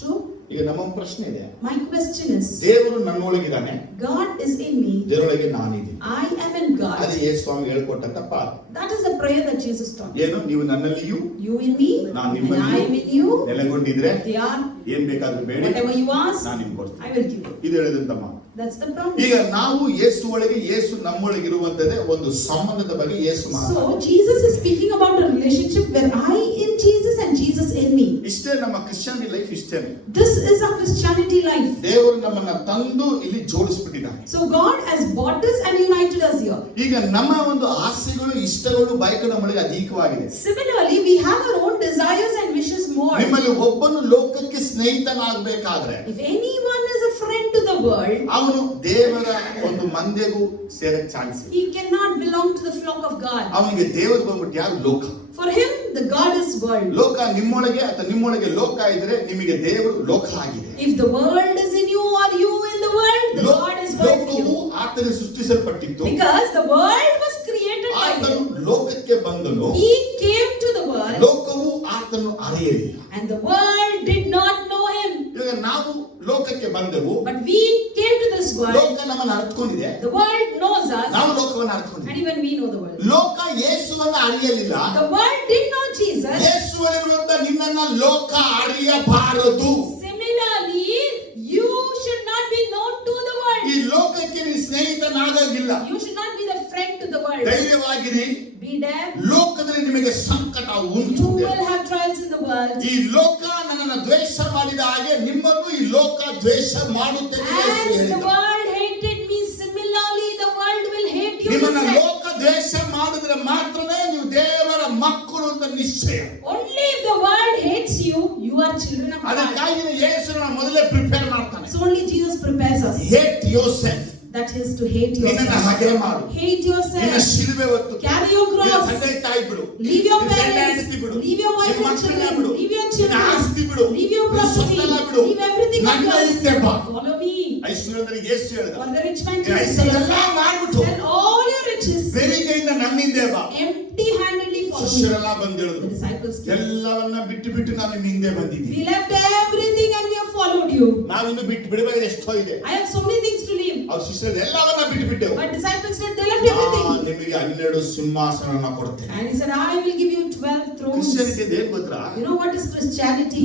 True? ಈಗ ನಮ್ಮ ಪ್ರಶ್ನೆ ಇದೆ, My question is, ದೇವರು ನನ್ನೊಳಗಿದ್ದಾನೆ, God is in me. ದೇವರೊಳಗೆ ನಾನಿದ್ದೀನಿ. I am in God. ಅದೇ ಯೇಸು ಸ್ವಾಮಿ ಹೇಳ್ಕೊಟ್ಟಂತ ಪಾಠ. That is the prayer that Jesus taught. ಏನು, ನೀವು ನನ್ನಲ್ಲಿಯೂ You in me, ನಾನು and ನಿಮ್ಮಲ್ಲಿಯೂ I am in you. ನೆಲೆಗೊಂಡಿದ್ರೆ They are. ಏನ್ ಬೇಕಾದ್ರೂ ಬೇಡಿ, Whatever you ask, ನಾನು ನಿಮ್ಗೆ ಕೊಡ್ತೀನಿ. I will give you. ಇದು ಹೇಳಿದಂತಮ್ಮ. That's the promise. ಈಗ ನಾವು ಯೇಸು ಒಳಗೆ, ಯೇಸು ನಮ್ಮೊಳಗಿರುವಂತದ್ದೇ ಒಂದು ಸಂಬಂಧದ ಬಗ್ಗೆ ಯೇಸು ಮಾತಾಡ್ತಾರೆ. So Jesus is speaking about a relationship where I in Jesus and Jesus in me. ಇಷ್ಟೇ ನಮ್ಮ ಕ್ರಿಶ್ಚಿಯಾನಿಟಿ ಲೈಫ್, ಇಷ್ಟೇನೆ. This is our Christianity life. ದೇವರು ನಮ್ಮನ್ನ ತಂದು ಇಲ್ಲಿ ಜೋಡಿಸ್ಬಿಟ್ಟಿದ್ದಾನೆ. So God has bought us and united us here. ಈಗ ನಮ್ಮ ಒಂದು ಆಸೆಗಳು, ಇಷ್ಟಗಳು, ಬಯಕೆ ನಮ್ಮೊಳಗೆ ಅಧಿಕವಾಗಿದೆ. Similarly, we have our own desires and wishes more. ನಿಮ್ಮಲ್ಲಿ ಒಬ್ಬನು ಲೋಕಕ್ಕೆ ಸ್ನೇಹಿತನಾಗಬೇಕಾದ್ರೆ, If anyone is a friend to the world, ಅವನು ದೇವರ ಒಂದು ಮಂದೆಗೂ ಸೇರಕ್ ಚಾನ್ಸ್ ಇಲ್ಲ. he cannot belong to the flock of God. ಅವನಿಗೆ ದೇವರು ಬಂದ್ಬಿಟ್ಟು ಯಾರು? ಲೋಕ. For him, the God is world. ಲೋಕ ನಿಮ್ಮೊಳಗೆ ಅಥವಾ ನಿಮ್ಮೊಳಗೆ ಲೋಕ ಇದ್ರೆ ನಿಮಗೆ ದೇವರು ಲೋಕ ಆಗಿದೆ. If the world is in you or you in the world, the God is world for ಲೋಕವು you. ಆತನ ಸೃಷ್ಟಿಸಲ್ಪಟ್ಟಿತ್ತು. Because the world was created by ಆತನು him. ಲೋಕಕ್ಕೆ ಬಂದನು, He came to the world ಲೋಕವು ಆತನು ಅರಿಯಲಿಲ್ಲ. and the world did not know him. ಈಗ ನಾವು ಲೋಕಕ್ಕೆ ಬಂದೆವು, But we came to this world. ಲೋಕ ನಮ್ಮನ್ನು ಅರ್ಥಕೊಂಡಿದೆ, The world knows us ನಾವು ಲೋಕವನ್ನು ಅರ್ಥಕೊಂಡಿದ್ದೇವೆ. and even we know the world. ಲೋಕ ಯೇಸುವನ್ನು ಅರಿಯಲಿಲ್ಲ. The world did not Jesus. ಯೇಸುವಲ್ಲಿರುವಂತ ನಿನ್ನನ್ನ ಲೋಕ ಅರಿಯಬಾರದು. Similarly, you should not be known to the ಈ world. ಲೋಕಕ್ಕೆ ನೀನು ಸ್ನೇಹಿತನಾಗಿಲ್ಲ. You should not be the friend to the world. ಧೈರ್ಯವಾಗಿರಿ, Be there. ಲೋಕದಲ್ಲಿ ನಿಮಗೆ ಸಂಕಟ ಉಂಟು. You will have trials in the world. ಈ ಲೋಕ ನನ್ನನ್ನು ದ್ವೇಷ ಮಾಡಿದ ಹಾಗೆ ನಿಮ್ಮನ್ನು ಈ ಲೋಕ ದ್ವೇಷ ಮಾಡುತ್ತದೆ ಎಂದು ಯೇಸು As the ಹೇಳಿದ. world hated me, similarly the world will hate you. ನಿಮ್ಮನ್ನ He said. ಲೋಕ ದ್ವೇಷ ಮಾಡಿದ್ರೆ ಮಾತ್ರನೇ ನೀವು ದೇವರ ಮಕ್ಕಳು ಅಂತ ನಿಶ್ಚಯ. Only if the world hates you, you are children of God. ಅದಕ್ಕಾಗಿ ಯೇಸುನ ಮೊದಲೇ ಪ್ರಿಪೇರ್ ಮಾಡ್ತಾನೆ. So only Jesus prepares us. Hate Yosef, That is to hate ನಿನ್ನನ್ನ yourself. ಹಾಗೆ ಮಾಡು, Hate ನಿನ್ನ yourself. ಶಿಲುಬೆ ಹೊತ್ತು, Carry your ನಿನ್ನ cross. ತಂದೆ ತಾಯಿ ಬಿಡು, Leave your ನಿನ್ನ ಗಂಡ parents. ಹೆಂಡತಿ ಬಿಡು, Leave your wife ನಿನ್ನ and ಮಕ್ಕಳನ್ನ children. ಬಿಡು, Leave your ನಿನ್ನ children. ಆಸ್ತಿ ಬಿಡು, Leave your ನಿನ್ನ property. ಸೊತ್ತನ್ನ ಬಿಡು, Leave everything of ನನ್ನ yours. ಹಿಂದೆ ಬಾ. Follow me. ಐಶ್ವರ್ಯದಲ್ಲಿ ಯೇಸು ಹೇಳಿದ, For the rich man ನಿನ್ನ Jesus ಐಶ್ವರ್ಯ ಎಲ್ಲ said, ಮಾಡ್ಬಿಟ್ಟು sell all your riches. ಬೆರಿಗೆಯಿಂದ ನನ್ನ ಹಿಂದೆ ಬಾ. Empty-handedly follow me. ಶಿಷ್ಯರೆಲ್ಲ ಬಂದು The ಹೇಳಿದ್ರು, disciples came. ಎಲ್ಲವನ್ನ ಬಿಟ್ಟು ಬಿಟ್ಟು ನಾನು ನಿನ್ನ ಹಿಂದೆ ಬಂದಿದ್ದೀನಿ. We left everything and we have followed you. ನಾವಿನ್ನು ಬಿಟ್ಟು ಬಿಡಬೇಕು ಎಷ್ಟೋ ಇದೆ. I have so many things to leave. ಅವ್ರ ಶಿಷ್ಯರು ಎಲ್ಲವನ್ನ ಬಿಟ್ಟು ಬಿಟ್ಟೆವು. But disciples said they left everything. ನಿಮಗೆ 12 ಸಿಂಹಾಸನ ಕೊಡ್ತೇನೆ. And he said, I will give you 12 thrones. Christianity ಏನ್ ಗೊತ್ತಾ? You know what is Christianity?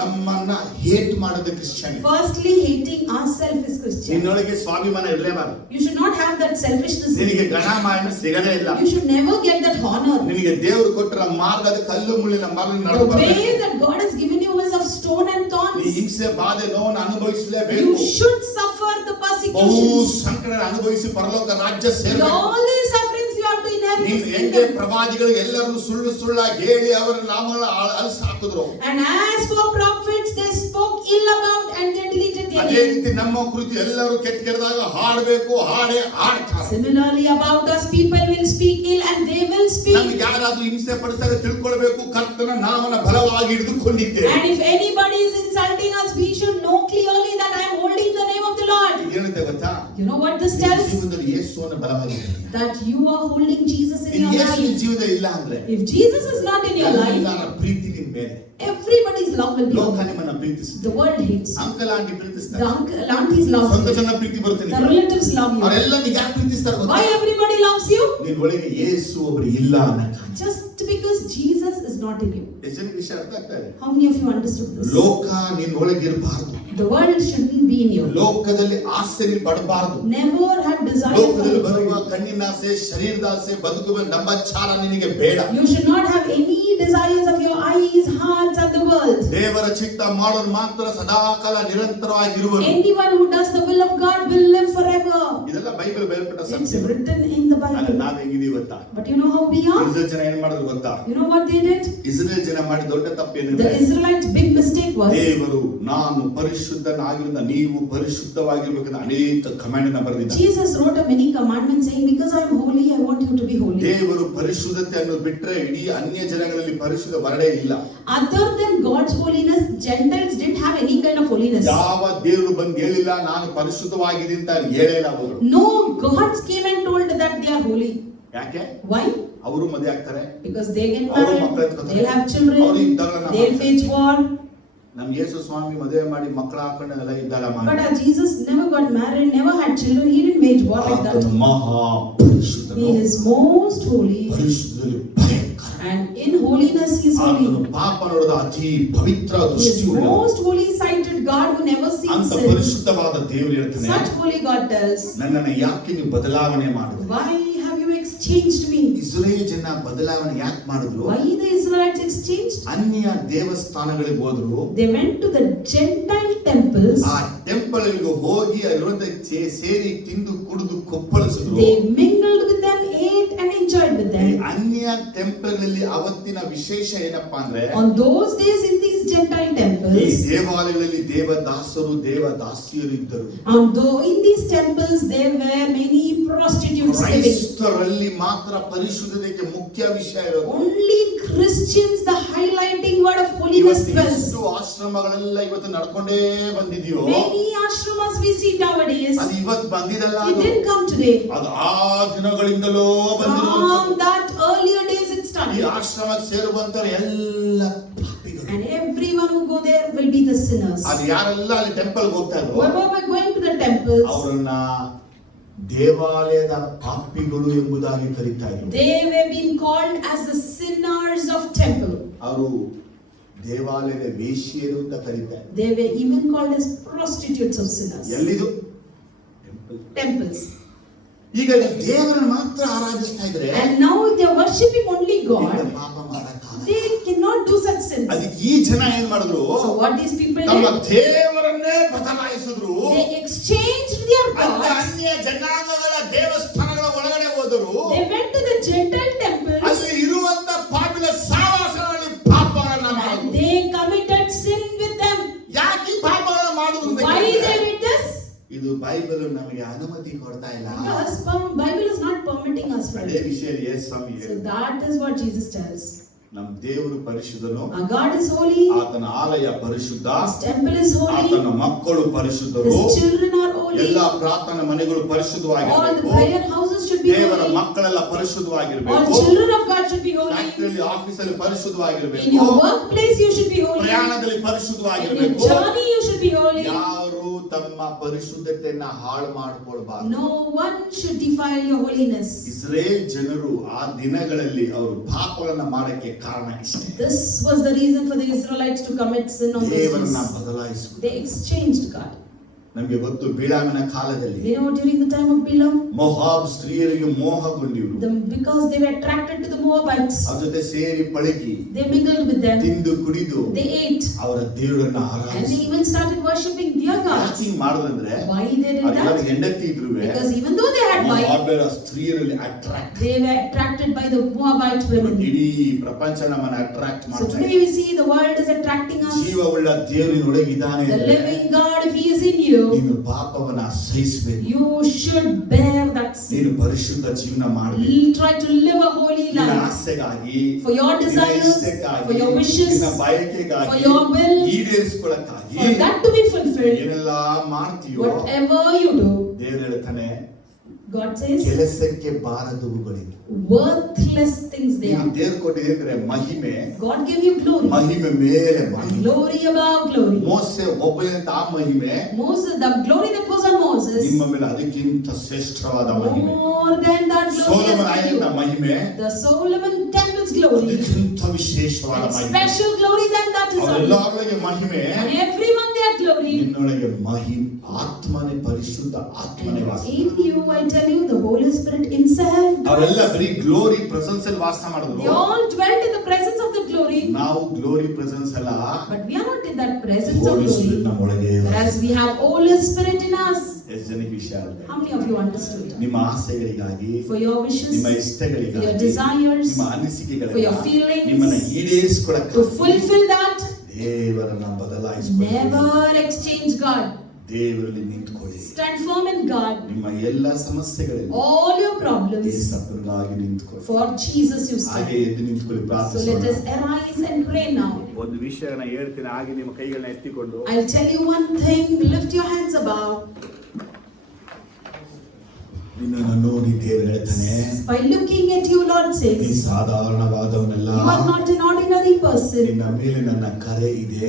ನಮ್ಮನ್ನ ಹೇಟ್ ಮಾಡೋದು Christianity. Firstly, hating ourselves is Christianity. ನಿನ್ನೊಳಗೆ ಸ್ವಾಭಿಮಾನ ಇರಲೇಬಾರದು. You should not have that selfishness. ನಿನಗೆ ಗಣಮಾನ ಸಿಗದೇ ಇಲ್ಲ. You should never get that honor. ನಿನಗೆ ದೇವರು ಕೊಟ್ಟರ ಮಾರ್ಗದ ಕಲ್ಲು ಮುಳ್ಳಿನ ಮಾರ್ಗ The ನಡೆಯಬೇಕು. way that God has given you is of stone and ನೀ thorns. ಹಿಂಸೆ ಬಾಧೆ ನೋವನ್ನು ಅನುಭವಿಸಲೇಬೇಕು. You should suffer the ಬಹು persecutions. ಸಂಕಟ ಅನುಭವಿಸಿ ಪರಲೋಕ ರಾಜ್ಯ With ಸೇರಬೇಕು. all these sufferings you have to inherit ನೀನು this ಹೆಂಗೆ kingdom. ಪ್ರವಾದಿಗಳು ಎಲ್ಲರೂ ಸುಳ್ಳಾಗಿ ಹೇಳಿ ಅವರ ನಾಮಗಳ ಅಳಿಸಿ ಹಾಕಿದ್ರು. And as for prophets, they spoke ill about and they deleted their ಅದೇ name. ರೀತಿ ನಮ್ಮ ಕುರಿತು ಎಲ್ಲರೂ ಕೆಟ್ಟದಾಗ ಹಾಡಬೇಕು, ಹಾಡೇ ಹಾಡ್ತಾರೆ. Similarly, about us, people will speak ill and they will speak. ನಮ್ಗೆ ಯಾರಾದ್ರೂ ಹಿಂಸೆ ಪಡಿಸಿದಾಗ ತಿಳ್ಕೊಳ್ಬೇಕು, ಕರ್ತನ ನಾಮನ ಬಲವಾಗಿ ಹಿಡಿದುಕೊಂಡಿದ್ದೇವೆ. And if anybody is insulting us, we should know clearly that I am holding the name of the Lord. ಏನಂತ ಗೊತ್ತಾ? You know what this ನಿನ್ನ tells? ಜೀವನದಲ್ಲಿ ಯೇಸುವನ್ನು ಬಲವಾಗಿ ಹಿಡಿದು. That you are holding Jesus in your ಯೇಸು ನಿನ್ನ life. ಜೀವನದಲ್ಲಿ ಇಲ್ಲ ಅಂದ್ರೆ If Jesus is not in your life, ಎಲ್ಲರ ಪ್ರೀತಿ ನಿನ್ನ ಮೇಲೆ. everybody's love will be ಲೋಕ on. ನಿಮ್ಮನ್ನ ಪ್ರೀತಿಸುತ್ತೆ. The world hates. Uncle aunty The ಪ್ರೀತಿಸ್ತಾರೆ. uncle, aunties love ಸ್ವಂತ you. ಜನ ಪ್ರೀತಿ ಬರುತ್ತೆ The ನಿಮಗೆ. relatives love you. ಅವರೆಲ್ಲ ನಿಮಗೆ ಯಾಕೆ ಪ್ರೀತಿಸ್ತಾರೆ ಗೊತ್ತಾ? Why everybody loves you? ನಿನ್ನ ಒಳಗೆ ಯೇಸು ಒಬ್ರು ಇಲ್ಲ ಅನ್ನಕ್ಕೆ. Just because Jesus is not in you. ಎಷ್ಟು ಜನಕ್ಕೆ ವಿಷಯ ಅರ್ಥ ಆಗ್ತಾ ಇದೆ? How many of you understood this? ಲೋಕ ನಿನ್ನ ಒಳಗೆ ಇರಬಾರದು. The world shouldn't be in you. ಲೋಕದಲ್ಲಿ ಆಸೆ ಪಡಬಾರದು. Never have desire for ಲೋಕದಲ್ಲಿ the ಬರುವ world. ಕಣ್ಣಿನ ಆಸೆ, ಶರೀರದ ಆಸೆ, ಬದುಕುವ ನಂಬಚಾರ ನಿನಗೆ ಬೇಡ. You should not have any desires of your eyes, hearts, and the world. ದೇವರ ಚಿತ್ತ ಮಾಡೋರು ಮಾತ್ರ ಸದಾಕಾಲ ನಿರಂತರವಾಗಿರುವರು. Anyone who does the will of God will live forever. ಇದೆಲ್ಲ ಬೈಬಲ್ ಬರೆಯಲ್ಪಟ್ಟ It's ಸತ್ಯ. written in the Bible. ನಾವ್ ಹೆಂಗಿದೀವಿ ಗೊತ್ತಾ? But you know how we are? Israel ಜನ ಏನ್ ಮಾಡಿದ್ರು ಗೊತ್ತಾ? You know what they did? Israel ಜನ ಮಾಡಿದ ದೊಡ್ಡ ತಪ್ಪು The ಏನಿದೆ? Israelites' big mistake was, ದೇವರು ನಾನು ಪರಿಶುದ್ಧನಾಗಿರುವುದರಿಂದ ನೀವು ಪರಿಶುದ್ಧವಾಗಿರ್ಬೇಕಂತ ಅನೇಕ ಕಮಾಂಡ್ ಅನ್ನು ಬರೆದಿದ್ದಾರೆ. Jesus wrote a many commandments saying, because I am holy, I want you to be holy. ದೇವರು ಪರಿಶುದ್ಧತೆ ಅನ್ನು ಬಿಟ್ರೆ ಇಡೀ ಅನ್ಯ ಜನಗಳಲ್ಲಿ ಪರಿಶುದ್ಧ ವರ್ಣೆ ಇಲ್ಲ. Other than God's holiness, Gentiles didn't have any kind of holiness. ಯಾವ ದೇವರು ಬಂದು ಹೇಳಿಲ್ಲ ನಾನು ಪರಿಶುದ್ಧವಾಗಿದ್ದೀನಿ ಅಂತ ಹೇಳಿಲ್ಲ ಅವರು. No, God came and told that they are holy. ಯಾಕೆ? Why? ಅವರು ಮದುವೆ ಆಗ್ತಾರೆ, Because they get ಅವರು married, ಮಕ್ಕಳು ಎತ್ಕೊತಾರೆ, they'll have ಅವರು children, ಯುದ್ಧಗಳನ್ನ they'll ಮಾಡ್ತಾರೆ. wage war. ನಮ್ ಯೇಸು ಸ್ವಾಮಿ ಮದುವೆ ಮಾಡಿ ಮಕ್ಕಳ ಹಾಕೊಂಡೆಲ್ಲ ಯುದ್ಧ But ಮಾಡಿ Jesus never got married, never had children, he didn't wage war like that. ಮಹಾ ಪರಿಶುದ್ಧನು, He is most holy, ಪರಿಶುದ್ಧದಲ್ಲಿ ಭಯಂಕರ, and in holiness he is holy. ಆತನು ಪಾಪ ನೋಡದ ಅತಿ ಪವಿತ್ರ He is ದೃಷ್ಟಿಯುಳ್ಳ most holy sighted God who never sees ಅಂತ sin. ಪರಿಶುದ್ಧವಾದ ದೇವರು ಹೇಳ್ತಾನೆ, Such holy God tells, ನನ್ನನ್ನು ಯಾಕೆ ನೀವು ಬದಲಾವಣೆ ಮಾಡಿದ್ರಿ? why have you exchanged me? Israel ಜನ ಬದಲಾವಣೆ ಯಾಕೆ ಮಾಡಿದ್ರು? Why the Israelites exchanged? ಅನ್ಯ ದೇವಸ್ಥಾನಗಳಿಗೆ ಹೋದ್ರು. They went to the Gentile temples. ಆ ಟೆಂಪಲ್ ಹೋಗಿ ಅಲ್ಲಿರುವಂತ ಸೇರಿ ತಿಂದು ಕುಡಿದು ಕೊಪ್ಪಳಿಸಿದ್ರು. They mingled with them, ate and enjoyed with ಈ them. ಅನ್ಯ ಟೆಂಪಲ್ಗಳಲ್ಲಿ ಅವತ್ತಿನ ವಿಶೇಷ ಏನಪ್ಪಾ ಅಂದ್ರೆ, On those days in these Gentile ಈ temples, ದೇವಾಲಯಗಳಲ್ಲಿ ದೇವದಾಸರು ದೇವದಾಸಿಯರು ಇದ್ದರು. although in these temples there were many prostitutes living. ಕ್ರೈಸ್ತರಲ್ಲಿ ಮಾತ್ರ ಪರಿಶುದ್ಧತೆಗೆ ಮುಖ್ಯ ವಿಷಯ ಇರೋದು. Only Christians, the highlighting word of holiness ಇವತ್ತು dwells. ಎಷ್ಟು ಆಶ್ರಮಗಳೆಲ್ಲ ಇವತ್ತು ನಡ್ಕೊಂಡೇ ಬಂದಿದೆಯೋ, Many ashramas we see nowadays, ಅದು ಇವತ್ತು ಬಂದಿರಲ್ಲ, it didn't come today. ಅದು ಆ ದಿನಗಳಿಂದಲೂ ಬಂದಿರುವಂತದ್ದು. From that earlier days it ಈ started. ಆಶ್ರಮಕ್ಕೆ ಸೇರುವಂತವರು ಎಲ್ಲ ಪಾಪಿಗಳು. And everyone who go there will be the sinners. ಅದು ಯಾರೆಲ್ಲ ಅಲ್ಲಿ ಟೆಂಪಲ್ ಹೋಗ್ತಾ ಇದ್ರು, Whoever were going to the temples, ಅವರನ್ನ ದೇವಾಲಯದ ಪಾಪಿಗಳು ಎಂಬುದಾಗಿ ಕರೀತಾ ಇದ್ರು. they were being called as the sinners of temple. ಅವರು ದೇವಾಲಯದ ವೇಶ್ಯರು ಅಂತ ಕರೀತಾ ಇದ್ರು. They were even called as prostitutes of sinners. ಎಲ್ಲಿದು? ಟೆಂಪಲ್. Temples. ಈಗ ದೇವರನ್ನು ಮಾತ್ರ ಆರಾಧಿಸ್ತಾ ಇದ್ರೆ And now they are worshipping only ಇಂಥ God. ಪಾಪ ಮಾಡಕ್ಕಾಗಲ್ಲ. They cannot do such sins. ಅದಕ್ಕೆ ಈ ಜನ ಏನ್ ಮಾಡಿದ್ರು? So what these people ನಮ್ಮ did, ದೇವರನ್ನೇ ಬದಲಾಯಿಸಿದ್ರು. they exchanged their ಅಂತ gods. ಅನ್ಯ ಜನಾಂಗಗಳ ದೇವಸ್ಥಾನಗಳ ಒಳಗಡೆ ಹೋದರು. They went to the Gentile temples ಅಲ್ಲಿ ಇರುವಂತ ಪಾಪಿಗಳ ಸಹವಾಸಗಳಲ್ಲಿ ಪಾಪಗಳನ್ನ and ಮಾಡಿದ್ರು. they committed sin with them. ಯಾಕೆ ಈ ಪಾಪಗಳನ್ನ ಮಾಡಿದ್ರು ಅಂತ Why ಕೇಳಿದ್ರೆ, they did this? ಇದು ಬೈಬಲ್ ನಮಗೆ ಅನುಮತಿ ಕೊಡ್ತಾ ಇಲ್ಲ. Because Bible is not permitting us for ಅದೇ it. ವಿಷಯ ಯೇಸು ಸ್ವಾಮಿ So ಹೇಳಿದ್ರು. that is what Jesus tells. ನಮ್ಮ ದೇವರು ಪರಿಶುದ್ಧನು, Our God is holy. ಆತನ ಆಲಯ ಪರಿಶುದ್ಧ, His temple is holy. ಆತನ ಮಕ್ಕಳು ಪರಿಶುದ್ಧರು, His children are holy. ಎಲ್ಲ ಪ್ರಾರ್ಥನಾ ಮನೆಗಳು All the ಪರಿಶುದ್ಧವಾಗಿರಬೇಕು. prayer houses should be ದೇವರ holy. ಮಕ್ಕಳೆಲ್ಲ All ಪರಿಶುದ್ಧವಾಗಿರಬೇಕು. children of God should be holy. ಫ್ಯಾಕ್ಟರಿಯಲ್ಲಿ ಆಫೀಸಲ್ಲಿ In ಪರಿಶುದ್ಧವಾಗಿರಬೇಕು. your workplace you should be holy. ಪ್ರಯಾಣದಲ್ಲಿ In your ಪರಿಶುದ್ಧವಾಗಿರಬೇಕು. journey you should be holy. ಯಾರು ತಮ್ಮ ಪರಿಶುದ್ಧತೆಯನ್ನ ಹಾಳು ಮಾಡ್ಕೊಳ್ಬಾರ್ದು. No one should defile your holiness. Israel ಜನರು ಆ ದಿನಗಳಲ್ಲಿ ಅವರು ಪಾಪಗಳನ್ನ ಮಾಡಕ್ಕೆ ಕಾರಣ ಇಷ್ಟೇ. This was the reason for the Israelites to commit sin on those ದೇವರನ್ನ days. ಬದಲಾಯಿಸಿದ್ರು. They exchanged God. ನಮಗೆ ಗೊತ್ತು ಬಿಳಾಮಿನ ಕಾಲದಲ್ಲಿ You know, during the time of Balaam, Moab ಸ್ತ್ರೀಯರಿಗೆ ಮೋಹಗೊಂಡಿರು. because they were attracted to the Moabites, ಅವ್ರ ಜೊತೆ ಸೇರಿ ಪಳಗಿ they mingled with them, ತಿಂದು ಕುಡಿದು they ate, ಅವರ ದೇವರನ್ನ and they ಆರಾಧಿಸಿದ್ರು. even started worshipping their ಯಾಕೆ gods. ಹಿಂಗ್ ಮಾಡಿದ್ರಂದ್ರೆ Why they did ಅವ್ರ that? ಹೆಂಡತಿ ಇದ್ರು Because even though they had wives, ಮೊಹಾಬರ ಸ್ತ್ರೀಯರಲ್ಲಿ attract. they were attracted by the Moabite women. ಇಡೀ ಪ್ರಪಂಚ ನಮ್ಮನ್ನ ಅಟ್ರಾಕ್ಟ್ So ಮಾಡ್ತಾ today ಇದೆ. we see the world is attracting us. ಜೀವವುಳ್ಳ ದೇವರಿನೊಳಗೆ ಇದ್ದಾನೆ The ಅಂದ್ರೆ living God, if He is in you, ನೀನು ಪಾಪವನ್ನ ಸಹಿಸಬೇಕು. you should bear that sin. ನೀನು ಪರಿಶುದ್ಧ ಜೀವನ ಮಾಡಬೇಕು. Try to live a holy ನಿನ್ನ life. ಆಸೆಗಾಗಿ, For your ನಿನ್ನ desires, ಇಷ್ಟಕ್ಕಾಗಿ, for your wishes, ನಿನ್ನ ಬಯಕೆಗಾಗಿ, for your will, ಈಡೇರಿಸಿಕೊಳ್ಳಕ್ಕಾಗಿ for that to be fulfilled. ಏನೆಲ್ಲ ಮಾಡ್ತೀಯೋ Whatever you do, ದೇವರು ಹೇಳ್ತಾನೆ, God says, ಕೆಲಸಕ್ಕೆ ಬಾರದವುಗಳಿವೆ. worthless things they ನೀವು are. ದೇವರು ಕೊಟ್ಟಿದೆ ಅಂದ್ರೆ ಮಹಿಮೆ, God gave you glory. ಮಹಿಮೆ ಮೇಲೆ ಮಹಿಮೆ. Glory above glory. ಮೋಸೆ ಒಬ್ಬನಿಂದ ಆ ಮಹಿಮೆ, Moses, the glory that was on Moses, ನಿಮ್ಮ ಮೇಲೆ ಅದಕ್ಕಿಂತ ಶ್ರೇಷ್ಠವಾದ ಮಹಿಮೆ. more than that glory Solomon is on ಆಯನ you. ಮಹಿಮೆ, The Solomon temple's glory, ಅದಕ್ಕಿಂತ ವಿಶೇಷವಾದ and ಮಹಿಮೆ. special glory than that is on you. ಅವರೆಲ್ಲರೊಳಗೆ ಮಹಿಮೆ, And everyone their glory. ನಿನ್ನೊಳಗೆ ಮಹಿಮೆ, ಆತ್ಮನೇ, ಪರಿಶುದ್ಧ ಆತ್ಮನೇ ವಾಸ. In you, I tell you, the Holy Spirit himself. ಅವರೆಲ್ಲ ಬರೀ ಗ್ಲೋರಿ ಪ್ರೆಸೆನ್ಸ್ ಅಲ್ಲಿ ವಾಸ They ಮಾಡಿದ್ರು. all dwelt in the presence of the glory. ನಾವು ಗ್ಲೋರಿ ಪ್ರೆಸೆನ್ಸ್ ಅಲ್ಲ, But we are not in that presence of Holy Spirit glory. ನಮ್ಮೊಳಗೆ. Whereas we have Holy Spirit in us. ಎಷ್ಟು ಜನಕ್ಕೆ ವಿಷಯ ಅಲ್ಲ? How many of you understood? ನಿಮ್ಮ ಆಸೆಗಳಿಗಾಗಿ, For your wishes, ನಿಮ್ಮ for your ಇಷ್ಟಗಳಿಗಾಗಿ, desires, ನಿಮ್ಮ for your ಅನಿಸಿಕೆಗಳಿಗಾಗಿ, feelings, ನಿಮ್ಮನ್ನ ಈಡೇರಿಸಿಕೊಳ್ಳಕ್ಕೆ to fulfill that, ದೇವರನ್ನ ಬದಲಾಯಿಸಿಕೊಳ್ಳಿ. never exchange God. ದೇವರಲ್ಲಿ ನಿಂತ್ಕೊಳ್ಳಿ. Stand firm in God. ನಿಮ್ಮ ಎಲ್ಲ ಸಮಸ್ಯೆಗಳಲ್ಲಿ All your problems, ಯೇಸಪ್ಪನಿಗಾಗಿ ನಿಂತ್ಕೊಳ್ಳಿ. for Jesus you ಹಾಗೆ stand. ಎದ್ದು ನಿಂತ್ಕೊಳ್ಳಿ, So let ಪ್ರಾರ್ಥಿಸೋಣ. us arise and pray now. ಒಂದು ವಿಷಯನ ಹೇಳ್ತೀನಿ, ಹಾಗೆ ನಿಮ್ಮ ಕೈಗಳನ್ನ ಎತ್ತಿಕೊಂಡು I'll tell you one thing. Lift your hands above. ನಿನ್ನನ್ನು ನೋಡಿ ದೇವರು ಹೇಳ್ತಾನೆ, By looking at you, Lord ನೀ says, ಸಾಧಾರಣವಾದವನಲ್ಲ, you are not an ordinary person. ನಿನ್ನ ಮೇಲೆ ನನ್ನ ಕರೆ ಇದೆ.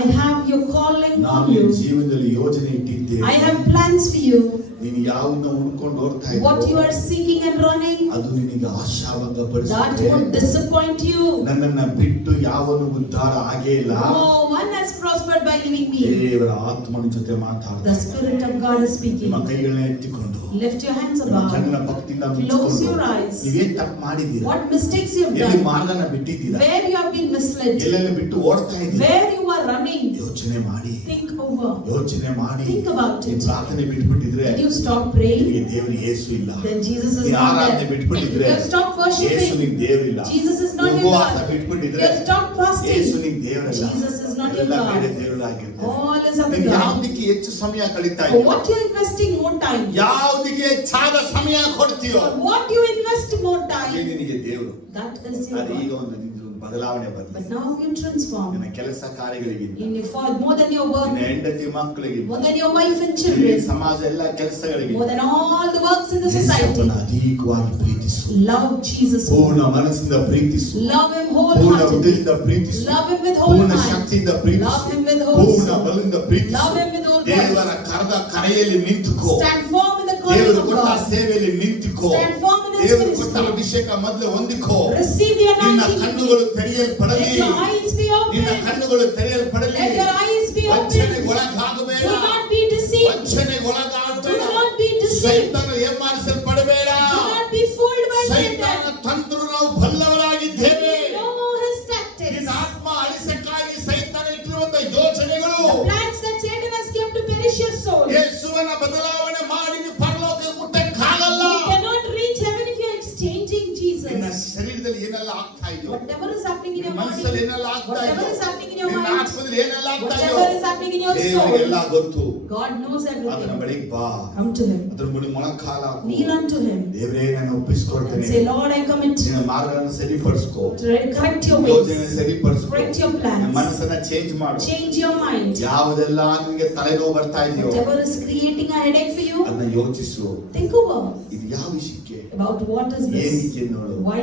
I have your calling ನಾನು on ನಿನ್ನ you. ಜೀವನದಲ್ಲಿ ಯೋಜನೆ ಇಟ್ಟಿದ್ದೇನೆ. I have plans for you. ನೀನು ಯಾವುದನ್ನ ಹುಡ್ಕೊಂಡು ಹೋಗ್ತಾ What you ಇದ್ದೀಯೋ are seeking and running, ಅದು ನಿನಗೆ ಆಶಾಭಂಗ that ಪಡಿಸುತ್ತೆ. would disappoint you. ನನ್ನನ್ನ ಬಿಟ್ಟು ಯಾವನು ಉದ್ಧಾರ ಆಗೇ ಇಲ್ಲ. No one has prospered by leaving me. ದೇವರ ಆತ್ಮನ ಜೊತೆ The ಮಾತಾಡ್ತಾ Spirit of God is speaking. ನಿಮ್ಮ ಕೈಗಳನ್ನ ಎತ್ತಿಕೊಂಡು Lift your hands ನಿಮ್ಮ above. ಕಣ್ಣಿನ ಭಕ್ತಿಯಿಂದ Close your ಮುಚ್ಚಿಕೊಂಡು eyes. ನೀವೇನ್ ತಪ್ಪು ಮಾಡಿದ್ದೀರಾ, What mistakes you have ಎಲ್ಲಿ done, ಮಾರ್ಗನ ಬಿಟ್ಟಿದ್ದೀರಾ, where you have been misled, ಎಲ್ಲೆಲ್ಲ ಬಿಟ್ಟು ಓಡ್ತಾ ಇದ್ದೀರಾ, where you are running. ಯೋಚನೆ ಮಾಡಿ, Think over. ಯೋಚನೆ ಮಾಡಿ. Think about it. ನೀನ್ ಪ್ರಾರ್ಥನೆ ಬಿಟ್ಬಿಟ್ಟಿದ್ರೆ Did you stop praying? ನಿನಗೆ ದೇವರು ಯೇಸು ಇಲ್ಲ. Then Jesus is ನೀ not ಆರಾಧನೆ there. ಬಿಟ್ಬಿಟ್ಟಿದ್ರೆ You have stopped Yesu worshiping. ನಿನ್ ದೇವರಿಲ್ಲ. Jesus is not ನೀ your ಉಪವಾಸ God. ಬಿಟ್ಬಿಟ್ಟಿದ್ರೆ You have stopped fasting. ಯೇಸು ನಿನ್ ದೇವರಲ್ಲ. Jesus is not your ಎಲ್ಲ God. ಬೇರೆ ದೇವರಾಗಿರ್ತಾರೆ. All is other ನೀನ್ God. ಯಾವುದಕ್ಕೆ ಹೆಚ್ಚು ಸಮಯ ಕಳೀತಾ For ಇದ್ದೀಯ, what you are investing more time? ಯಾವುದಕ್ಕೆ ಹೆಚ್ಚಾದ ಸಮಯ ಕೊಡ್ತೀಯೋ For what you invest more ಅದೇ time? ನಿನಗೆ ದೇವರು. That is your ಅದು ಈಗ God. ಒಂದು ಬದಲಾವಣೆ ಬರಲಿ. But now you transform. ನಿನ್ನ ಕೆಲಸ ಕಾರ್ಯಗಳಿಗಿಂತ, In your fall, more than your work, ನಿನ್ನ ಹೆಂಡತಿ ಮಕ್ಕಳಿಗಿಂತ, more than your wife and ನಿನ್ನ children, ಸಮಾಜ ಎಲ್ಲ ಕೆಲಸಗಳಿಗಿಂತ more than all the works in the ಯೇಸಪ್ಪನ society. ಅಧಿಕವಾಗಿ ಪ್ರೀತಿಸು. Love Jesus more. ಪೂರ್ಣ ಮನಸ್ಸಿಂದ ಪ್ರೀತಿಸು, Love him ಪೂರ್ಣ wholeheartedly. ಹೃದಯದಿಂದ ಪ್ರೀತಿಸು, Love him with whole ಪೂರ್ಣ mind. ಶಕ್ತಿಯಿಂದ Love ಪ್ರೀತಿಸು, him with whole ಪೂರ್ಣ soul. ಬಲದಿಂದ ಪ್ರೀತಿಸು. Love him with whole ದೇವರ body. ಕರೆದ ಕರೆಯಲ್ಲಿ ನಿಂತುಕೋ. Stand firm in the calling ದೇವರು of ಕೊಟ್ಟ God. ಸೇವೆಯಲ್ಲಿ ನಿಂತುಕೋ. Stand firm in His ದೇವರು ಕೊಟ್ಟ ministry. ಅಭಿಷೇಕ ಮೊದಲು ಹೊಂದಿಕೋ. Receive the ನಿನ್ನ anointing. ಕಣ್ಣುಗಳು ತೆರೆಯಲ್ಪಡಲಿ. Let your eyes be ನಿನ್ನ open. ಕಣ್ಣುಗಳು ತೆರೆಯಲ್ಪಡಲಿ. Let your eyes be ವಂಚನೆಗೆ open. ಒಳಗಾಗಬೇಡ. Do not be deceived. ವಂಚನೆಗೆ Do ಒಳಗಾಗಬೇಡ. not be deceived. ಸೈತಾನ ಏಮಾರಿಸಲ್ಪಡಬೇಡ. Do not be fooled by ಸೈತಾನ Satan. ತಂತ್ರ ನಾವು ಬಲ್ಲವರಾಗಿದ್ದೇವೆ. Know his ನಿನ್ನ tactics. ಆತ್ಮ ಅಳಿಸಕ್ಕಾಗಿ ಸೈತಾನ ಇಟ್ಟಿರುವಂತ ಯೋಜನೆಗಳು The plans that Satan has kept to perish your soul. You ಯೇಸುವನ್ನ ಬದಲಾವಣೆ ಮಾಡಿ ನೀವು ಪರಲೋಕಕ್ಕೆ ಮುಟ್ಟಕ್ಕಾಗಲ್ಲ. cannot reach heaven if you are exchanging ನಿನ್ನ Jesus. ಶರೀರದಲ್ಲಿ ಏನೆಲ್ಲ ಆಗ್ತಾ ಇದೆಯೋ, Whatever is happening in your ನಿನ್ನ body, ಮನಸ್ಸಲ್ಲಿ ಏನೆಲ್ಲ ಆಗ್ತಾ whatever ಇದೆಯೋ, is happening in your ನಿನ್ನ mind, ಆತ್ಮದಲ್ಲಿ ಏನೆಲ್ಲ ಆಗ್ತಾ ಇದೆಯೋ, whatever is happening in your ದೇವರಿಗೆಲ್ಲ soul, ಗೊತ್ತು. God knows ಅದನ್ನ everything. ಬಳಿಗೆ ಬಾ, Come to Him. ಅದ್ರ ಮುಡಿ ಮೊಳಕಾಲ ಹಾಕು. Kneel unto Him. ದೇವರೇ ನಾನು And ಒಪ್ಪಿಸ್ಕೊಳ್ತೇನೆ. say, Lord, I commit. ನಿನ್ನ ಮಾರ್ಗಗಳನ್ನು ಸರಿಪಡಿಸ್ಕೋ, Correct your ಯೋಜನೆ ways. ಸರಿಪಡಿಸ್ಕೋ, Correct your ನಿನ್ನ plans. ಮನಸ್ಸನ್ನ ಚೇಂಜ್ ಮಾಡು. Change your mind. ಯಾವುದೆಲ್ಲ ನಿಮಗೆ ತಲೆನೋವು ಬರ್ತಾ ಇದೆಯೋ Whatever is creating a headache for you, ಅದನ್ನ ಯೋಚಿಸು. think over ಇದು ಯಾವ ವಿಷಯಕ್ಕೆ, about what is this. ಏನಕ್ಕೆ ನೋಡು. Why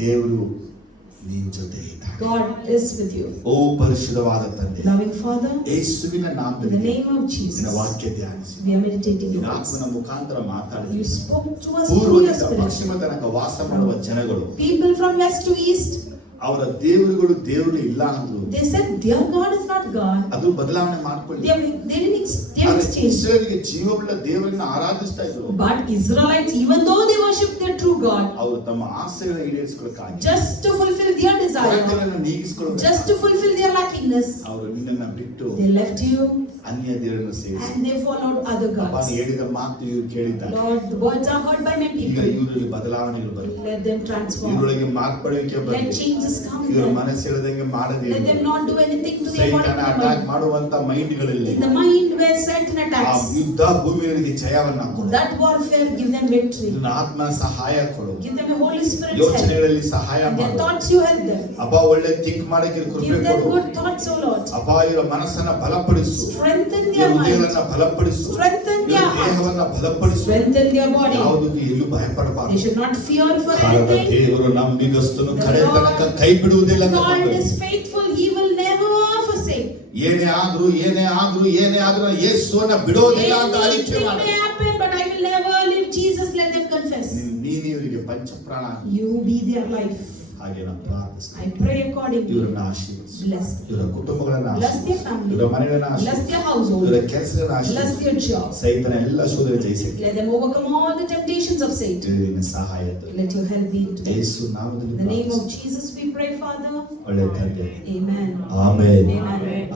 ದೇವರು ನಿನ್ ಜೊತೆ ಇದ್ದಾನೆ. God is with you. ಓ ಪರಿಶುದ್ಧವಾದ ತಂದೆ, Loving Father, ಯೇಸುವಿನ in the ನಾಮದಲ್ಲಿ name of ನಿನ್ನ Jesus, ವಾಕ್ಯ ಧ್ಯಾನಿಸಿ. we are meditating ನಿನ್ನ on ಆತ್ಮನ this. ಮುಖಾಂತರ ಮಾತಾಡಿ You spoke to us through your ಪೂರ್ವದಿಂದ Spirit. ಪಶ್ಚಿಮ ತನಕ ವಾಸ ಮಾಡುವ ಜನಗಳು People from west to east, ಅವರ ದೇವರುಗಳು ದೇವರು ಇಲ್ಲ ಅಂದ್ರು. they said their God is not God. ಅದು ಬದಲಾವಣೆ ಮಾಡ್ಕೊಳ್ಳಿ. They didn't exchange. ಇಸ್ರಾಯೇಲಿಗೆ ಜೀವವುಳ್ಳ ದೇವರನ್ನ ಆರಾಧಿಸ್ತಾ ಇದ್ರು. But Israelites, even though they worship their true God, ಅವರು ತಮ್ಮ ಆಸೆಗಳ ಈಡೇರಿಸಿಕೊಳ್ಳಕ್ಕಾಗಿ, just to fulfill their desire, ಕೊರತೆಗಳನ್ನು ನೀಗಿಸಿಕೊಳ್ಳ, just to fulfill their lackingness, ಅವರು ನಿನ್ನನ್ನ ಬಿಟ್ಟು they left you ಅನ್ಯ ದೇವರನ್ನು ಸೇರಿಸಿ and they followed other ಅಪ್ಪನು gods. ಹೇಳಿದ ಮಾತು ಇವರು ಕೇಳಿದ್ದಾರೆ. Lord, the words are heard by many ಈಗ people. ಇವರಲ್ಲಿ ಬದಲಾವಣೆಗಳು ಬರುತ್ತೆ. Let them transform. ಇವರೊಳಗೆ ಮಾರ್ಪಡುವಿಕೆ Let ಬರಲಿ. changes come in ಇವರು them. ಮನಸ್ಸು ಹೇಳದಂಗೆ ಮಾಡದೇ Let them not do anything to their ಸೈತಾನ body. ಅಟ್ಯಾಕ್ ಮಾಡುವಂತ ಮೈಂಡ್ಗಳಲ್ಲಿ In the mind where Satan ಆ attacks, ಯುದ್ಧ ಭೂಮಿಯವರಿಗೆ ಜಯವನ್ನ ಕೊಡು. that warfare, give them victory. ನಿನ್ನ ಆತ್ಮ ಸಹಾಯ ಕೊಡು. Give them a Holy Spirit help. ಯೋಚನೆಗಳಲ್ಲಿ ಸಹಾಯ Their ಮಾಡು. thoughts you help them. ಅಪ್ಪ ಒಳ್ಳೆ ಥಿಂಕ್ ಮಾಡಕ್ಕೆ ಕೃಪೆ Give them ಕೊಡು. good thoughts, O Lord. ಅಪ್ಪ ಇವರ ಮನಸ್ಸನ್ನ ಬಲಪಡಿಸು. Strengthen ಇವರ their mind. ಹೃದಯಗಳನ್ನ ಬಲಪಡಿಸು. Strengthen ಇವರ their heart. ದೇಹವನ್ನ ಬಲಪಡಿಸು. Strengthen their body. ಯಾವುದಕ್ಕೂ ಎಲ್ಲೂ They ಭಯಪಡಬಾರದು. should not fear for ಕಾರಣದ anything. ದೇವರು ನಂಬಿಗಸ್ತನು ಕಡೆ The Lord- ತನಕ ಕೈ ಬಿಡುವುದಿಲ್ಲ ಅಂತ God ನಂಬು. is faithful. He will never forsake. ಏನೇ ಆದ್ರೂ ಯೇಸುವನ್ನ ಬಿಡೋದಿಲ್ಲ ಅಂತ ಅರಿಕೆ Anything ಮಾಡು. may happen, but I will never leave Jesus. Let them confess. ನೀನು ಇವರಿಗೆ ಪಂಚಪ್ರಾಣ You be their life. ಹಾಗೆ ನಾನು ಪ್ರಾರ್ಥಿಸ್ತೀನಿ. I pray accordingly. ಇವರನ್ನ ಆಶೀರ್ವದಿಸು. Bless them. ಇವರ ಕುಟುಂಬಗಳನ್ನ Bless their ಆಶೀರ್ವದಿಸು. family. ಇವರ ಮನೆಗಳನ್ನ Bless ಆಶೀರ್ವದಿಸು. their household. ಇವರ ಕೆಲಸಗಳನ್ನ Bless ಆಶೀರ್ವದಿಸು. their job. ಸೈತನ ಎಲ್ಲ ಶೋಧನೆ ಜಯಿಸಕ್ಕೆ Let them overcome all the temptations of Satan. ನಿನ್ನ ಸಹಾಯ ಇರಲಿ. Let your help be to them. ಯೇಸು ನಾಮದಲ್ಲಿ In the name of ಪ್ರಾರ್ಥಿಸ್ತೀನಿ. Jesus we pray, Father. ಒಳ್ಳೆಯ ತಂದೆ. Amen. ಆಮೆನ್. Amen.